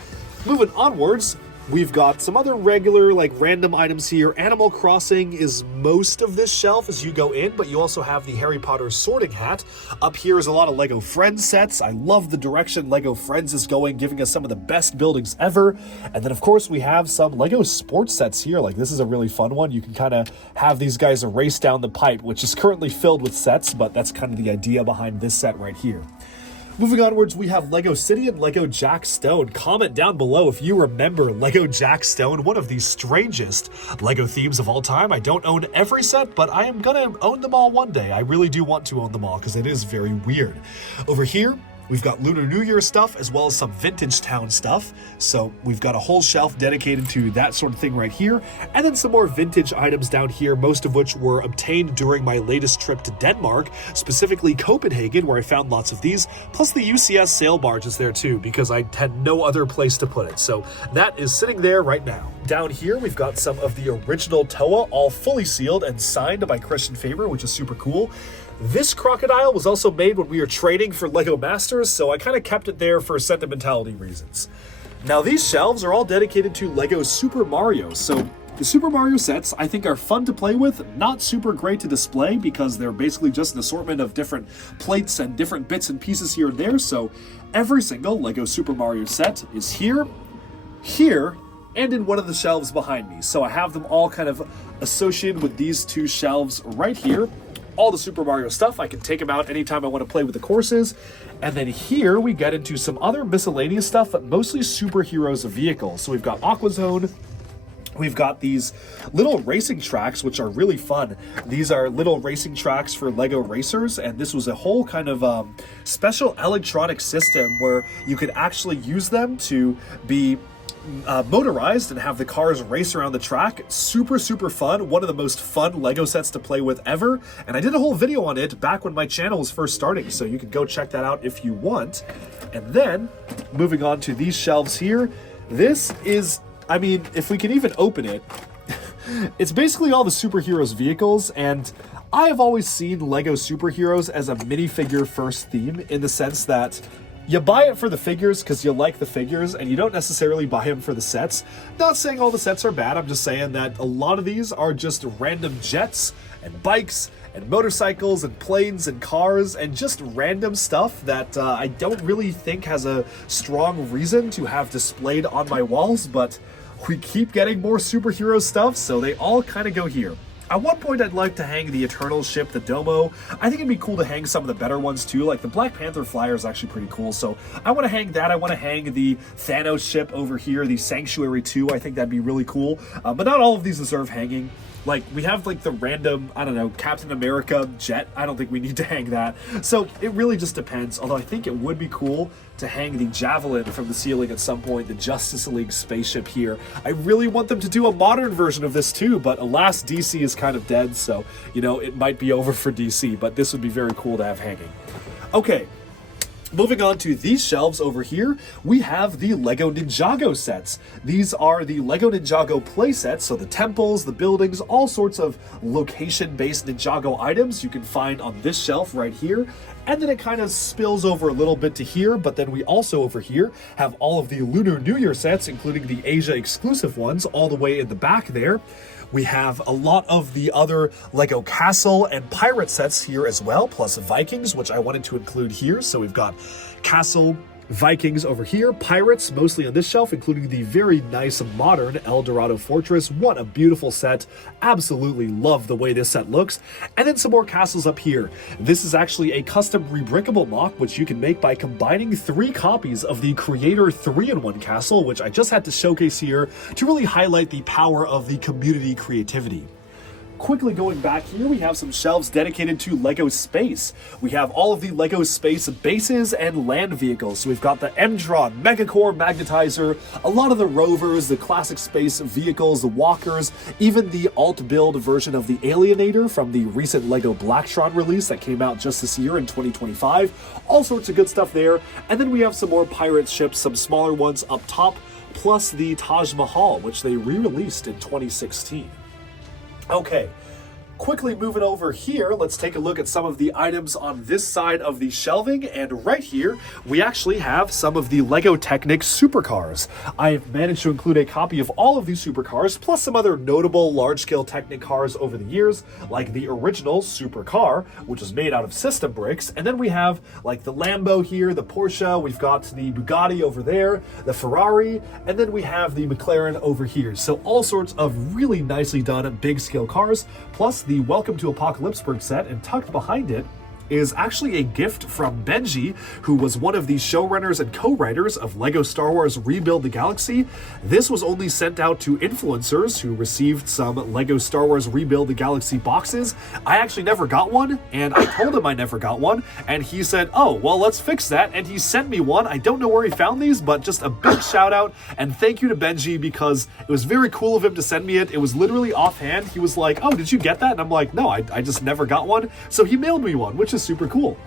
moving onwards, we've got some other regular, random items here. Animal Crossing is most of this shelf as you go in, but you also have the Harry Potter sorting hat. Up here is a lot of Lego Friends sets. I love the direction Lego Friends is going, giving us some of the best buildings ever. And then, of course, we have some Lego sports sets here. This is a really fun one. You can kind of have these guys race down the pipe, which is currently filled with sets, but that's kind of the idea behind this set right here. Moving onwards, we have Lego City and Lego Jack Stone. Comment down below if you remember Lego Jack Stone, one of the strangest Lego themes of all time. I don't own every set, but I am gonna own them all one day. I really do want to own them all because it is very weird. Over here, we've got Lunar New Year stuff as well as some Vintage Town stuff. So we've got a whole shelf dedicated to that sort of thing right here. And then some more vintage items down here, most of which were obtained during my latest trip to Denmark, specifically Copenhagen, where I found lots of these. Plus the UCS sail barge is there too, because I had no other place to put it. So that is sitting there right now. Down here, we've got some of the original Toa, all fully sealed and signed by Christian Faber, which is super cool. This crocodile was also made when we were trading for Lego Masters, so I kind of kept it there for sentimentality reasons. Now these shelves are all dedicated to Lego Super Mario, so the Super Mario sets I think are fun to play with, not super great to display because they're basically just an assortment of different plates and different bits and pieces here and there, so every single Lego Super Mario set is here, and in one of the shelves behind me. So I have them all kind of associated with these two shelves right here. All the Super Mario stuff, I can take them out anytime I want to play with the courses. And then here we get into some other miscellaneous stuff, but mostly superheroes vehicles. So we've got Aquazone, we've got these little racing tracks, which are really fun. These are little racing tracks for Lego racers, and this was a whole kind of special electronic system where you could actually use them to be motorized and have the cars race around the track. Super fun. One of the most fun Lego sets to play with ever, and I did a whole video on it back when my channel was first starting, so you can go check that out if you want. And then moving on to these shelves here, this is, I mean, if we can even open it, it's basically all the superheroes vehicles, and I have always seen Lego superheroes as a minifigure first theme, in the sense that you buy it for the figures because you like the figures, and you don't necessarily buy them for the sets. Not saying all the sets are bad, I'm just saying that a lot of these are just random jets and bikes and motorcycles and planes and cars and just random stuff that I don't really think has a strong reason to have displayed on my walls, but we keep getting more superhero stuff, so they all kind of go here. At one point, I'd like to hang the Eternal ship, the Domo. I think it'd be cool to hang some of the better ones too, like the Black Panther flyer is actually pretty cool, so I want to hang that. I want to hang the Thanos ship over here, the Sanctuary 2. I think that'd be really cool, but not all of these deserve hanging. Like, we have, like, the random, I don't know, Captain America jet. I don't think we need to hang that. So, it really just depends. Although, I think it would be cool to hang the Javelin from the ceiling at some point, the Justice League spaceship here. I really want them to do a modern version of this, too. But, alas, DC is kind of dead. So, you know, it might be over for DC. But this would be very cool to have hanging. Okay. Moving on to these shelves over here, we have the LEGO Ninjago sets. These are the LEGO Ninjago play sets, so the temples, the buildings, all sorts of location-based Ninjago items you can find on this shelf right here. And then it kind of spills over a little bit to here, but then we also over here have all of the Lunar New Year sets, including the Asia exclusive ones, all the way in the back there. We have a lot of the other LEGO Castle and Pirate sets here as well, plus Vikings, which I wanted to include here. So we've got Castle, Vikings over here, Pirates mostly on this shelf, including the very nice modern El Dorado Fortress. What a beautiful set. Absolutely love the way this set looks. And then some more castles up here. This is actually a custom rebrickable MOC, which you can make by combining 3 copies of the Creator 3-in-1 castle, which I just had to showcase here to really highlight the power of the community creativity. Quickly going back here, we have some shelves dedicated to LEGO Space. We have all of the LEGO Space bases and land vehicles. So we've got the M-Tron, Megacore Magnetizer, a lot of the rovers, the classic space vehicles, the walkers, even the alt-build version of the Alienator from the recent LEGO Blacktron release that came out just this year in 2025. All sorts of good stuff there. And then we have some more pirate ships, some smaller ones up top, plus the Taj Mahal, which they re-released in 2016. Okay, quickly moving over here, let's take a look at some of the items on this side of the shelving, and right here we actually have some of the LEGO Technic supercars. I've managed to include a copy of all of these supercars, plus some other notable large-scale Technic cars over the years, like the original supercar, which is made out of system bricks, and then we have like the Lambo here, the Porsche, we've got the Bugatti over there, the Ferrari, and then we have the McLaren over here. So all sorts of really nicely done big-scale cars, plus the Welcome to Apocalypseburg set, and tucked behind it is actually a gift from Benji, who was one of the showrunners and co-writers of LEGO Star Wars Rebuild the Galaxy. This was only sent out to influencers who received some LEGO Star Wars Rebuild the Galaxy boxes. I actually never got one, and I told him I never got one, and he said, oh, well, let's fix that, and he sent me one. I don't know where he found these, but just a big shout out, and thank you to Benji, because it was very cool of him to send me it. It was literally offhand. He was like, oh, did you get that? And I'm like, no, I just never got one. So he mailed me one, which is super cool.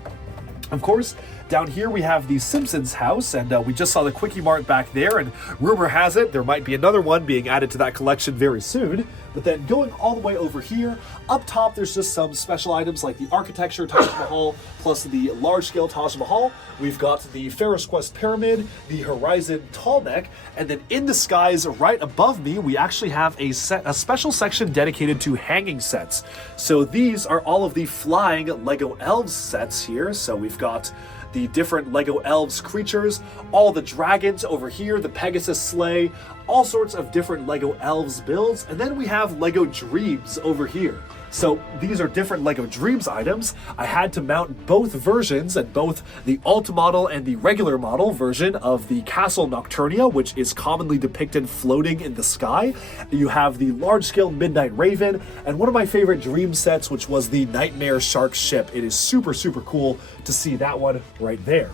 Of course, down here we have the Simpsons house, and we just saw the Quickie Mart back there, and rumor has it there might be another one being added to that collection very soon. But then going all the way over here, up top there's just some special items like the architecture Taj Mahal, plus the large-scale Taj Mahal. We've got the Ferris Quest Pyramid, the Horizon Tall Neck, and then in the skies right above me, we actually have a special section dedicated to hanging sets. So these are all of the flying LEGO Elves sets here. So we've got the different LEGO Elves creatures, all the dragons over here, the Pegasus sleigh, all sorts of different LEGO Elves builds, and then we have LEGO Dreams over here. So these are different LEGO Dreams items. I had to mount both versions, and both the alt model and the regular model version of the Castle Nocturnia, which is commonly depicted floating in the sky. You have the large-scale Midnight Raven, and one of my favorite Dream sets, which was the Nightmare Shark ship. It is super, super cool to see that one right there.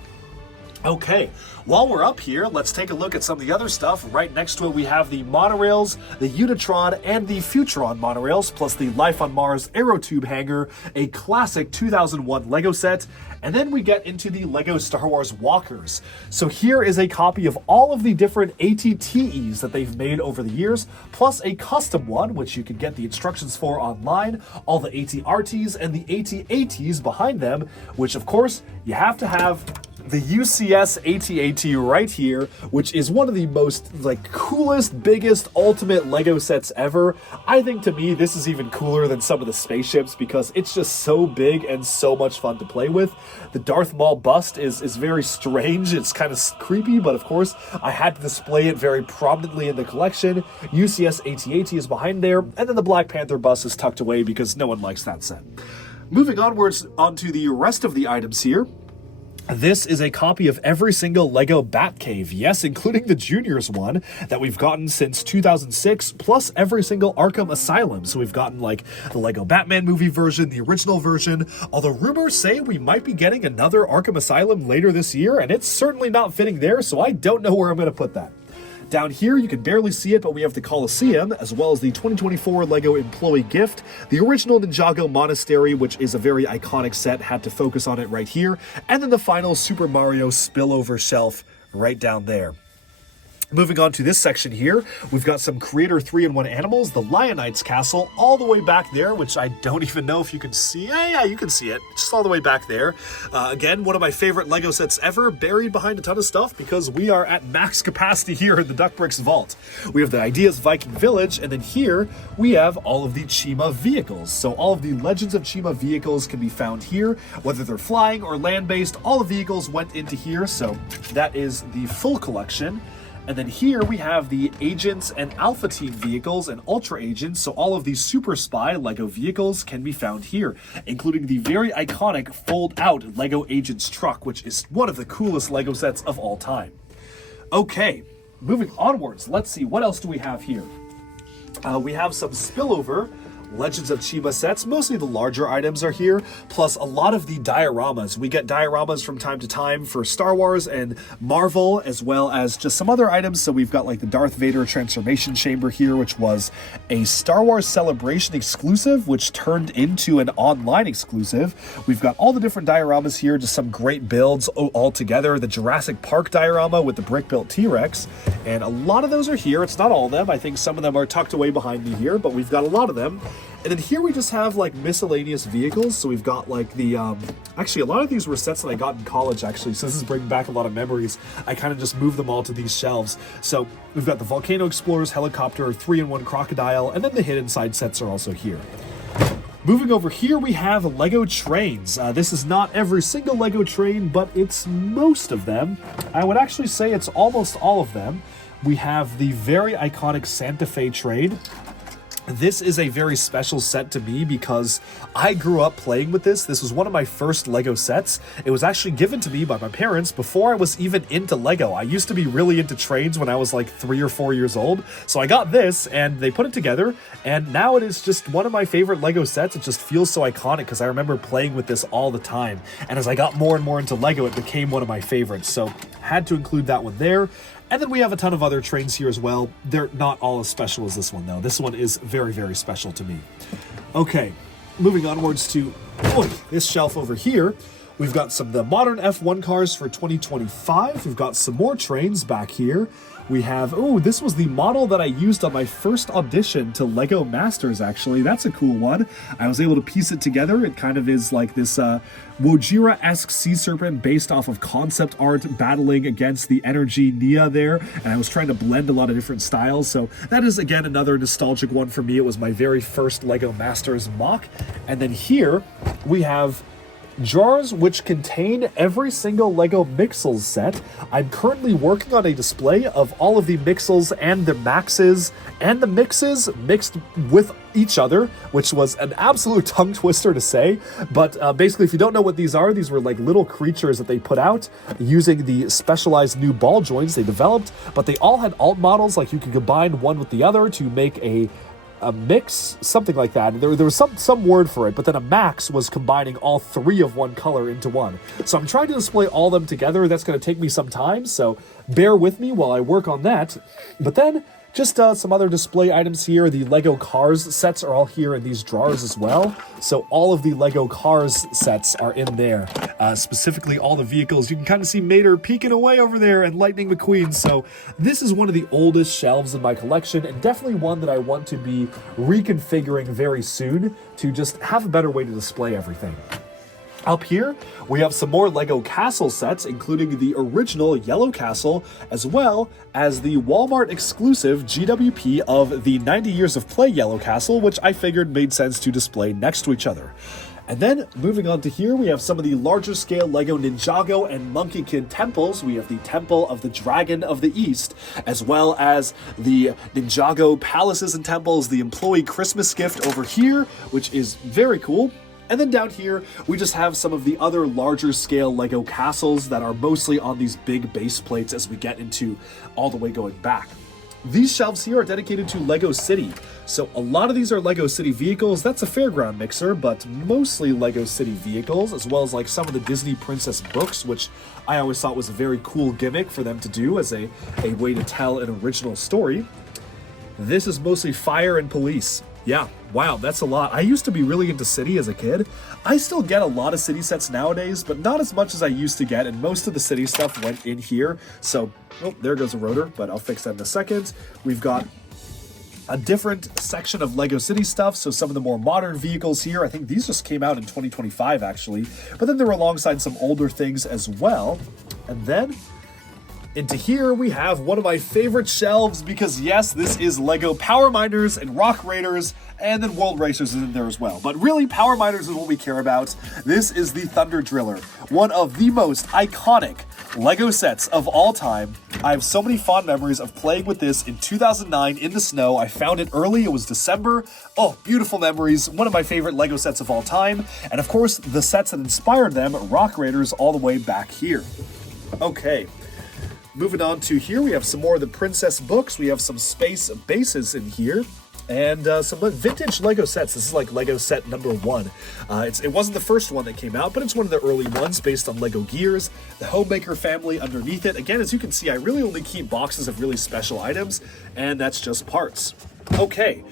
Okay, while we're up here, let's take a look at some of the other stuff. Right next to it, we have the monorails, the Unitron, and the Futuron monorails, plus the Life on Mars Aerotube hanger, a classic 2001 LEGO set. And then we get into the LEGO Star Wars walkers. So here is a copy of all of the different ATTEs that they've made over the years, plus a custom one, which you can get the instructions for online, all the ATRTs and the ATATs behind them, which of course you have to have the UCS AT-AT right here, which is one of the most coolest, biggest, ultimate Lego sets ever. I think to me this is even cooler than some of the spaceships because it's just so big and so much fun to play with. The Darth Maul bust is very strange. It's kind of creepy, but of course I had to display it very prominently in the collection. UCS AT-AT is behind there, and then the Black Panther bust is tucked away because no one likes that set. Moving onwards onto the rest of the items here. This is a copy of every single Lego Batcave, yes, including the Juniors one that we've gotten since 2006, plus every single Arkham Asylum. So we've gotten the Lego Batman movie version, the original version, although rumors say we might be getting another Arkham Asylum later this year, and it's certainly not fitting there, so I don't know where I'm going to put that. Down here, you can barely see it, but we have the Coliseum, as well as the 2024 LEGO Employee Gift, the original Ninjago Monastery, which is a very iconic set, had to focus on it right here, and then the final Super Mario spillover shelf right down there. Moving on to this section here, we've got some Creator 3-in-1 animals, the Lionites Castle, all the way back there, which I don't even know if you can see. Yeah, you can see it, just all the way back there. Again, one of my favorite Lego sets ever, buried behind a ton of stuff because we are at max capacity here in the DuckBricks vault. We have the Ideas Viking Village, and then here we have all of the Chima vehicles. So all of the Legends of Chima vehicles can be found here, whether they're flying or land-based. All the vehicles went into here, so that is the full collection. And then here we have the Agents and Alpha Team vehicles and Ultra Agents, so all of these Super Spy LEGO vehicles can be found here, including the very iconic fold-out LEGO Agents truck, which is one of the coolest LEGO sets of all time. Okay, moving onwards, let's see, what else do we have here? We have some spillover Legends of Chima sets. Mostly the larger items are here, plus a lot of the dioramas. We get dioramas from time to time for Star Wars and Marvel, as well as just some other items. So we've got the Darth Vader transformation chamber here, which was a Star Wars Celebration exclusive, which turned into an online exclusive. We've got all the different dioramas here, just some great builds all together. The Jurassic Park diorama with the brick-built T-Rex, and a lot of those are here. It's not all of them. I think some of them are tucked away behind me here, but we've got a lot of them. And then here we just have miscellaneous vehicles. So we've got actually a lot of these were sets that I got in college actually. So this is bringing back a lot of memories. I kind of just moved them all to these shelves. So we've got the Volcano Explorers helicopter, 3-in-1 crocodile, and then the hidden side sets are also here. Moving over here, we have Lego trains. This is not every single Lego train, but it's most of them. I would actually say it's almost all of them. We have the very iconic Santa Fe train. This is a very special set to me because I grew up playing with this. This was one of my first Lego sets. It was actually given to me by my parents before I was even into Lego. I used to be really into trains when I was 3 or 4 years old. So I got this and they put it together, and now it is just one of my favorite Lego sets. It just feels so iconic because I remember playing with this all the time. And as I got more and more into Lego, it became one of my favorites. So had to include that one there. And then we have a ton of other trains here as well. They're not all as special as this one, though. This one is very, very special to me. Okay, moving onwards to this shelf over here. We've got some of the modern F1 cars for 2025. We've got some more trains back here. We have, this was the model that I used on my first audition to LEGO Masters, actually. That's a cool one. I was able to piece it together. It kind of is like this Wojira-esque sea serpent based off of concept art battling against the Energy Nia there. And I was trying to blend a lot of different styles. So that is, again, another nostalgic one for me. It was my very first LEGO Masters mock. And then here we have jars which contain every single LEGO Mixels set. I'm currently working on a display of all of the Mixels and the Maxes and the Mixes mixed with each other, which was an absolute tongue twister to say. But basically, if you don't know what these were little creatures that they put out using the specialized new ball joints they developed, but they all had alt models, you could combine one with the other to make a mix, something like that. There was some word for it, but then a max was combining all three of one color into one. So I'm trying to display all of them together. That's going to take me some time, so bear with me while I work on that. But then just some other display items here. The Lego Cars sets are all here in these drawers as well. So all of the Lego Cars sets are in there. Specifically all the vehicles. You can kind of see Mater peeking away over there and Lightning McQueen. So this is one of the oldest shelves in my collection, and definitely one that I want to be reconfiguring very soon to just have a better way to display everything. Up here, we have some more LEGO castle sets, including the original yellow castle, as well as the Walmart exclusive GWP of the 90 Years of Play yellow castle, which I figured made sense to display next to each other. And then, moving on to here, we have some of the larger scale LEGO Ninjago and Monkey Kid temples. We have the Temple of the Dragon of the East, as well as the Ninjago palaces and temples, the employee Christmas gift over here, which is very cool. And then down here, we just have some of the other larger scale LEGO castles that are mostly on these big base plates as we get into all the way going back. These shelves here are dedicated to LEGO City. So a lot of these are LEGO City vehicles. That's a fairground mixer, but mostly LEGO City vehicles, as well as like some of the Disney Princess books, which I always thought was a very cool gimmick for them to do as a way to tell an original story. This is mostly fire and police. Yeah, wow, that's a lot. I used to be really into City as a kid. I still get a lot of City sets nowadays, but not as much as I used to get, and most of the City stuff went in here. So, oh, there goes a rotor, but I'll fix that in a second. We've got a different section of LEGO City stuff, so some of the more modern vehicles here. I think these just came out in 2025, actually. But then they were alongside some older things as well. And then into here, we have one of my favorite shelves because, yes, this is LEGO Power Miners and Rock Raiders, and then World Racers is in there as well. But really, Power Miners is what we care about. This is the Thunder Driller, one of the most iconic LEGO sets of all time. I have so many fond memories of playing with this in 2009 in the snow. I found it early. It was December. Oh, beautiful memories. One of my favorite LEGO sets of all time. And of course, the sets that inspired them, Rock Raiders, all the way back here. Okay. Moving on to here, we have some more of the Princess books. We have some space bases in here, and some vintage LEGO sets. This is like LEGO set number 1. It wasn't the first one that came out, but it's one of the early ones based on LEGO Gears. The Homemaker family underneath it. Again, as you can see, I really only keep boxes of really special items, and that's just parts. Okay.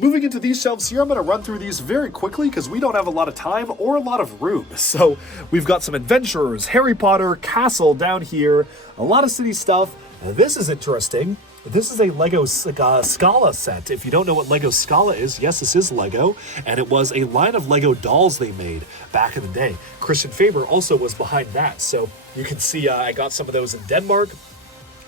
Moving into these shelves here, I'm going to run through these very quickly because we don't have a lot of time or a lot of room. So we've got some Adventurers, Harry Potter, Castle down here, a lot of city stuff. Now, this is interesting. This is a LEGO Scala set. If you don't know what LEGO Scala is, yes, this is LEGO, and it was a line of LEGO dolls they made back in the day. Christian Faber also was behind that, so you can see I got some of those in Denmark.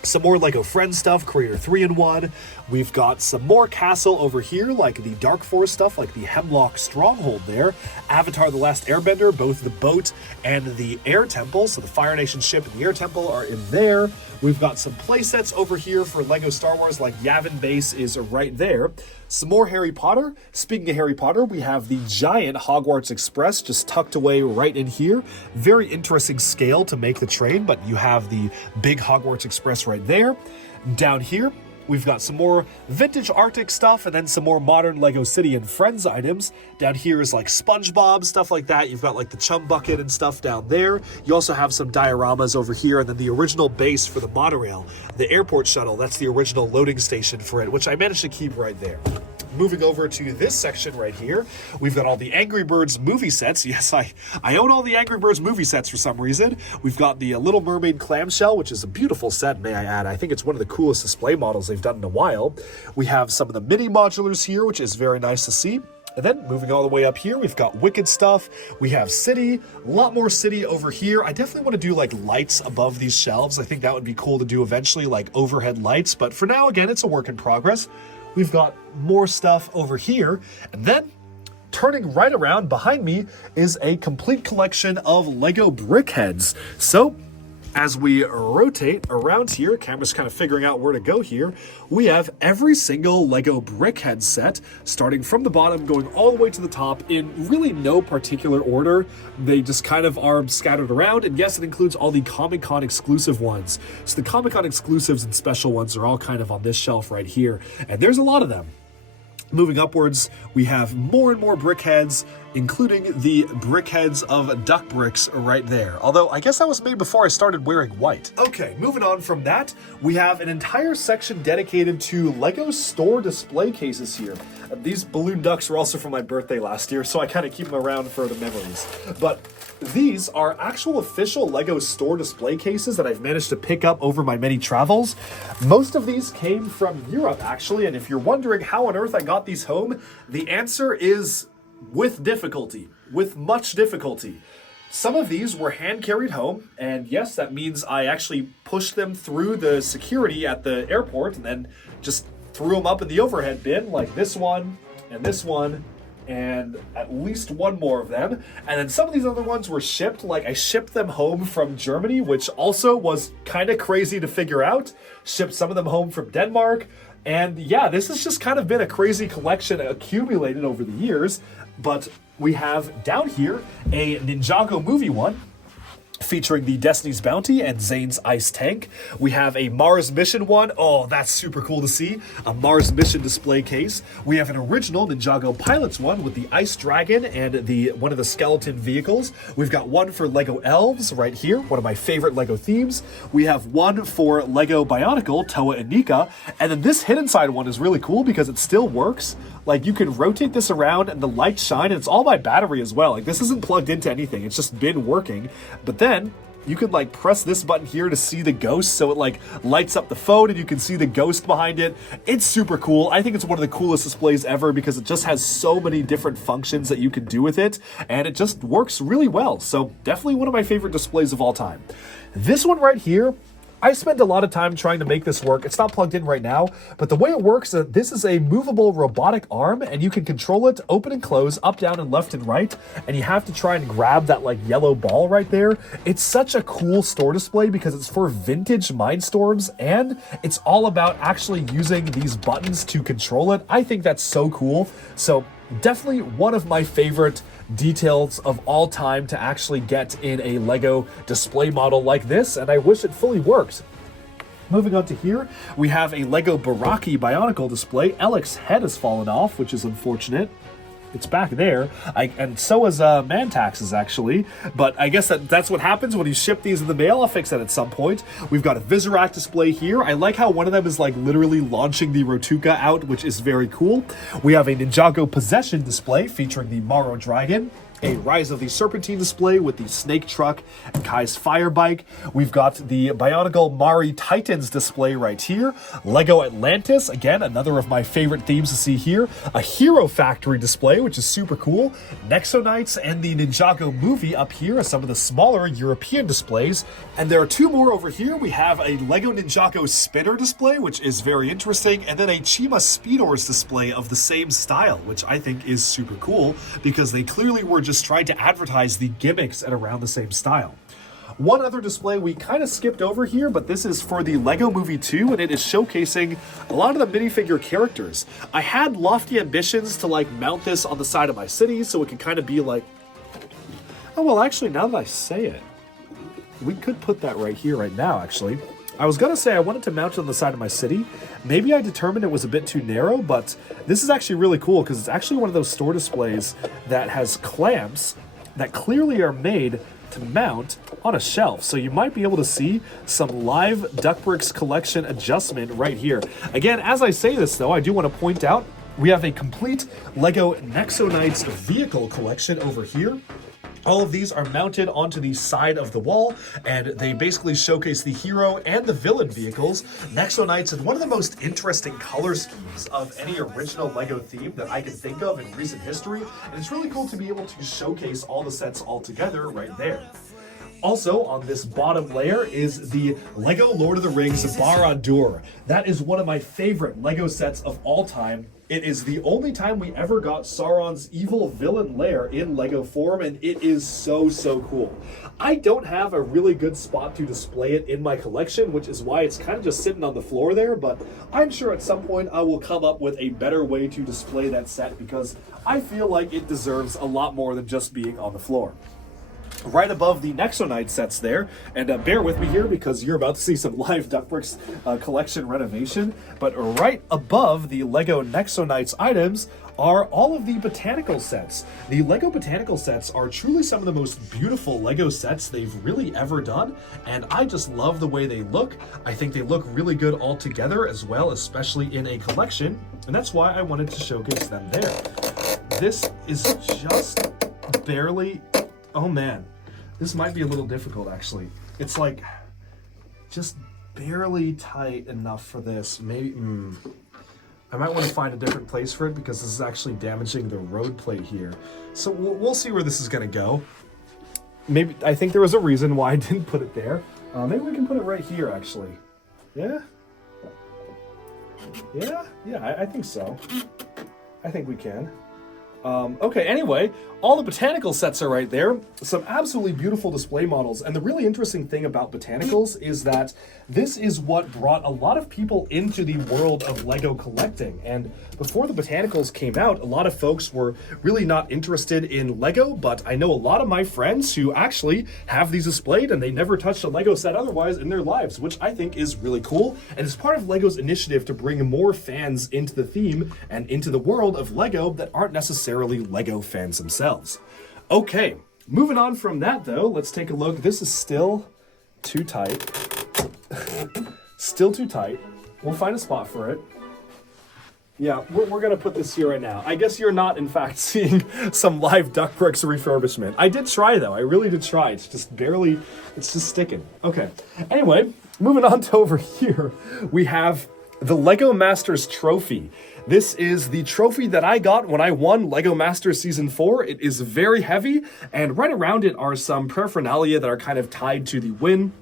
Some more LEGO Friends stuff, Creator 3-in-1. We've got some more castle over here, like the Dark Forest stuff, like the Hemlock Stronghold there. Avatar: The Last Airbender, both the boat and the air temple. So the Fire Nation ship and the air temple are in there. We've got some play sets over here for LEGO Star Wars, like Yavin Base is right there. Some more Harry Potter. Speaking of Harry Potter, we have the giant Hogwarts Express just tucked away right in here. Very interesting scale to make the train, but you have the big Hogwarts Express right there. Down here, we've got some more vintage Arctic stuff and then some more modern LEGO City and Friends items. Down here is like SpongeBob, stuff like that. You've got like the Chum Bucket and stuff down there. You also have some dioramas over here, and then the original base for the monorail, the airport shuttle. That's the original loading station for it, which I managed to keep right there. Moving over to this section right here, we've got all the Angry Birds movie sets. Yes, I own all the Angry Birds movie sets for some reason. We've got the Little Mermaid clamshell, which is a beautiful set, may I add. I think it's one of the coolest display models they've done in a while. We have some of the mini modulars here, which is very nice to see. And then moving all the way up here, we've got Wicked stuff. We have City, a lot more City over here. I definitely want to do like lights above these shelves. I think that would be cool to do eventually, like overhead lights. But for now, again, it's a work in progress. We've got more stuff over here. And then turning right around behind me is a complete collection of LEGO BrickHeads. So as we rotate around here, camera's kind of figuring out where to go here, we have every single LEGO BrickHead set, starting from the bottom, going all the way to the top in really no particular order. They just kind of are scattered around, and yes, it includes all the Comic-Con exclusive ones. So the Comic-Con exclusives and special ones are all kind of on this shelf right here, and there's a lot of them. Moving upwards, we have more and more BrickHeads, including the BrickHeads of DuckBricks right there. Although, I guess that was made before I started wearing white. Okay, moving on from that, we have an entire section dedicated to LEGO store display cases here. These balloon ducks were also from my birthday last year, so I kind of keep them around for the memories. But these are actual official LEGO store display cases that I've managed to pick up over my many travels. Most of these came from Europe, actually, and if you're wondering how on earth I got these home, the answer is with difficulty, with much difficulty. Some of these were hand carried home, and yes, that means I actually pushed them through the security at the airport and then just threw them up in the overhead bin, like this one, and at least one more of them. And then some of these other ones were shipped, like I shipped them home from Germany, which also was kind of crazy to figure out. Shipped some of them home from Denmark. And yeah, this has just kind of been a crazy collection accumulated over the years. But we have down here a Ninjago movie one, featuring the Destiny's Bounty and Zane's Ice Tank. We have a Mars Mission one. Oh, that's super cool to see. A Mars Mission display case. We have an original Ninjago Pilots one with the Ice Dragon and one of the skeleton vehicles. We've got one for Lego Elves right here, one of my favorite Lego themes. We have one for Lego Bionicle, Toa and Nika. And then this hidden side one is really cool because it still works. Like, you can rotate this around and the lights shine, and it's all by battery as well. Like, this isn't plugged into anything. It's just been working. But then you can like press this button here to see the ghost, so it like lights up the phone and you can see the ghost behind it. It's super cool. I think it's one of the coolest displays ever because it just has so many different functions that you can do with it, and it just works really well. So definitely one of my favorite displays of all time. This one right here, I spent a lot of time trying to make this work. It's not plugged in right now, but the way it works, this is a movable robotic arm, and you can control it open and close, up, down, and left and right, and you have to try and grab that like yellow ball right there. It's such a cool store display because it's for vintage Mindstorms, and it's all about actually using these buttons to control it. I think that's so cool. So definitely one of my favorite details of all time to actually get in a Lego display model like this, and I wish it fully worked. Moving on to here, we have a Lego Baraki Bionicle display. Alec's head has fallen off, which is unfortunate. It's back there, and so is Mantax's actually, but I guess that's what happens when you ship these in the mail. I'll fix that at some point. We've got a Visorak display here. I like how one of them is like literally launching the Rotuka out, which is very cool. We have a Ninjago Possession display featuring the Maro Dragon, a Rise of the Serpentine display with the Snake Truck and Kai's Fire Bike. We've got the Bionicle Mari Titans display right here. Lego Atlantis, again, another of my favorite themes to see here. A Hero Factory display, which is super cool. Nexonites and the Ninjago movie up here are some of the smaller European displays. And there are two more over here. We have a Lego Ninjago Spinner display, which is very interesting, and then a Chima Speedors display of the same style, which I think is super cool because they clearly were just trying to advertise the gimmicks at around the same style. One other display we kind of skipped over here, but this is for the Lego Movie 2, and it is showcasing a lot of the minifigure characters. I had lofty ambitions to like mount this on the side of my city so it could kind of be like, oh well, actually now that I say it, we could put that right here right now actually. I was gonna say I wanted to mount it on the side of my city. Maybe I determined it was a bit too narrow, but this is actually really cool because it's actually one of those store displays that has clamps that clearly are made to mount on a shelf. So you might be able to see some live DuckBricks collection adjustment right here. Again, as I say this though, I do want to point out we have a complete Lego Nexonites vehicle collection over here. All of these are mounted onto the side of the wall, and they basically showcase the hero and the villain vehicles. Nexonites is one of the most interesting color schemes of any original Lego theme that I can think of in recent history, and it's really cool to be able to showcase all the sets all together right there. Also, on this bottom layer is the Lego Lord of the Rings Barad-dûr. That is one of my favorite Lego sets of all time. It is the only time we ever got Sauron's evil villain lair in Lego form, and it is so cool. I don't have a really good spot to display it in my collection, which is why it's kind of just sitting on the floor there, but I'm sure at some point I will come up with a better way to display that set because I feel like it deserves a lot more than just being on the floor. Right above the Nexonite sets there, and bear with me here because you're about to see some live DuckBricks collection renovation, but right above the Lego Nexonites items are all of the botanical sets. The Lego botanical sets are truly some of the most beautiful Lego sets they've really ever done, and I just love the way they look. I think they look really good all together as well, especially in a collection, and that's why I wanted to showcase them there. This is just barely... Oh man, this might be a little difficult actually. It's like just barely tight enough for this. Maybe I might want to find a different place for it because this is actually damaging the road plate here. So we'll see where this is gonna go. maybe, I think there was a reason why I didn't put it there. Maybe we can put it right here, actually. Yeah? Yeah, I think so. I think we can. Okay, anyway, all the botanical sets are right there. Some absolutely beautiful display models. And the really interesting thing about botanicals is that this is what brought a lot of people into the world of Lego collecting. And before the botanicals came out, a lot of folks were really not interested in Lego, but I know a lot of my friends who actually have these displayed and they never touched a Lego set otherwise in their lives, which I think is really cool. And it's part of Lego's initiative to bring more fans into the theme and into the world of Lego that aren't necessarily Lego fans themselves. Okay, moving on from that though, let's take a look. This is still too tight. Still too tight. We'll find a spot for it. Yeah, we're gonna put this here right now. I guess you're not, in fact, seeing some live DuckBricks refurbishment. I did try though, I really did try. It's just barely, it's just sticking. Okay, anyway, moving on to over here, we have the Lego Masters Trophy. This is the trophy that I got when I won LEGO Masters Season 4. It is very heavy, and right around it are some paraphernalia that are kind of tied to the win.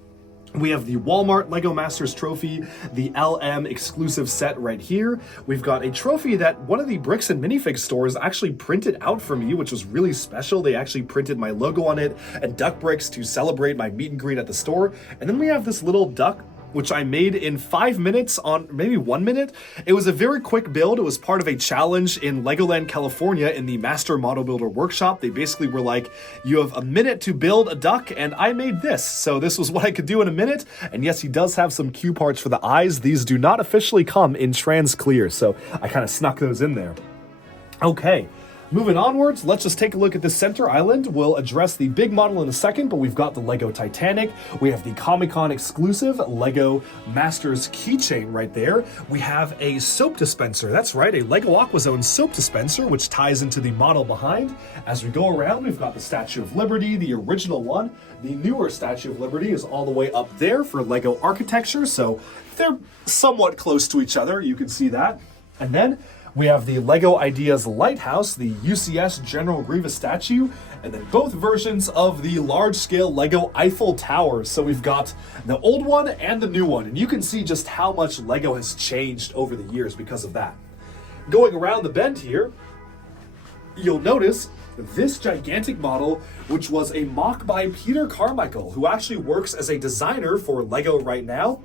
We have the Walmart LEGO Masters Trophy, the LM exclusive set right here. We've got a trophy that one of the Bricks and Minifig stores actually printed out for me, which was really special. They actually printed my logo on it and DuckBricks to celebrate my meet and greet at the store. And then we have this little duck, which I made in 5 minutes on maybe 1 minute. It was a very quick build. It was part of a challenge in Legoland, California in the Master Model Builder Workshop. They basically were like, you have a minute to build a duck, and I made this. So this was what I could do in a minute. And yes, he does have some cue parts for the eyes. These do not officially come in trans clear, so I kind of snuck those in there. Okay. Moving onwards, let's just take a look at the center island. We'll address the big model in a second, but we've got the Lego Titanic. We have the Comic-Con exclusive Lego Masters keychain right there. We have a soap dispenser. That's right, a Lego AquaZone soap dispenser, which ties into the model behind. As we go around, we've got the Statue of Liberty, the original one. The newer Statue of Liberty is all the way up there for Lego architecture, so they're somewhat close to each other. You can see that. And then we have the LEGO Ideas Lighthouse, the UCS General Grievous statue, and then both versions of the large-scale LEGO Eiffel Tower. So we've got the old one and the new one, and you can see just how much LEGO has changed over the years because of that. Going around the bend here, you'll notice this gigantic model, which was a mock by Peter Carmichael, who actually works as a designer for LEGO right now.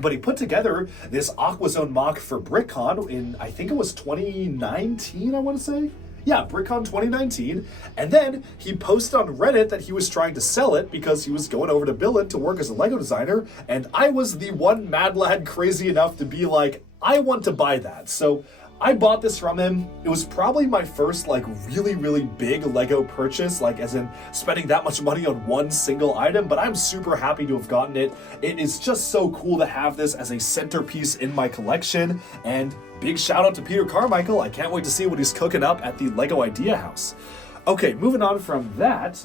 But he put together this AquaZone mock for BrickCon in, I think it was 2019, I want to say? Yeah, BrickCon 2019. And then he posted on Reddit that he was trying to sell it because he was going over to Billund to work as a Lego designer. And I was the one mad lad crazy enough to be like, I want to buy that. So I bought this from him. It was probably my first like really big Lego purchase, like as in spending that much money on one single item, but I'm super happy to have gotten it. It is just so cool to have this as a centerpiece in my collection, and big shout out to Peter Carmichael. I can't wait to see what he's cooking up at the Lego Idea House. Okay, moving on from that,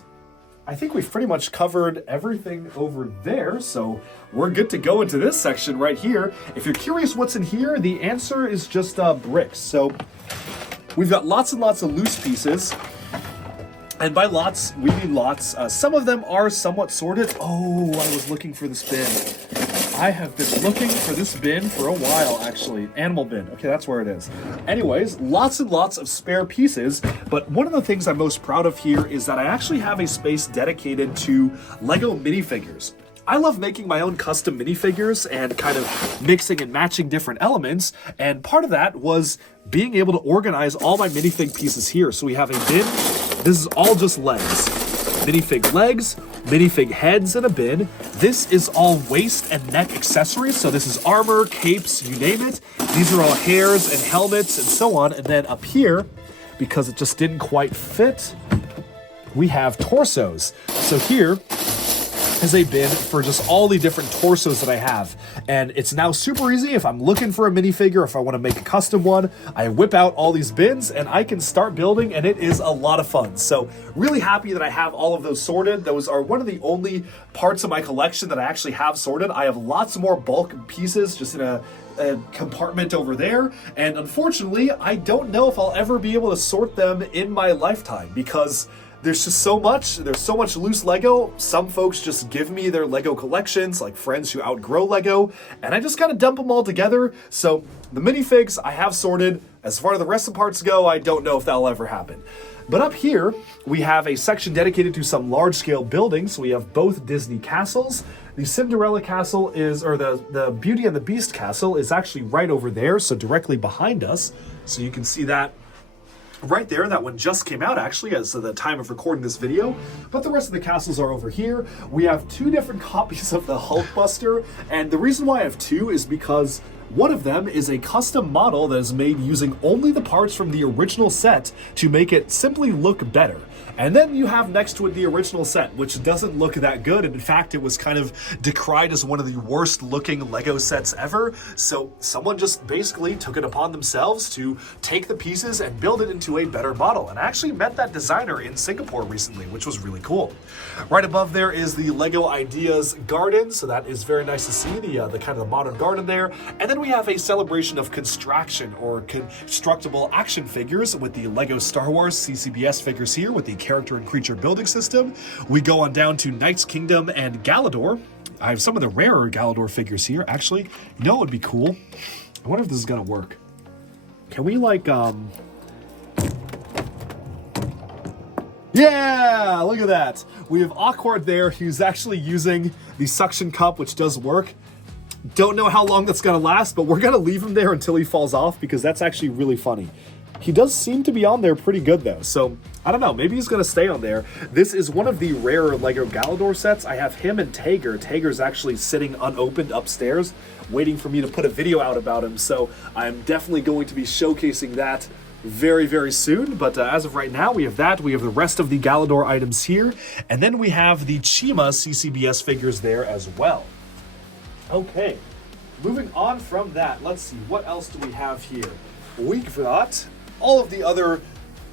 I think we've pretty much covered everything over there, so we're good to go into this section right here. If you're curious what's in here, the answer is just bricks. So we've got lots and lots of loose pieces, and by lots, we mean lots. Some of them are somewhat sorted. Oh, I was looking for this bin. I have been looking for this bin for a while, actually. Animal bin. Okay, that's where it is. Anyways, lots and lots of spare pieces, but one of the things I'm most proud of here is that I actually have a space dedicated to Lego minifigures. I love making my own custom minifigures and kind of mixing and matching different elements, and part of that was being able to organize all my minifig pieces here. So we have a bin. This is all just legs. Minifig legs, minifig heads in a bin. This is all waist and neck accessories. So this is armor, capes, you name it. These are all hairs and helmets and so on. And then up here, because it just didn't quite fit, we have torsos. So here is a bin for just all the different torsos that I have. And it's now super easy. If I'm looking for a minifigure, if I want to make a custom one, I whip out all these bins and I can start building, and it is a lot of fun. So really happy that I have all of those sorted. Those are one of the only parts of my collection that I actually have sorted. I have lots more bulk pieces just in a compartment over there, and unfortunately I don't know if I'll ever be able to sort them in my lifetime because there's just so much. There's so much loose Lego. Some folks just give me their Lego collections, like friends who outgrow Lego, and I just kind of dump them all together. So the minifigs I have sorted. As far as the rest of the parts go, I don't know if that'll ever happen. But up here, we have a section dedicated to some large-scale buildings. So we have both Disney castles. The Cinderella castle is, or the Beauty and the Beast castle is actually right over there, so directly behind us. So you can see that right there. That one just came out actually as of the time of recording this video, but the rest of the castles are over here. We have two different copies of the Hulkbuster, and the reason why I have two is because one of them is a custom model that is made using only the parts from the original set to make it simply look better. And then you have next to it the original set, which doesn't look that good. And in fact, it was kind of decried as one of the worst looking Lego sets ever. So someone just basically took it upon themselves to take the pieces and build it into a better model. And I actually met that designer in Singapore recently, which was really cool. Right above there is the Lego Ideas garden. So that is very nice to see, the kind of the modern garden there. And then we have a celebration of construction or constructible action figures with the Lego Star Wars CCBS figures here with the character and creature building system. We go on down to Knight's Kingdom and Galador. I have some of the rarer Galador figures here. Actually, you know what would be cool? I wonder if this is gonna work. Can we like, yeah, look at that. We have Awkward there, who's actually using the suction cup, which does work. Don't know how long that's gonna last, but we're gonna leave him there until he falls off because that's actually really funny. He does seem to be on there pretty good though, so I don't know, maybe he's gonna stay on there. This is one of the rarer Lego Galador sets. I have him and Tager. Tager's actually sitting unopened upstairs, waiting for me to put a video out about him, so I'm definitely going to be showcasing that very, very soon. But as of right now, we have that. We have the rest of the Galador items here, and then we have the Chima CCBS figures there as well. Okay, moving on from that, let's see, what else do we have here? We've got all of the other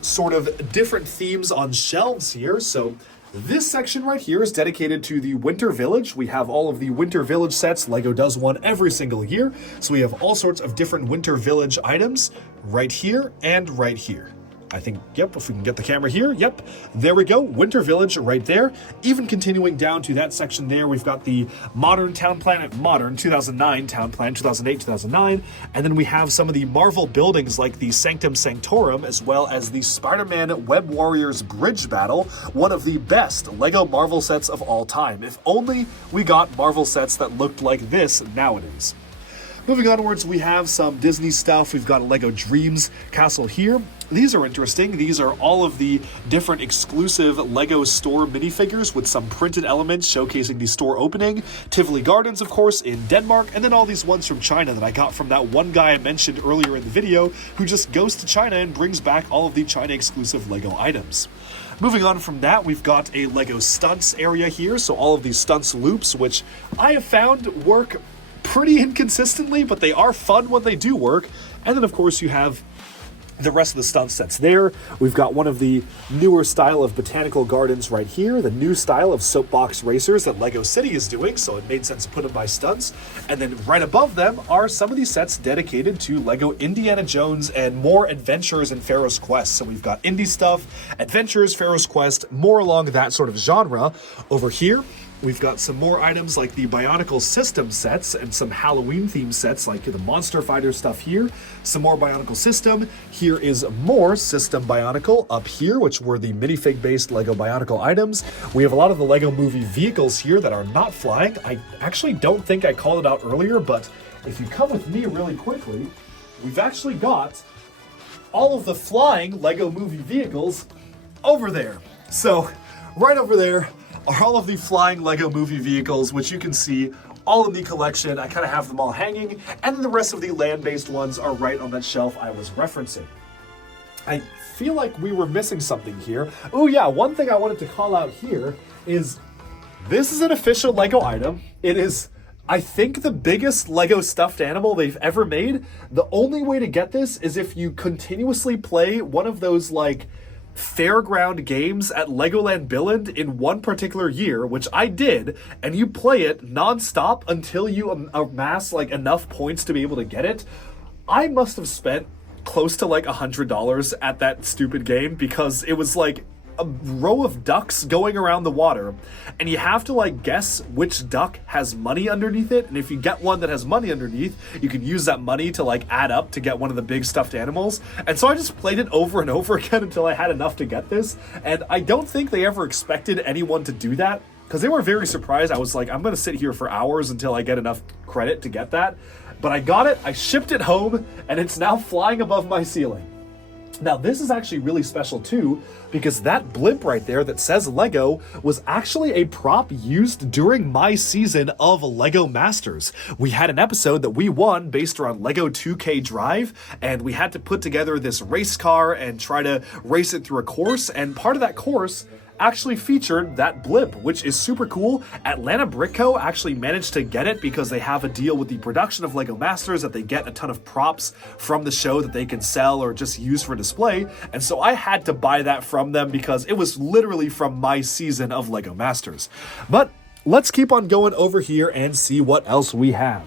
sort of different themes on shelves here. So this section right here is dedicated to the Winter Village. We have all of the Winter Village sets. Lego does one every single year. So we have all sorts of different Winter Village items right here and right here. I think, yep, if we can get the camera here, yep, there we go, Winter Village right there. Even continuing down to that section there, we've got the Modern Town Plan, Modern 2009 Town Plan, 2008, 2009, and then we have some of the Marvel buildings like the Sanctum Sanctorum, as well as the Spider-Man Web Warriors Bridge Battle, one of the best Lego Marvel sets of all time. If only we got Marvel sets that looked like this nowadays. Moving onwards, we have some Disney stuff. We've got a Lego Dreams castle here. These are interesting. These are all of the different exclusive Lego store minifigures with some printed elements showcasing the store opening. Tivoli Gardens, of course, in Denmark, and then all these ones from China that I got from that one guy I mentioned earlier in the video who just goes to China and brings back all of the China exclusive Lego items. Moving on from that, we've got a Lego Stunts area here. So all of these Stunts loops, which I have found work pretty inconsistently, but they are fun when they do work. And then of course you have the rest of the stunt sets there. We've got one of the newer style of botanical gardens right here, the new style of soapbox racers that Lego City is doing, so it made sense to put them by stunts. And then right above them are some of these sets dedicated to Lego Indiana Jones and more adventures in Pharaoh's Quest. So we've got indie stuff, adventures, Pharaoh's Quest, more along that sort of genre. Over here, we've got some more items like the Bionicle system sets and some Halloween themed sets like the Monster Fighter stuff here. Some more Bionicle system. Here is more system Bionicle up here, which were the minifig based Lego Bionicle items. We have a lot of the Lego movie vehicles here that are not flying. I actually don't think I called it out earlier, but if you come with me really quickly, we've actually got all of the flying Lego movie vehicles over there. So right over there are all of the flying Lego movie vehicles, which you can see all in the collection. I kind of have them all hanging, and then the rest of the land-based ones are right on that shelf I was referencing. I feel like we were missing something here. Oh yeah, one thing I wanted to call out here is this is an official Lego item. It is, I think, the biggest Lego stuffed animal they've ever made. The only way to get this is if you continuously play one of those like fairground games at Legoland Billund in one particular year, which I did, and you play it non-stop until you amass like enough points to be able to get it. I must have spent close to like $100 at that stupid game because it was like a row of ducks going around the water, and you have to like guess which duck has money underneath it. And if you get one that has money underneath, you can use that money to like add up to get one of the big stuffed animals. And so I just played it over and over again until I had enough to get this. And I don't think they ever expected anyone to do that, because they were very surprised. I was like, I'm going to sit here for hours until I get enough credit to get that. But I got it, I shipped it home, and it's now flying above my ceiling. Now, this is actually really special too, because that blimp right there that says Lego was actually a prop used during my season of Lego Masters. We had an episode that we won based around Lego 2K Drive, and we had to put together this race car and try to race it through a course, and part of that course actually featured that blimp, which is super cool. Atlanta Brick Co. actually managed to get it because they have a deal with the production of Lego Masters that they get a ton of props from the show that they can sell or just use for display. And so I had to buy that from them because it was literally from my season of Lego Masters. But let's keep on going over here and see what else we have.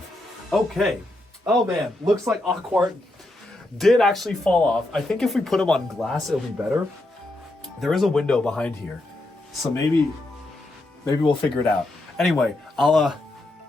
Okay. Oh man, looks like Aquart did actually fall off. I think if we put him on glass, it'll be better. There is a window behind here, so maybe we'll figure it out. Anyway,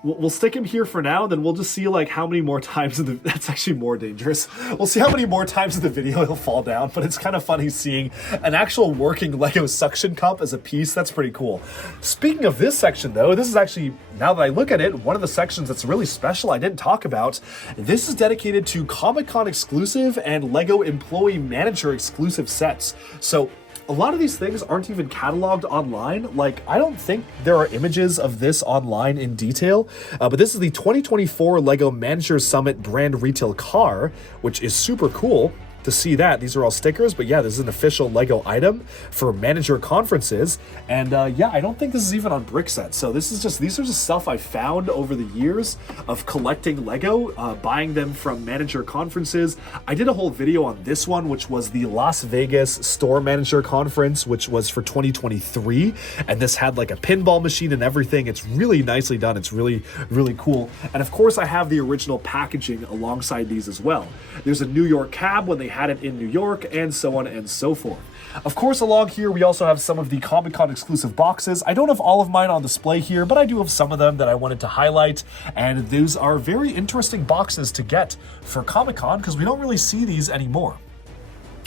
we'll stick him here for now, then we'll just see like how many more times in the, that's actually more dangerous. We'll see how many more times in the video he'll fall down, but it's kind of funny seeing an actual working Lego suction cup as a piece. That's pretty cool. Speaking of this section though, this is actually, now that I look at it, one of the sections that's really special I didn't talk about. This is dedicated to Comic-Con exclusive and Lego employee manager exclusive sets. So a lot of these things aren't even cataloged online. Like, I don't think there are images of this online in detail, but this is the 2024 Lego Manager Summit brand retail car, which is super cool to see that. These are all stickers, but yeah, this is an official Lego item for manager conferences. And yeah, I don't think this is even on Brickset. So these are just stuff I found over the years of collecting Lego, buying them from manager conferences. I did a whole video on this one, which was the Las Vegas Store Manager Conference, which was for 2023. And this had like a pinball machine and everything. It's really nicely done. It's really, really cool. And of course, I have the original packaging alongside these as well. There's a New York cab when they had it in New York, and so on and so forth. Of course, along here, we also have some of the Comic-Con exclusive boxes. I don't have all of mine on display here, but I do have some of them that I wanted to highlight, and these are very interesting boxes to get for Comic-Con because we don't really see these anymore.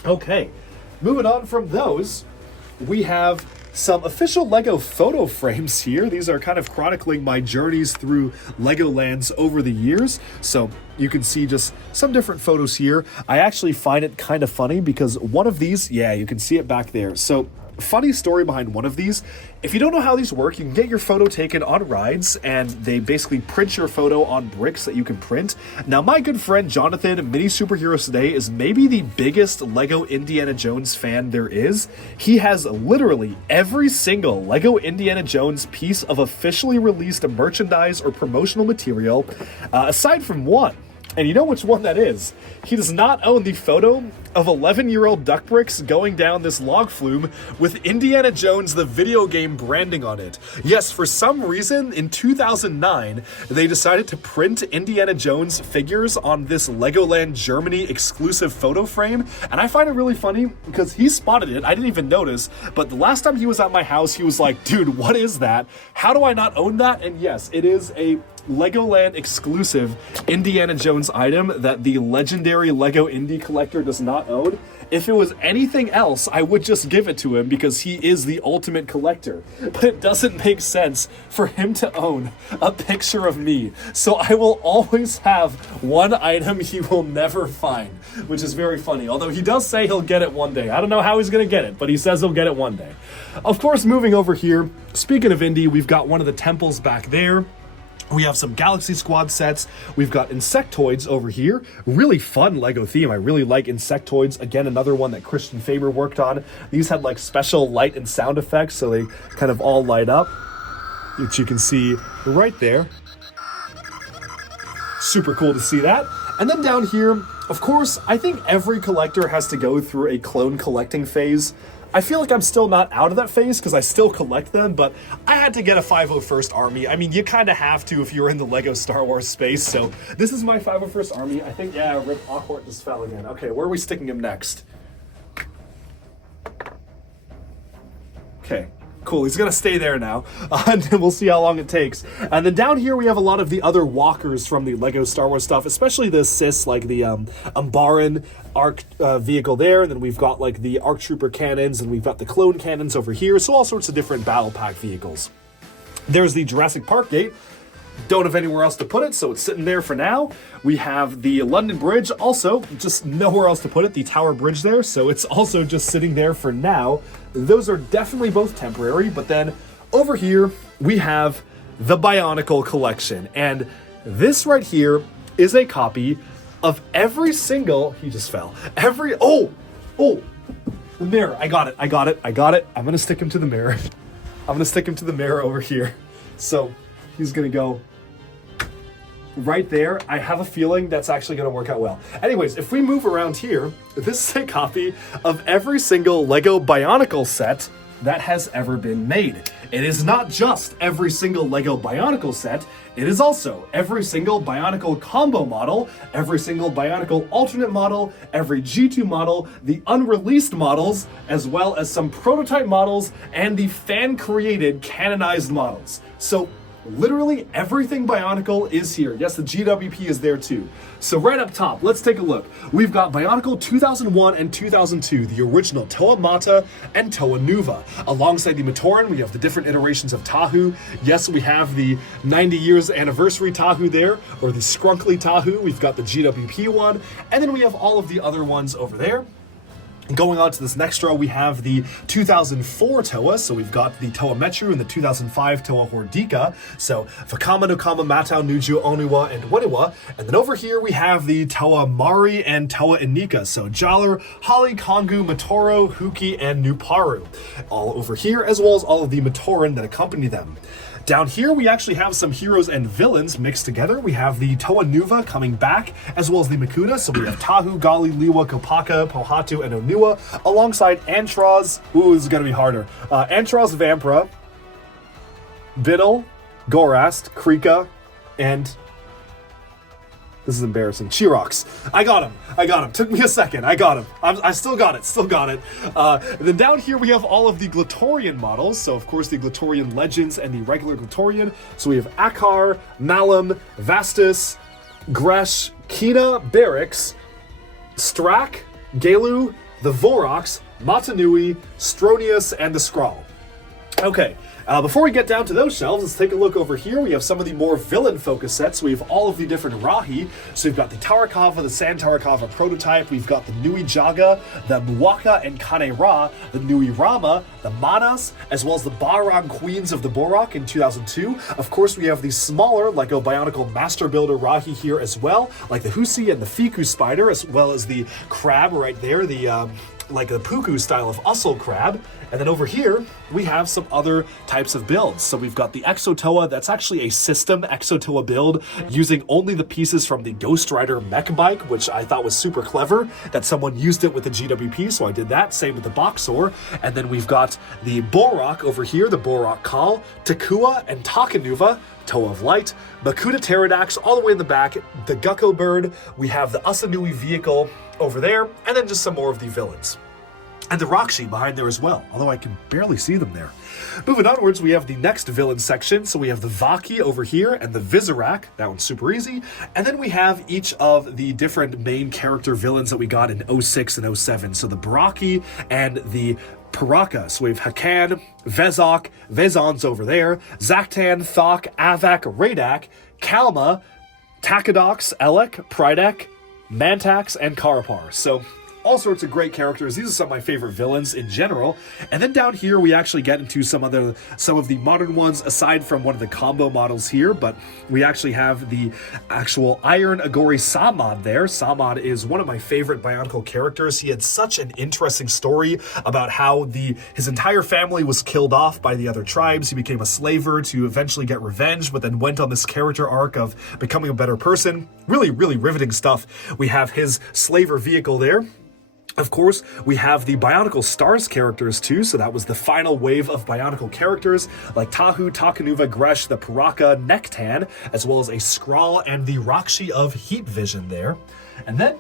Okay, moving on from those, we have some official Lego photo frames here. These are kind of chronicling my journeys through Legolands over the years. So you can see just some different photos here. I actually find it kind of funny because one of these, yeah, you can see it back there. So funny story behind one of these. If you don't know how these work, you can get your photo taken on rides, and they basically print your photo on bricks that you can print. Now, my good friend Jonathan, Mini Superheroes Today, is maybe the biggest Lego Indiana Jones fan there is. He has literally every single Lego Indiana Jones piece of officially released merchandise or promotional material, aside from one. And you know which one that is. He does not own the photo of 11-year-old DuckBricks going down this log flume with Indiana Jones the video game branding on it. Yes, for some reason, in 2009, they decided to print Indiana Jones figures on this Legoland Germany exclusive photo frame, and I find it really funny because he spotted it. I didn't even notice, but the last time he was at my house, he was like, dude, what is that? How do I not own that? And yes, it is a Legoland exclusive Indiana Jones item that the legendary Lego indie collector does not own. If it was anything else, I would just give it to him because he is the ultimate collector. But it doesn't make sense for him to own a picture of me. So I will always have one item he will never find, which is very funny. Although he does say he'll get it one day. I don't know how he's going to get it, but he says he'll get it one day. Of course, moving over here, speaking of indie, we've got one of the temples back there. We have some Galaxy Squad sets. We've got Insectoids over here. Really fun Lego theme. I really like Insectoids. Again, another one that Christian Faber worked on. These had like special light and sound effects, so they kind of all light up, which you can see right there. Super cool to see that. And then down here, of course, I think every collector has to go through a clone collecting phase. I feel like I'm still not out of that phase because I still collect them, but I had to get a 501st Army. I mean, you kind of have to if you're in the Lego Star Wars space, so this is my 501st Army. I think, yeah, Rip Awkward just fell again. Okay, where are we sticking him next? Okay. Cool, he's gonna stay there now, and we'll see how long it takes. And then down here we have a lot of the other walkers from the Lego Star Wars stuff, especially the Sis, like the Umbaran ARC vehicle there, and then we've got like the ARC Trooper cannons, and we've got the clone cannons over here, so all sorts of different battle pack vehicles. There's the Jurassic Park gate. Don't have anywhere else to put it, so it's sitting there for now. We have the London Bridge, also just nowhere else to put it, the Tower Bridge there, so it's also just sitting there for now. Those are definitely both temporary, but then over here we have the Bionicle collection, and this right here is a copy of every single, he just fell, the mirror, I got it. I'm gonna stick him to the mirror. I'm gonna stick him to the mirror over here. So he's gonna go right there. I have a feeling that's actually gonna work out well. Anyways, if we move around here, this is a copy of every single Lego Bionicle set that has ever been made. It is not just every single Lego Bionicle set, it is also every single Bionicle combo model, every single Bionicle alternate model, every G2 model, the unreleased models, as well as some prototype models and the fan-created canonized models. So literally everything Bionicle is here. Yes, the GWP is there too. So right up top, let's take a look. We've got Bionicle 2001 and 2002, the original Toa Mata and Toa Nuva. Alongside the Matoran, we have the different iterations of Tahu. Yes, we have the 90 years anniversary Tahu there, or the Skrunkly Tahu. We've got the GWP one, and then we have all of the other ones over there. Going on to this next row, we have the 2004 Toa, so we've got the Toa Metru and the 2005 Toa Hordika, so Fakama no Kama, Matau, Nuju, Oniwa, and Waniwa, and then over here we have the Toa Mari and Toa Inika, so Jaller, Holly, Kongu, Matoro, Huki, and Nuparu, all over here, as well as all of the Matoran that accompany them. Down here, we actually have some heroes and villains mixed together. We have the Toa Nuva coming back, as well as the Makuta. So we have Tahu, Gali, Liwa, Kopaka, Pohatu, and Onua, alongside Antraz. Ooh, this is gonna be harder. Antraz, Vampra, Biddle, Gorast, Krika, and this is embarrassing. Chirox. I got him. Took me a second. I got him. I still got it. And then down here we have all of the Glatorian models. So of course the Glatorian Legends and the regular Glatorian. So we have Akar, Malum, Vastus, Gresh, Kina, Barracks, Strak, Galu, the Vorox, Matanui, Stronius, and the Skrull. Okay. Before we get down to those shelves, let's take a look over here. We have some of the more villain-focused sets. We have all of the different Rahi. So we've got the Tarakava, the San Tarakava prototype. We've got the Nui Jaga, the Muwaka and Kane Ra, the Nui Rama, the Manas, as well as the Barang Queens of the Borak in 2002. Of course, we have the smaller Lego Bionicle Master Builder Rahi here as well, like the Husi and the Fiku Spider, as well as the Crab right there, the like the Puku style of Ussel Crab. And then over here, we have some other types of builds. So we've got the Exotoa, that's actually a system Exotoa build using only the pieces from the Ghost Rider mech bike, which I thought was super clever, that someone used it with the GWP, so I did that. Same with the Boxor. And then we've got the Borak over here, the Borak Kal, Takua, and Takanuva, Toa of Light, Makuta Pterodax all the way in the back, the Gecko Bird, we have the Usanui vehicle over there, and then just some more of the villains. And the Rakshi behind there as well, although I can barely see them there. Moving onwards, we have the next villain section. So we have the Vaki over here and the Vizorak. That one's super easy. And then we have each of the different main character villains that we got in 06 and 07. So the Baraki and the Paraka. So we have Hakan, Vezok, Vezon's over there, Zaktan, Thok, Avak, Radak, Kalma, Takadox, Elek, Pridek, Mantax, and Karapar. So all sorts of great characters. These are some of my favorite villains in general. And then down here, we actually get into some of the modern ones, aside from one of the combo models here, but we actually have the actual Iron Agori Samad there. Samad is one of my favorite Bionicle characters. He had such an interesting story about how his entire family was killed off by the other tribes. He became a slaver to eventually get revenge, but then went on this character arc of becoming a better person. Really, really riveting stuff. We have his slaver vehicle there. Of course, we have the Bionicle Stars characters too, so that was the final wave of Bionicle characters, like Tahu, Takanuva, Gresh, the Paraka, Nektan, as well as a Skrull and the Rakshi of Heat Vision there. And then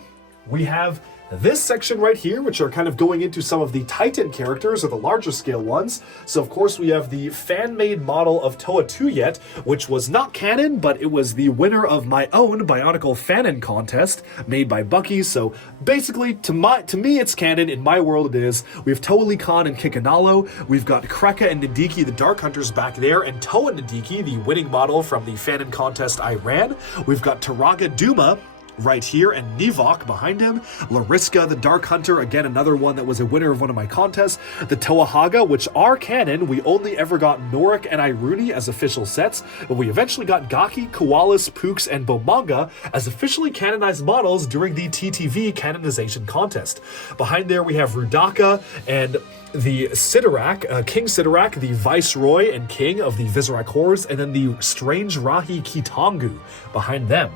we have this section right here, which are kind of going into some of the Titan characters, or the larger scale ones. So of course we have the fan-made model of Toa 2 Yet, which was not canon, but it was the winner of my own Bionicle fanon contest made by Bucky. So basically, to me, it's canon. In my world, it is. We have Toa Lee Khan and Kikanalo. We've got Kreka and Nadiki, the Dark Hunters, back there, and Toa Nadiki, the winning model from the fanon contest I ran. We've got Taraga Duma right here, and Nivok behind him. Lariska, the Dark Hunter, again, another one that was a winner of one of my contests. The Toahaga, which are canon. We only ever got Norik and Iruni as official sets, but we eventually got Gaki, Koalas, Pooks, and Bomanga as officially canonized models during the TTV canonization contest. Behind there, we have Rudaka and the Sidorak, King Sidorak, the Viceroy and King of the Visorak Horrors, and then the Strange Rahi Kitangu behind them.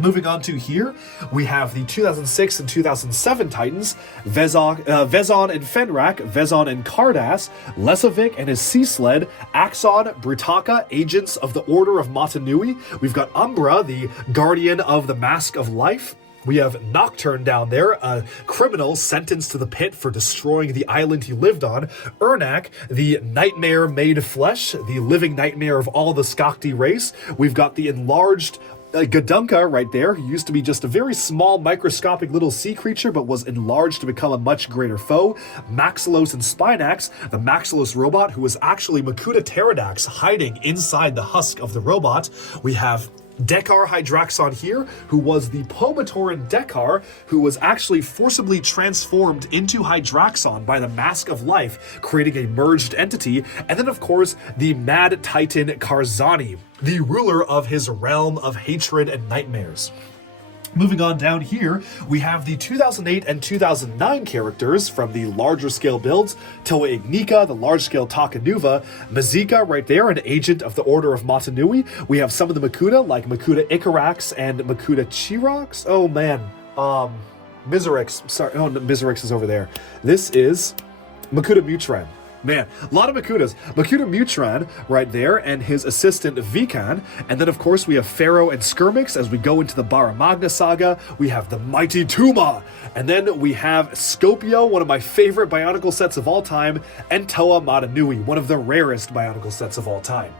Moving on to here, we have the 2006 and 2007 Titans, Vezon and Fenrak, Vezon and Cardass, Lesovic and his Sea Sled, Axon, Brutaka, Agents of the Order of Matanui. We've got Umbra, the Guardian of the Mask of Life. We have Nocturne down there, a criminal sentenced to the pit for destroying the island he lived on. Ernak, the Nightmare made flesh, the living nightmare of all the Skakti race. We've got the enlarged Gadunka right there, who used to be just a very small microscopic little sea creature but was enlarged to become a much greater foe. Maxilos and Spinax, the Maxilos robot who was actually Makuta Pterodax hiding inside the husk of the robot. We have Dekar Hydraxon here, who was the Pomatoran Dekar, who was actually forcibly transformed into Hydraxon by the Mask of Life, creating a merged entity. And then, of course, the Mad Titan Karzani, the ruler of his realm of hatred and nightmares. Moving on down here, we have the 2008 and 2009 characters from the larger scale builds. Toa Ignika, the large scale Takanuva, Mazika right there, an agent of the Order of Matanui. We have some of the Makuta, like Makuta Ikarax and Makuta Chirox. Oh man, Miserix, sorry, oh, Miserix is over there. This is Makuta Mutran. Man, a lot of Makutas. Makuta Mutran right there, and his assistant Vikan. And then, of course, we have Pharaoh and Skirmix as we go into the Baramagna saga. We have the Mighty Tuma. And then we have Scopio, one of my favorite Bionicle sets of all time, and Toa Matanui, one of the rarest Bionicle sets of all time.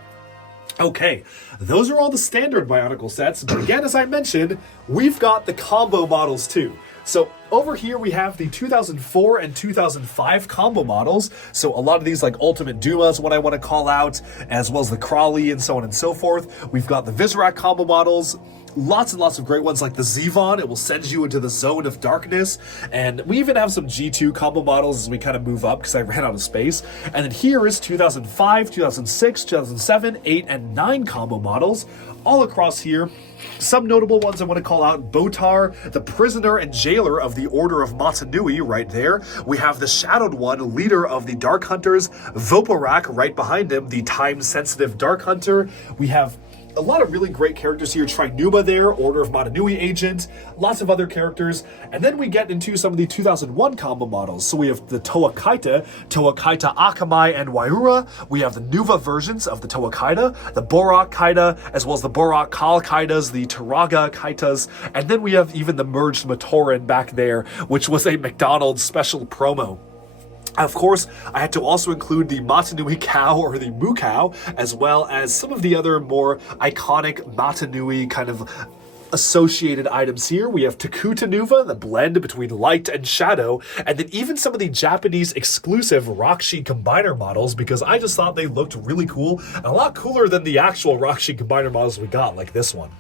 Okay, those are all the standard Bionicle sets, but again, as I mentioned, we've got the combo models too. So over here we have the 2004 and 2005 combo models. So a lot of these, like Ultimate Duma is what I want to call out, as well as the Crawley and so on and so forth. We've got the Visorak combo models. Lots and lots of great ones like the Zevon. It will send you into the zone of darkness. And we even have some G2 combo models as we kind of move up because I ran out of space. And then here is 2005, 2006, 2007, 8, and 9 combo models all across here. Some notable ones I want to call out: Botar, the prisoner and jailer of the Order of Matanui right there. We have the Shadowed One, leader of the Dark Hunters. Voporak right behind him, the time-sensitive Dark Hunter. We have a lot of really great characters here. Trinuma there, Order of Matanui agent, lots of other characters. And then we get into some of the 2001 combo models. So we have the Toa Kaita Akamai and Waiura. We have the Nuva versions of the Toa Kaita, the Borak Kaita, as well as the Borak Kal Kaitas, the Taraga Kaitas. And then we have even the merged Matoran back there, which was a McDonald's special promo. Of course, I had to also include the Matanui cow, or the Moo cow, as well as some of the other more iconic Matanui kind of associated items here. We have Takuta Nuva, the blend between light and shadow, and then even some of the Japanese exclusive Rockshi Combiner models, because I just thought they looked really cool, and a lot cooler than the actual Rockshi Combiner models we got, like this one.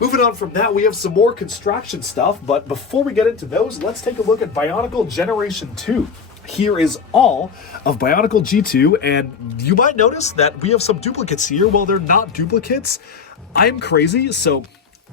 Moving on from that, we have some more construction stuff, but before we get into those, let's take a look at Bionicle Generation 2. Here is all of Bionicle G2, and you might notice that we have some duplicates here. Well, they're not duplicates. I am crazy, so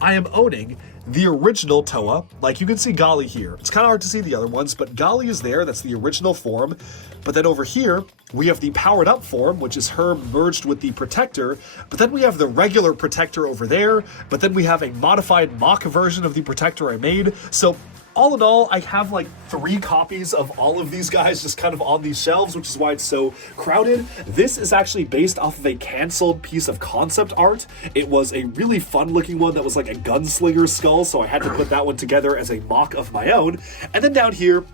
I am owning the original Toa. Like, you can see Gali here. It's kind of hard to see the other ones, but Gali is there. That's the original form. But then over here, we have the powered up form, which is her merged with the Protector. But then we have the regular Protector over there. But then we have a modified mock version of the Protector I made. So all in all, I have like 3 copies of all of these guys just kind of on these shelves, which is why it's so crowded. This is actually based off of a canceled piece of concept art. It was a really fun looking one that was like a gunslinger skull, so I had to put that one together as a mock of my own. And then down here,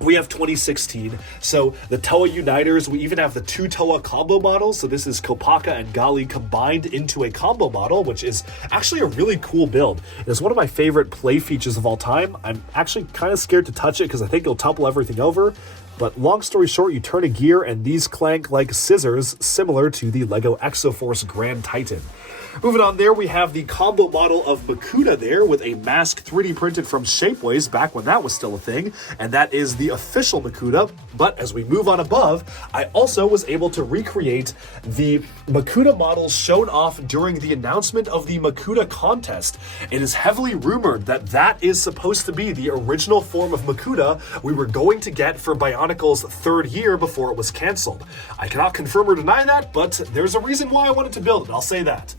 we have 2016, so the Toa Uniters, we even have the 2 Toa combo models, so this is Kopaka and Gali combined into a combo model, which is actually a really cool build. It's one of my favorite play features of all time. I'm actually kind of scared to touch it because I think it'll topple everything over, but long story short, you turn a gear and these clank like scissors, similar to the LEGO Exoforce Grand Titan. Moving on there, we have the combo model of Makuta there with a mask 3D printed from Shapeways back when that was still a thing, and that is the official Makuta. But as we move on above, I also was able to recreate the Makuta models shown off during the announcement of the Makuta contest. It is heavily rumored that that is supposed to be the original form of Makuta we were going to get for Bionicle's 3rd year before it was canceled. I cannot confirm or deny that, but there's a reason why I wanted to build it, I'll say that.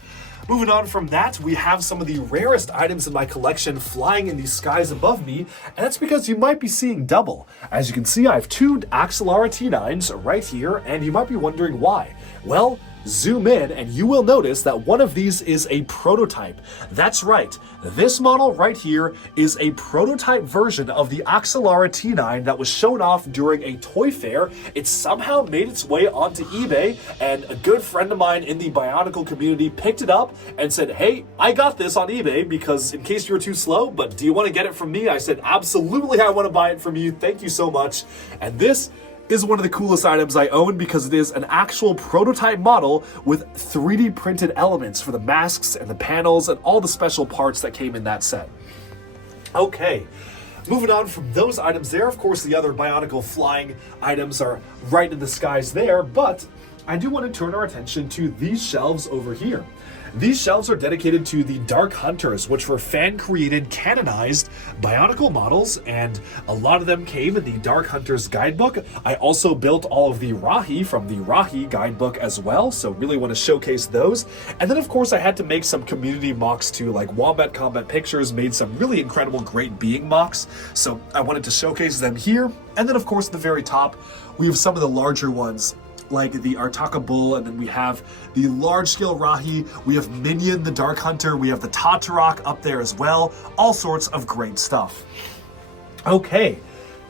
Moving on from that, we have some of the rarest items in my collection flying in the skies above me, and that's because you might be seeing double. As you can see, I have 2 Axelara T9s right here, and you might be wondering why. Well, zoom in and you will notice that one of these is a prototype. That's right, this model right here is a prototype version of the Axelara T9 that was shown off during a toy fair. It somehow made its way onto eBay, and a good friend of mine in the Bionicle community picked it up and said, hey, I got this on eBay because in case you were too slow, but do you want to get it from me? I said, absolutely, I want to buy it from you. Thank you so much. And this is one of the coolest items I own because it is an actual prototype model with 3D printed elements for the masks and the panels and all the special parts that came in that set. Okay, moving on from those items there, of course the other Bionicle flying items are right in the skies there, but I do want to turn our attention to these shelves over here. These shelves are dedicated to the Dark Hunters, which were fan-created, canonized Bionicle models, and a lot of them came in the Dark Hunters guidebook. I also built all of the Rahi from the Rahi guidebook as well, so really want to showcase those. And then, of course, I had to make some community mocks too, like Wombat Combat Pictures made some really incredible Great Being mocks, so I wanted to showcase them here. And then, of course, at the very top, we have some of the larger ones, like the Artaka Bull, and then we have the large-scale Rahi, we have Minion, the Dark Hunter, we have the Tatarok up there as well, all sorts of great stuff. Okay,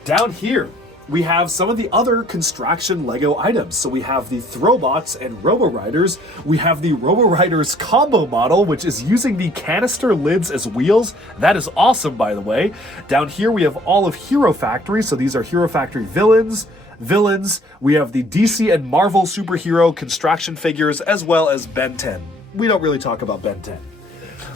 down here, we have some of the other Construction LEGO items. So we have the Throwbots and Robo-Riders, we have the Robo-Riders combo model, which is using the canister lids as wheels. That is awesome, by the way. Down here, we have all of Hero Factory, so these are Hero Factory villains. We have the DC and Marvel superhero construction figures, as well as Ben 10. We don't really talk about Ben 10.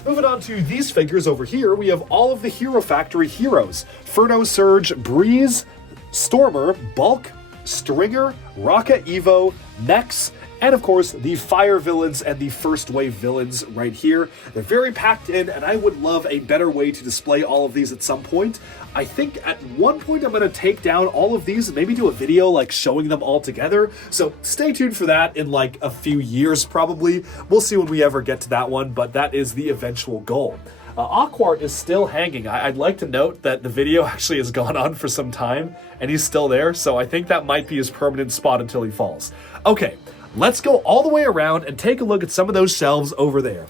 Moving on to these figures over here, we have all of the Hero Factory heroes. Furno Surge, Breeze, Stormer, Bulk, Stringer, Rocket Evo, Mechs, and of course the fire villains and the first wave villains right here. They're very packed in, and I would love a better way to display all of these at some point. I think at one point I'm going to take down all of these and maybe do a video like showing them all together. So stay tuned for that in like a few years probably. We'll see when we ever get to that one, but that is the eventual goal. Aquart is still hanging. I'd like to note that the video actually has gone on for some time and he's still there, so I think that might be his permanent spot until he falls. Okay, let's go all the way around and take a look at some of those shelves over there.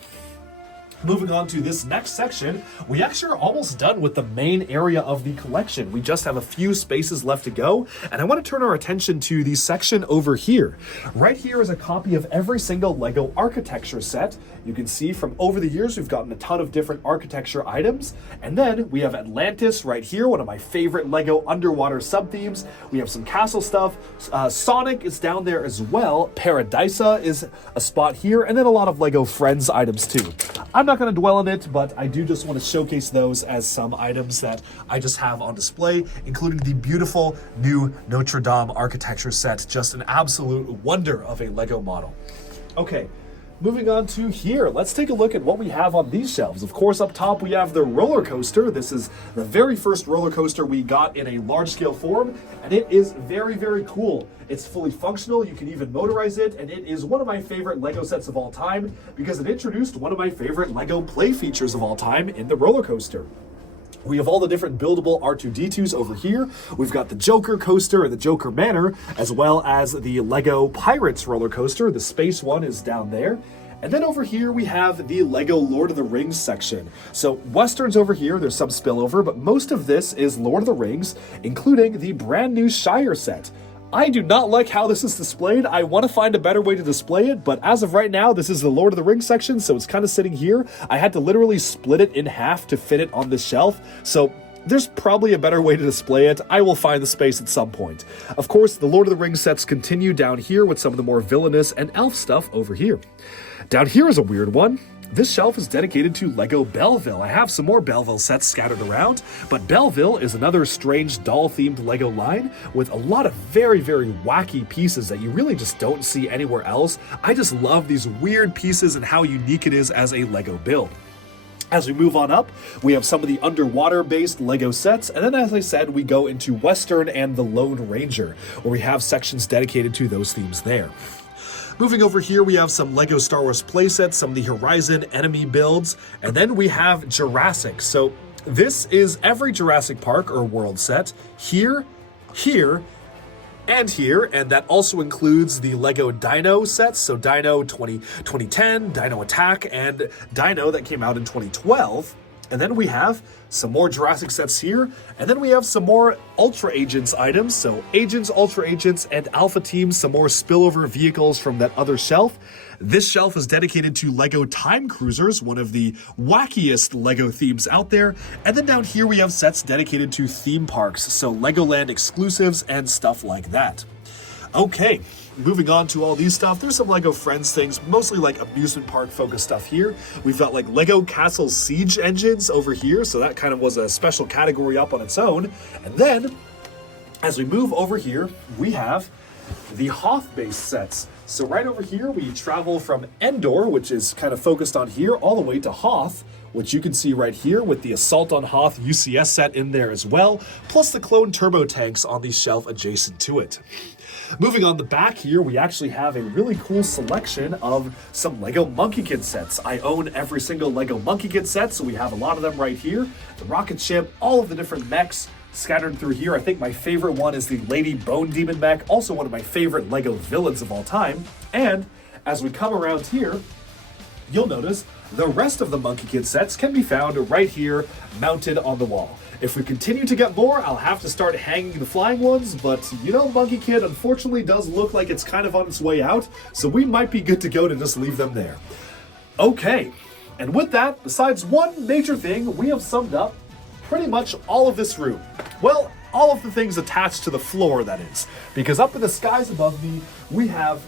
Moving on to this next section, we actually are almost done with the main area of the collection. We just have a few spaces left to go, and I want to turn our attention to the section over here. Right here is a copy of every single LEGO architecture set. You can see from over the years, we've gotten a ton of different architecture items. And then we have Atlantis right here, one of my favorite LEGO underwater sub-themes. We have some castle stuff. Sonic is down there as well. Paradisa is a spot here, and then a lot of LEGO Friends items too. I'm not going to dwell on it, but I do just want to showcase those as some items that I just have on display, including the beautiful new Notre Dame architecture set. Just an absolute wonder of a LEGO model. Okay. Moving on to here, let's take a look at what we have on these shelves. Of course, up top we have the roller coaster. This is the very first roller coaster we got in a large-scale form, and it is very, very cool. It's fully functional, you can even motorize it, and it is one of my favorite LEGO sets of all time because it introduced one of my favorite LEGO play features of all time in the roller coaster. We have all the different buildable R2-D2s over here. We've got the Joker coaster and the Joker Manor, as well as the Lego Pirates roller coaster. The space one is down there. And then over here we have the Lego Lord of the Rings section. So Westerns over here, there's some spillover, but most of this is Lord of the Rings, including the brand new Shire set. I do not like how this is displayed. I want to find a better way to display it, but as of right now, this is the Lord of the Rings section, so it's kind of sitting here. I had to literally split it in half to fit it on this shelf, so there's probably a better way to display it. I will find the space at some point. Of course, the Lord of the Rings sets continue down here with some of the more villainous and elf stuff over here. Down here is a weird one. This shelf is dedicated to Lego Belleville. I have some more Belleville sets scattered around, but Belleville is another strange doll-themed Lego line with a lot of very, very wacky pieces that you really just don't see anywhere else. I just love these weird pieces and how unique it is as a Lego build. As we move on up, we have some of the underwater-based Lego sets, and then as I said, we go into Western and the Lone Ranger, where we have sections dedicated to those themes there. Moving over here, we have some Lego Star Wars playsets, some of the Horizon enemy builds, and then we have Jurassic. So this is every Jurassic Park or World set here, here, and here, and that also includes the Lego Dino sets, so Dino 2010, Dino Attack, and Dino that came out in 2012. And then we have some more Jurassic sets here, and then we have some more Ultra Agents items, so Agents, Ultra Agents, and Alpha Teams, some more spillover vehicles from that other shelf. This shelf is dedicated to Lego Time Cruisers, one of the wackiest Lego themes out there. And then down here we have sets dedicated to theme parks, so Legoland exclusives and stuff like that. Okay, moving on to all these stuff, there's some Lego Friends things, mostly like amusement park focused stuff here. We've got like Lego Castle Siege engines over here, so that kind of was a special category up on its own. And then, as we move over here, we have the Hoth-based sets. So right over here, we travel from Endor, which is kind of focused on here, all the way to Hoth, which you can see right here with the Assault on Hoth UCS set in there as well, plus the clone turbo tanks on the shelf adjacent to it. Moving on the back here, we actually have a really cool selection of some Lego Monkey Kid sets. I own every single Lego Monkey Kid set, so we have a lot of them right here. The rocket ship, all of the different mechs scattered through here. I think my favorite one is the Lady Bone Demon mech, also one of my favorite Lego villains of all time. And as we come around here, you'll notice the rest of the Monkey Kid sets can be found right here, mounted on the wall. If we continue to get more, I'll have to start hanging the flying ones, but you know, Monkey Kid unfortunately does look like it's kind of on its way out, so we might be good to go to just leave them there. Okay, and with that, besides one major thing, we have summed up pretty much all of this room. Well, all of the things attached to the floor, that is, because up in the skies above me, we have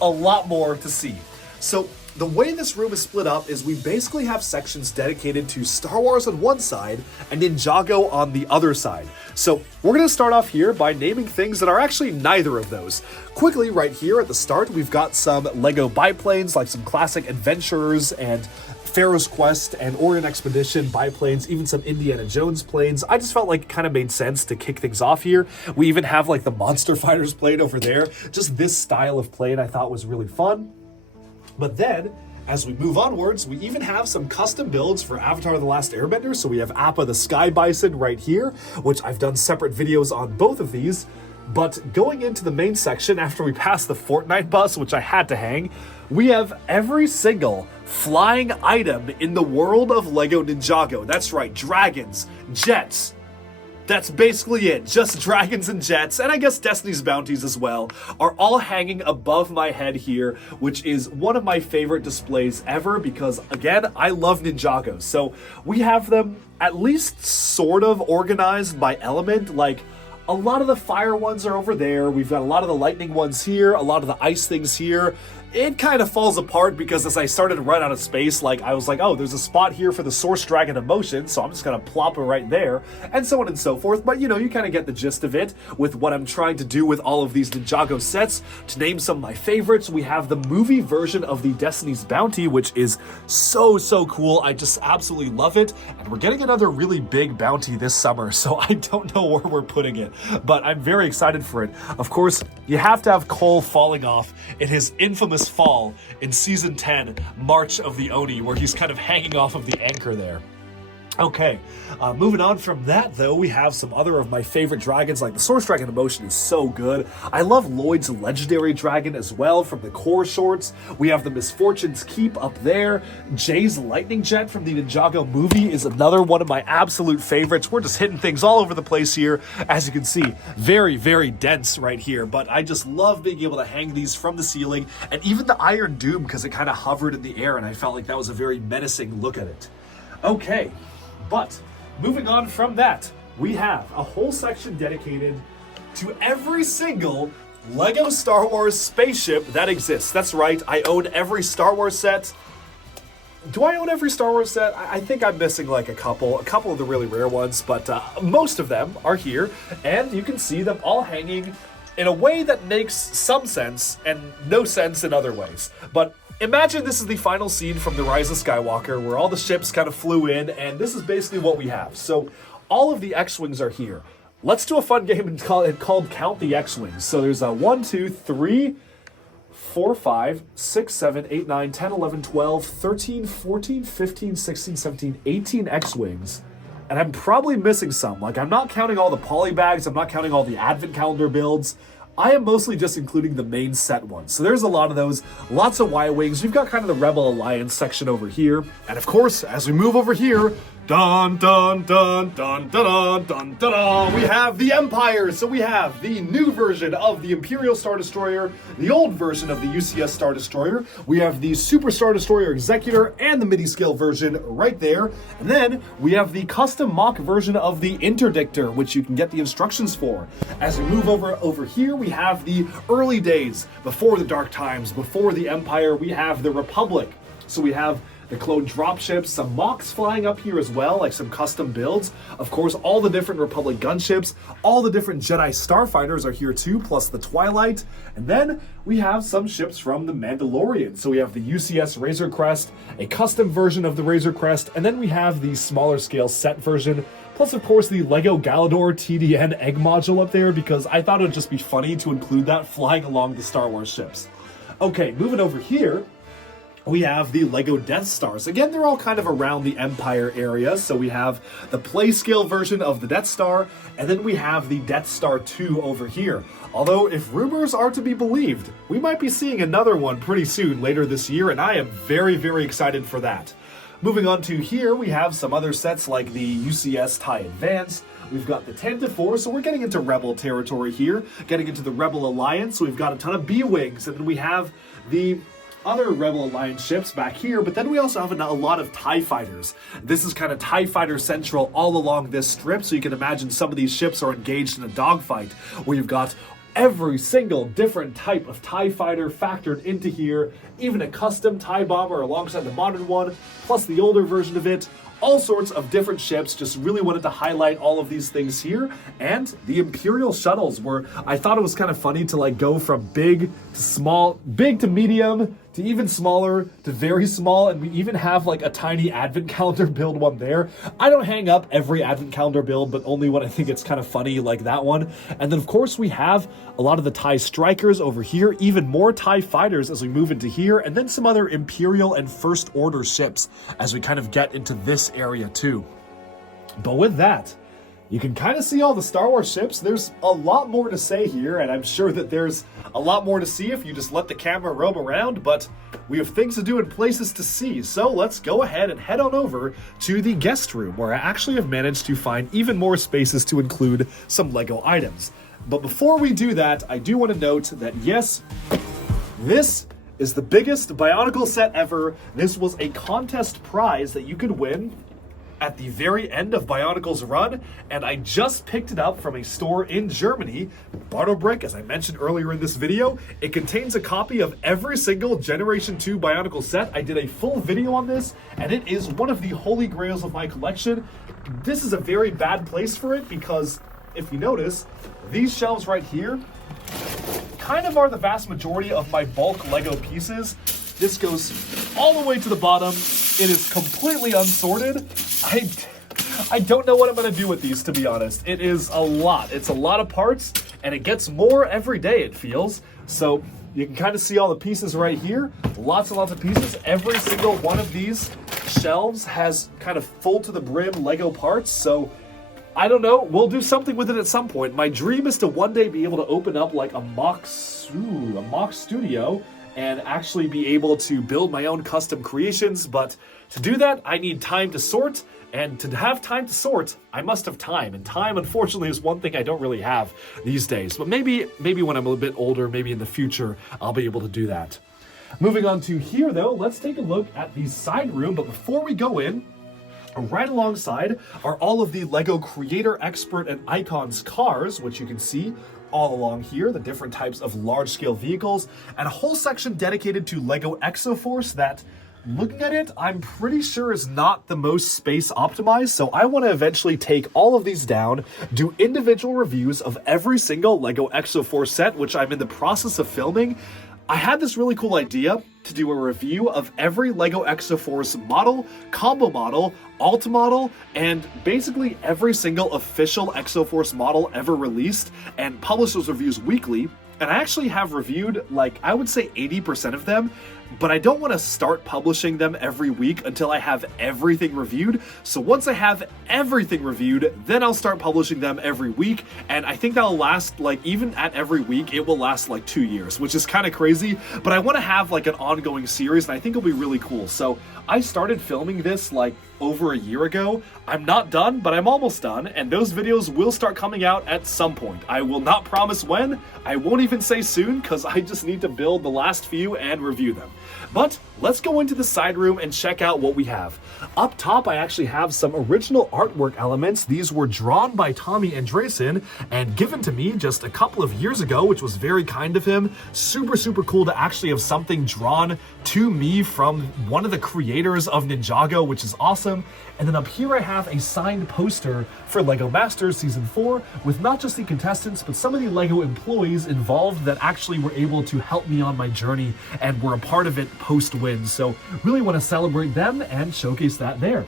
a lot more to see. So the way this room is split up is we basically have sections dedicated to Star Wars on one side and Ninjago on the other side. So we're going to start off here by naming things that are actually neither of those. Quickly, right here at the start, we've got some Lego biplanes, like some classic Adventurers and Pharaoh's Quest and Orient Expedition biplanes, even some Indiana Jones planes. I just felt like it kind of made sense to kick things off here. We even have like the Monster Fighters plane over there. Just this style of plane I thought was really fun. But then, as we move onwards, we even have some custom builds for Avatar: The Last Airbender. So we have Appa the Sky Bison right here, which I've done separate videos on both of these. But going into the main section, after we pass the Fortnite bus, which I had to hang, we have every single flying item in the world of Lego Ninjago. That's right, dragons, jets. That's basically it. Just dragons and jets, and I guess Destiny's Bounties as well, are all hanging above my head here, which is one of my favorite displays ever because, again, I love Ninjago. So we have them at least sort of organized by element. Like, a lot of the fire ones are over there. We've got a lot of the lightning ones here, a lot of the ice things here. It kind of falls apart because as I started to run out of space, like I was like, oh, there's a spot here for the Source Dragon Emotion, so I'm just gonna plop it right there, and so on and so forth. But you know, you kind of get the gist of it with what I'm trying to do with all of these Ninjago sets. To name some of my favorites, we have the movie version of the Destiny's Bounty, which is so cool. I just absolutely love it, and we're getting another really big bounty this summer, so I don't know where we're putting it, but I'm very excited for it. Of course, you have to have Cole falling off in his infamous fall in season 10, March of the Oni, where he's kind of hanging off of the anchor there. Okay, moving on from that, though, we have some other of my favorite dragons, like the Source Dragon Emotion is so good. I love Lloyd's Legendary Dragon as well from the core shorts. We have the Misfortune's Keep up there. Jay's Lightning Jet from the Ninjago movie is another one of my absolute favorites. We're just hitting things all over the place here. As you can see, very, very dense right here, but I just love being able to hang these from the ceiling, and even the Iron Doom, because it kind of hovered in the air, and I felt like that was a very menacing look at it. Okay. But moving on from that, we have a whole section dedicated to every single Lego Star Wars spaceship that exists. That's right, I own every Star Wars set. Do I own every Star Wars set? I think I'm missing like a couple of the really rare ones, but most of them are here, and you can see them all hanging in a way that makes some sense and no sense in other ways. But imagine this is the final scene from The Rise of Skywalker, where all the ships kind of flew in, and this is basically what we have. So all of the X-Wings are here. Let's do a fun game called Count the X-Wings. So there's 1, 2, 3, 4, 5, 6, 7, 8, 9, 10, 11, 12, 13, 14, 15, 16, 17, 18 X-Wings. And I'm probably missing some. Like, I'm not counting all the polybags, I'm not counting all the advent calendar builds. I am mostly just including the main set ones. So there's a lot of those, lots of Y-Wings. We've got kind of the Rebel Alliance section over here. And of course, as we move over here, dun dun dun dun dun dun dun dun dun, we have the Empire. So we have the new version of the Imperial Star Destroyer, the old version of the UCS Star Destroyer. We have the Super Star Destroyer Executor and the midi-scale version right there. And then we have the custom mock version of the Interdictor, which you can get the instructions for. As we move over here, we have the early days, before the Dark Times, before the Empire. We have the Republic. So we have the clone dropships, some mocks flying up here as well, like some custom builds. Of course, all the different Republic gunships, all the different Jedi starfighters are here too, plus the Twilight. And then we have some ships from the Mandalorian. So we have the UCS Razor Crest, a custom version of the Razor Crest, and then we have the smaller scale set version, plus of course the Lego Galador TDN egg module up there, because I thought it would just be funny to include that flying along the Star Wars ships. Okay, moving over here, we have the Lego Death Stars. Again, they're all kind of around the Empire area. So we have the play scale version of the Death Star, and then we have the Death Star 2 over here. Although, if rumors are to be believed, we might be seeing another one pretty soon later this year, and I am very, very excited for that. Moving on to here, we have some other sets like the UCS TIE Advanced. We've got the Tantive 4, so we're getting into Rebel territory here, getting into the Rebel Alliance. So we've got a ton of B-Wings, and then we have the other Rebel Alliance ships back here, but then we also have a lot of TIE Fighters. This is kind of TIE Fighter Central all along this strip, so you can imagine some of these ships are engaged in a dogfight, where you've got every single different type of TIE Fighter factored into here, even a custom TIE Bomber alongside the modern one, plus the older version of it. All sorts of different ships. Just really wanted to highlight all of these things here. And the Imperial shuttles, where I thought it was kind of funny to like go from big to small, big to medium, to even smaller, to very small, and we even have like a tiny advent calendar build one there. I don't hang up every advent calendar build, but only when I think it's kind of funny, like that one. And then of course we have a lot of the TIE Strikers over here, even more TIE Fighters as we move into here, and then some other Imperial and First Order ships as we kind of get into this area too. But with that, you can kind of see all the Star Wars ships. There's a lot more to say here, and I'm sure that there's a lot more to see if you just let the camera roam around, but we have things to do and places to see, so let's go ahead and head on over to the guest room, where I actually have managed to find even more spaces to include some Lego items. But before we do that, I do want to note that yes, this is the biggest Bionicle set ever. This was a contest prize that you could win at the very end of Bionicle's run, and I just picked it up from a store in Germany, DuckBricks, as I mentioned earlier in this video. It contains a copy of every single Generation 2 Bionicle set. I did a full video on this, and it is one of the holy grails of my collection. This is a very bad place for it because, if you notice, these shelves right here kind of are the vast majority of my bulk Lego pieces. This goes all the way to the bottom. It is completely unsorted. I don't know what I'm going to do with these, to be honest. It is a lot. It's a lot of parts, and it gets more every day, it feels. So you can kind of see all the pieces right here. Lots and lots of pieces. Every single one of these shelves has kind of full to the brim Lego parts, so I don't know, we'll do something with it at some point. My dream is to one day be able to open up like a mock studio and actually be able to build my own custom creations, but to do that, I need time to sort, and to have time to sort, I must have time, and time, unfortunately, is one thing I don't really have these days, but maybe when I'm a little bit older, maybe in the future, I'll be able to do that. Moving on to here, though, let's take a look at the side room, but before we go in, right alongside are all of the LEGO Creator Expert and Icons cars, which you can see all along here, the different types of large-scale vehicles, and a whole section dedicated to LEGO Exoforce that, looking at it, I'm pretty sure is not the most space optimized, so I want to eventually take all of these down, do individual reviews of every single LEGO Exoforce set, which I'm in the process of filming. I had this really cool idea to do a review of every LEGO Exoforce model, combo model, alt model, and basically every single official Exoforce model ever released, and publish those reviews weekly. And I actually have reviewed, like, I would say 80% of them, but I don't want to start publishing them every week until I have everything reviewed. So once I have everything reviewed, then I'll start publishing them every week. And I think that'll last, like, even at every week, it will last like 2 years, which is kind of crazy. But I want to have like an ongoing series, and I think it'll be really cool. So I started filming this like over a year ago. I'm not done, but I'm almost done, and those videos will start coming out at some point. I will not promise when, I won't even say soon, because I just need to build the last few and review them. But let's go into the side room and check out what we have. Up top, I actually have some original artwork elements. These were drawn by Tommy Andresen and given to me just a couple of years ago, which was very kind of him. Super, super cool to actually have something drawn to me from one of the creators of Ninjago, which is awesome. And then up here I have a signed poster for LEGO Masters Season 4 with not just the contestants, but some of the LEGO employees involved that actually were able to help me on my journey and were a part of it post-win. So really want to celebrate them and showcase that there.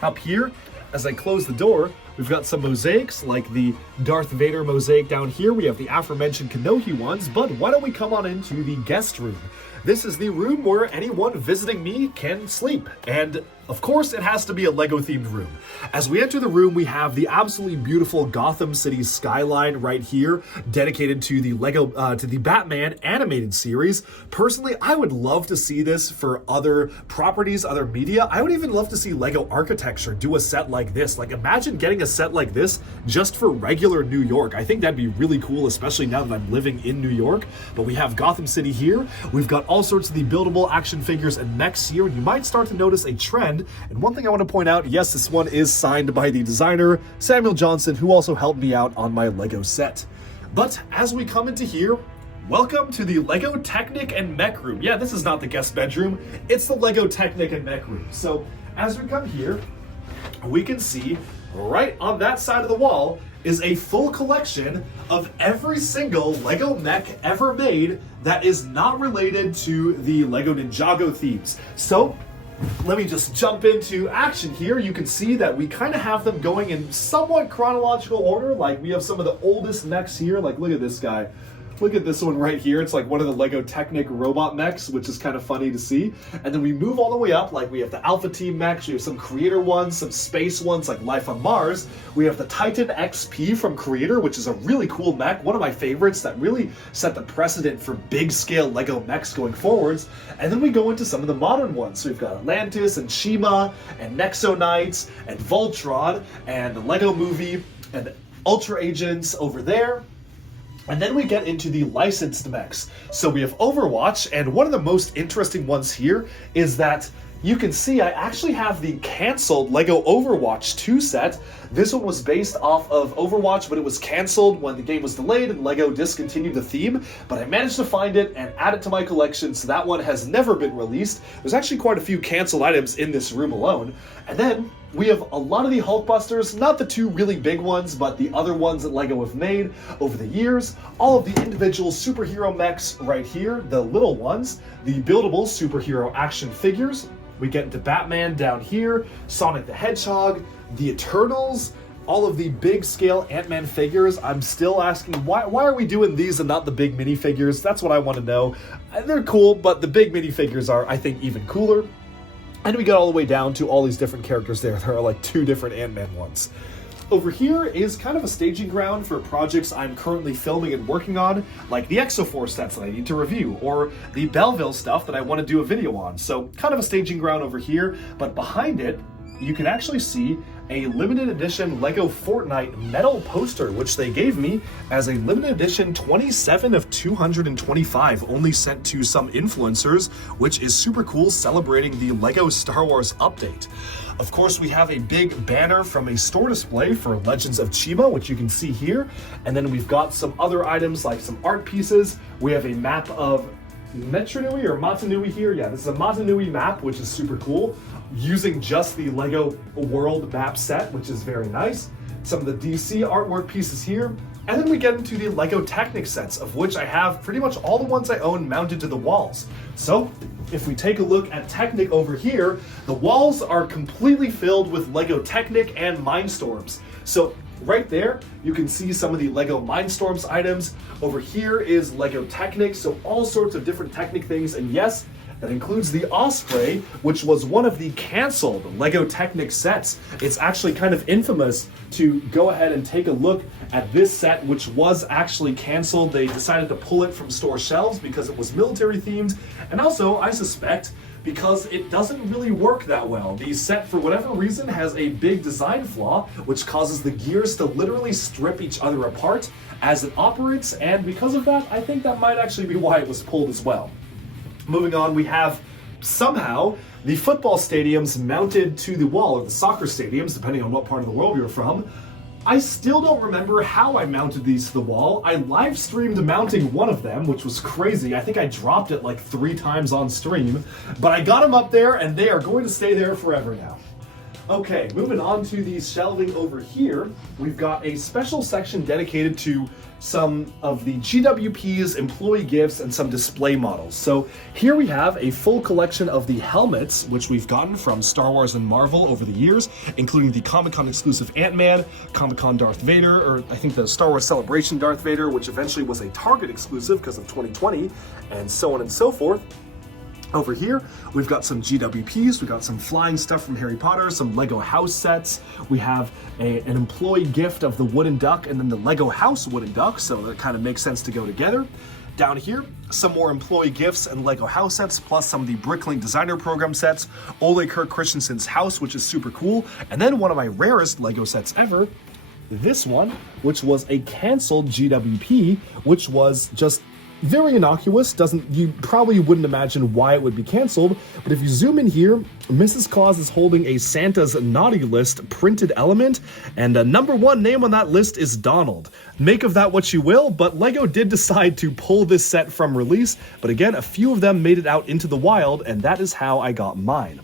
Up here, as I close the door, we've got some mosaics, like the Darth Vader mosaic down here. We have the aforementioned Kanohi ones, but why don't we come on into the guest room? This is the room where anyone visiting me can sleep, and of course it has to be a LEGO themed room. As we enter the room, we have the absolutely beautiful Gotham City skyline right here, dedicated to the to the Batman animated series. Personally, I would love to see this for other properties, other media. I would even love to see LEGO Architecture do a set like this. Like, imagine getting a set like this just for regular New York. I think that'd be really cool, especially now that I'm living in New York. But we have Gotham City here. We've got all sorts of the buildable action figures and mechs here, and you might start to notice a trend. And one thing I want to point out, yes, this one is signed by the designer, Samuel Johnson, who also helped me out on my LEGO set. But as we come into here, welcome to the LEGO Technic and Mech room. Yeah, this is not the guest bedroom, it's the LEGO Technic and Mech room. So as we come here, we can see right on that side of the wall is a full collection of every single LEGO mech ever made that is not related to the LEGO Ninjago themes. So let me just jump into action here. You can see that we kind of have them going in somewhat chronological order. Like, we have some of the oldest mechs here. Like, look at this guy. Look at this one right here. It's like one of the LEGO Technic robot mechs, which is kind of funny to see. And then we move all the way up. Like, we have the Alpha Team mechs. We have some Creator ones, some space ones like Life on Mars. We have the Titan XP from Creator, which is a really cool mech. One of my favorites that really set the precedent for big scale LEGO mechs going forwards. And then we go into some of the modern ones. So we've got Atlantis and Shima and Nexo Knights and Voltron and the LEGO Movie and Ultra Agents over there. And then we get into the licensed mechs. So we have Overwatch, and one of the most interesting ones here is that you can see I actually have the canceled LEGO Overwatch 2 set. This one was based off of Overwatch, but it was canceled when the game was delayed and LEGO discontinued the theme. But I managed to find it and add it to my collection, so that one has never been released. There's actually quite a few canceled items in this room alone. And then we have a lot of the Hulkbusters, not the two really big ones, but the other ones that LEGO have made over the years. All of the individual superhero mechs right here, the little ones, the buildable superhero action figures. We get into Batman down here, Sonic the Hedgehog, the Eternals, all of the big scale Ant-Man figures. I'm still asking, why are we doing these and not the big minifigures? That's what I want to know. They're cool, but the big minifigures are, I think, even cooler. And we got all the way down to all these different characters there. There are like 2 different Ant-Man ones. Over here is kind of a staging ground for projects I'm currently filming and working on, like the Exoforce sets that I need to review, or the Belleville stuff that I want to do a video on. So kind of a staging ground over here, but behind it, you can actually see a limited edition Lego Fortnite metal poster, which they gave me as a limited edition 27 of 225, only sent to some influencers, which is super cool, celebrating the Lego Star Wars update. Of course, we have a big banner from a store display for Legends of Chima, which you can see here. And then we've got some other items like some art pieces. We have a map of Metronui or Matanui here. Yeah, this is a Matanui map, which is super cool, using just the Lego World map set, which is very nice. Some of the DC artwork pieces here. And then we get into the Lego Technic sets, of which I have pretty much all the ones I own mounted to the walls. So if we take a look at Technic over here, the walls are completely filled with Lego Technic and Mindstorms. So right there, you can see some of the Lego Mindstorms items. Over here is Lego Technic, so all sorts of different Technic things. And yes, that includes the Osprey, which was one of the canceled Lego Technic sets. It's actually kind of infamous to go ahead and take a look at this set, which was actually canceled. They decided to pull it from store shelves because it was military themed, and also, I suspect, because it doesn't really work that well. The set, for whatever reason, has a big design flaw, which causes the gears to literally strip each other apart as it operates, and because of that, I think that might actually be why it was pulled as well. Moving on, we have somehow the football stadiums mounted to the wall, or the soccer stadiums, depending on what part of the world you're from. I still don't remember how I mounted these to the wall. I live streamed mounting one of them, which was crazy. I think I dropped it like 3 times on stream, but I got them up there and they are going to stay there forever now. Okay, moving on to the shelving over here, we've got a special section dedicated to some of the GWP's employee gifts and some display models. So here we have a full collection of the helmets, which we've gotten from Star Wars and Marvel over the years, including the Comic-Con exclusive Ant-Man, Comic-Con Darth Vader, or I think the Star Wars Celebration Darth Vader, which eventually was a Target exclusive because of 2020, and so on and so forth. Over here, we've got some GWPs, we've got some flying stuff from Harry Potter, some Lego house sets, we have an employee gift of the wooden duck and then the Lego house wooden duck, so that kind of makes sense to go together. Down here, some more employee gifts and Lego house sets, plus some of the Bricklink designer program sets, Ole Kirk Christensen's house, which is super cool, and then one of my rarest Lego sets ever, this one, which was a canceled GWP, which was just very innocuous. You probably wouldn't imagine why it would be canceled, but if you zoom in here, Mrs. Claus is holding a Santa's naughty list printed element, and number 1 name on that list is Donald. Make of that what you will, but Lego did decide to pull this set from release, but again, a few of them made it out into the wild, and that is how I got mine.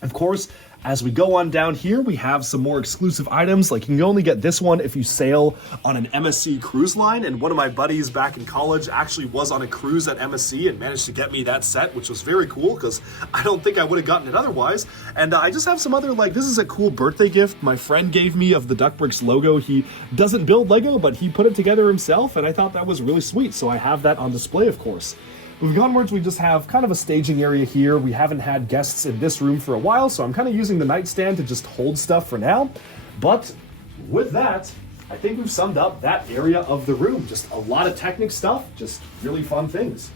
Of course, as we go on down here, we have some more exclusive items. Like, you can only get this one if you sail on an MSC cruise line, and one of my buddies back in college actually was on a cruise at MSC and managed to get me that set, which was very cool because I don't think I would have gotten it otherwise. And I just have some other, like, this is a cool birthday gift my friend gave me of the DuckBricks logo. He doesn't build Lego, but he put it together himself, and I thought that was really sweet, so I have that on display, of course. Moving onwards, we just have kind of a staging area here. We haven't had guests in this room for a while, so I'm kind of using the nightstand to just hold stuff for now. But with that, I think we've summed up that area of the room. Just a lot of Technic stuff, just really fun things.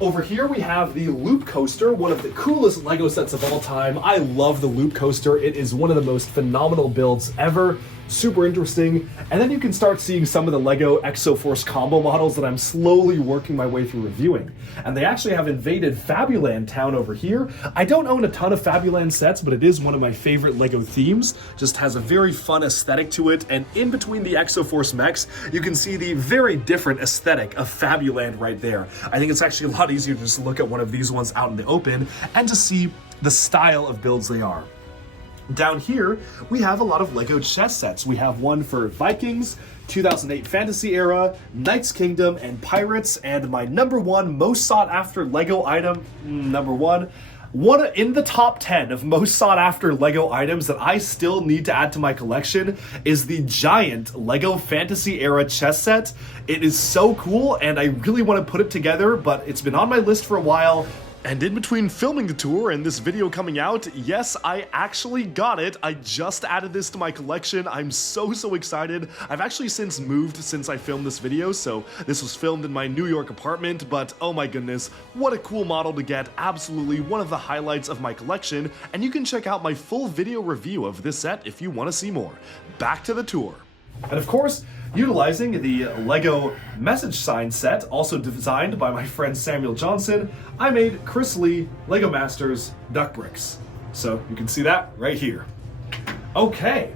Over here we have the Loop Coaster, one of the coolest Lego sets of all time. I love the Loop Coaster. It is one of the most phenomenal builds ever. Super interesting. And then you can start seeing some of the Lego Exoforce combo models that I'm slowly working my way through reviewing. And they actually have invaded Fabuland Town over here. I don't own a ton of Fabuland sets, but it is one of my favorite Lego themes. Just has a very fun aesthetic to it. And in between the Exoforce mechs, you can see the very different aesthetic of Fabuland right there. I think it's actually a lot easier to just look at one of these ones out in the open and to see the style of builds they are. Down here, we have a lot of Lego chess sets. We have one for Vikings, 2008 Fantasy Era, Knights Kingdom, and Pirates, and my number 1 most sought after Lego item, one in the top 10 of most sought after Lego items that I still need to add to my collection is the giant Lego Fantasy Era chess set. It is so cool, and I really want to put it together, but it's been on my list for a while. And in between filming the tour and this video coming out, yes, I actually got it. I just added this to my collection. I'm so excited. I've actually since moved since I filmed this video, so this was filmed in my New York apartment, but oh my goodness, what a cool model to get. Absolutely one of the highlights of my collection, and you can check out my full video review of this set if you want to see more. Back to the tour. And of course, utilizing the LEGO message sign set, also designed by my friend Samuel Johnson, I made Chris Lee LEGO Masters DuckBricks. So you can see that right here. Okay,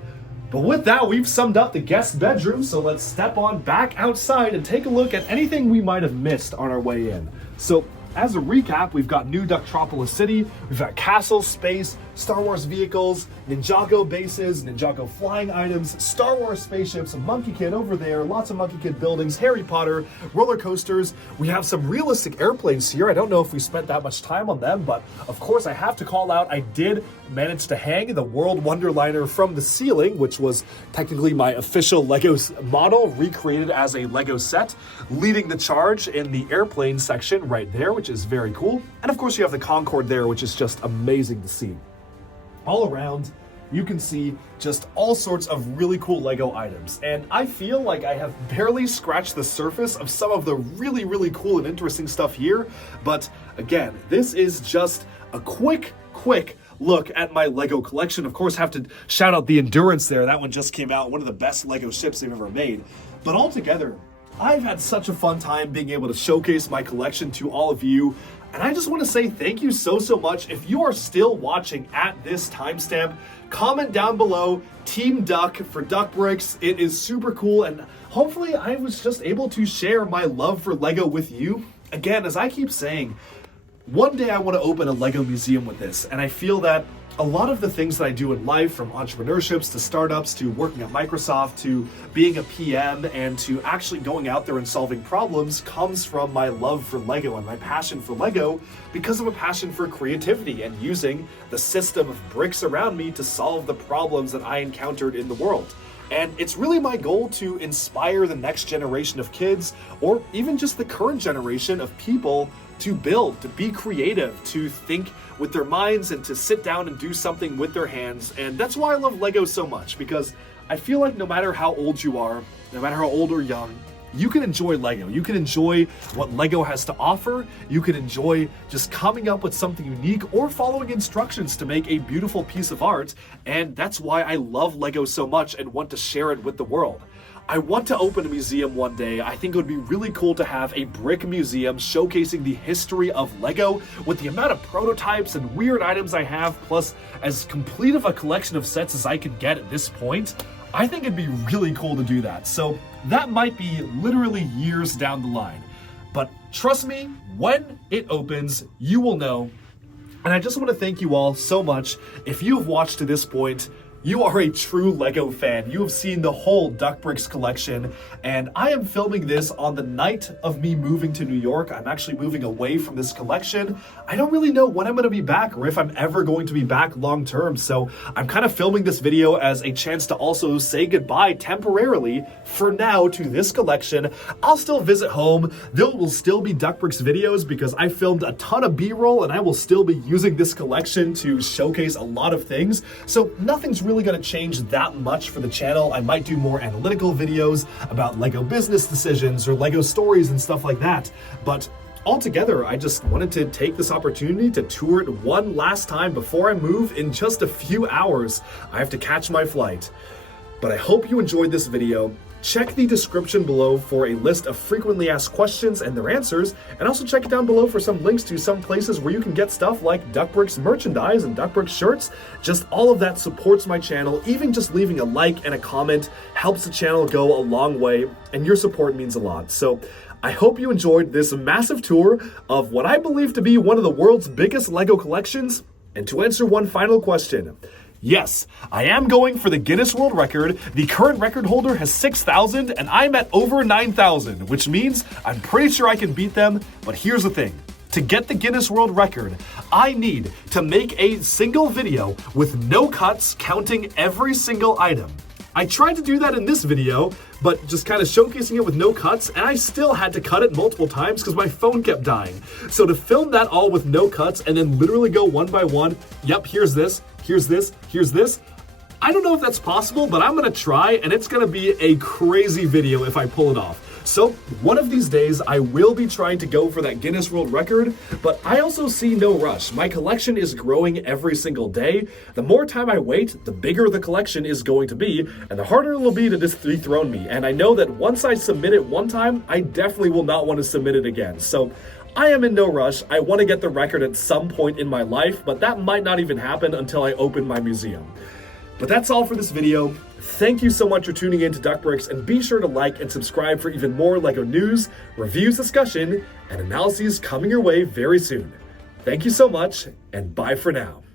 but with that, we've summed up the guest bedroom, so let's step on back outside and take a look at anything we might have missed on our way in. So as a recap, we've got new Duckropolis City, we've got castles, space, Star Wars vehicles, Ninjago bases, Ninjago flying items, Star Wars spaceships, a Monkey Kid over there, lots of Monkey Kid buildings, Harry Potter, roller coasters. We have some realistic airplanes here. I don't know if we spent that much time on them, but of course I have to call out, I did manage to hang the World Wonderliner from the ceiling, which was technically my official LEGO model, recreated as a LEGO set, leading the charge in the airplane section right there, which is very cool. And of course you have the Concorde there, which is just amazing to see. All around, you can see just all sorts of really cool LEGO items. And I feel like I have barely scratched the surface of some of the really cool and interesting stuff here. But again, this is just a quick look at my LEGO collection. Of course, have to shout out the Endurance there. That one just came out, one of the best LEGO ships they've ever made. But altogether, I've had such a fun time being able to showcase my collection to all of you. And I just want to say thank you so much. If you are still watching at this timestamp, comment down below Team Duck for DuckBricks. It is super cool, and hopefully I was just able to share my love for LEGO with you. Again, as I keep saying, one day I want to open a LEGO museum with this, and I feel that a lot of the things that I do in life, from entrepreneurships to startups to working at Microsoft to being a PM and to actually going out there and solving problems, comes from my love for LEGO and my passion for LEGO, because of a passion for creativity and using the system of bricks around me to solve the problems that I encountered in the world. And it's really my goal to inspire the next generation of kids, or even just the current generation of people, to build, to be creative, to think with their minds, and to sit down and do something with their hands. And that's why I love LEGO so much, because I feel like no matter how old you are, no matter how old or young, you can enjoy LEGO. You can enjoy what LEGO has to offer. You can enjoy just coming up with something unique or following instructions to make a beautiful piece of art. And that's why I love LEGO so much and want to share it with the world. I want to open a museum one day. I think it would be really cool to have a brick museum showcasing the history of LEGO with the amount of prototypes and weird items I have, plus as complete of a collection of sets as I can get at this point. I think it'd be really cool to do that. So that might be literally years down the line. But trust me, when it opens, you will know. And I just want to thank you all so much. If you have watched to this point, you are a true LEGO fan. You have seen the whole DuckBricks collection, and I am filming this on the night of me moving to New York. I'm actually moving away from this collection. I don't really know when I'm going to be back or if I'm ever going to be back long term, so I'm kind of filming this video as a chance to also say goodbye temporarily for now to this collection. I'll still visit home. There will still be DuckBricks videos because I filmed a ton of B-roll, and I will still be using this collection to showcase a lot of things, so nothing's really going to change that much for the channel. I might do more analytical videos about LEGO business decisions or LEGO stories and stuff like that. But altogether, I just wanted to take this opportunity to tour it one last time before I move in just a few hours. I have to catch my flight. But I hope you enjoyed this video. Check the description below for a list of frequently asked questions and their answers, and also check it down below for some links to some places where you can get stuff like DuckBricks merchandise and DuckBricks shirts. Just all of that supports my channel. Even just leaving a like and a comment helps the channel go a long way, and your support means a lot. So I hope you enjoyed this massive tour of what I believe to be one of the world's biggest LEGO collections. And to answer one final question, yes, I am going for the Guinness World Record. The current record holder has 6,000 and I'm at over 9,000, which means I'm pretty sure I can beat them. But here's the thing. To get the Guinness World Record, I need to make a single video with no cuts counting every single item. I tried to do that in this video, but just kind of showcasing it with no cuts, and I still had to cut it multiple times because my phone kept dying. So to film that all with no cuts and then literally go one by one, yep, here's this, here's this, here's this, I don't know if that's possible, but I'm gonna try, and it's gonna be a crazy video if I pull it off. So one of these days, I will be trying to go for that Guinness World Record, but I also see no rush. My collection is growing every single day. The more time I wait, the bigger the collection is going to be, and the harder it will be to dethrone me. And I know that once I submit it one time, I definitely will not want to submit it again. So I am in no rush. I want to get the record at some point in my life, but that might not even happen until I open my museum. But that's all for this video. Thank you so much for tuning in to DuckBricks, and be sure to like and subscribe for even more LEGO news, reviews, discussion, and analyses coming your way very soon. Thank you so much, and bye for now.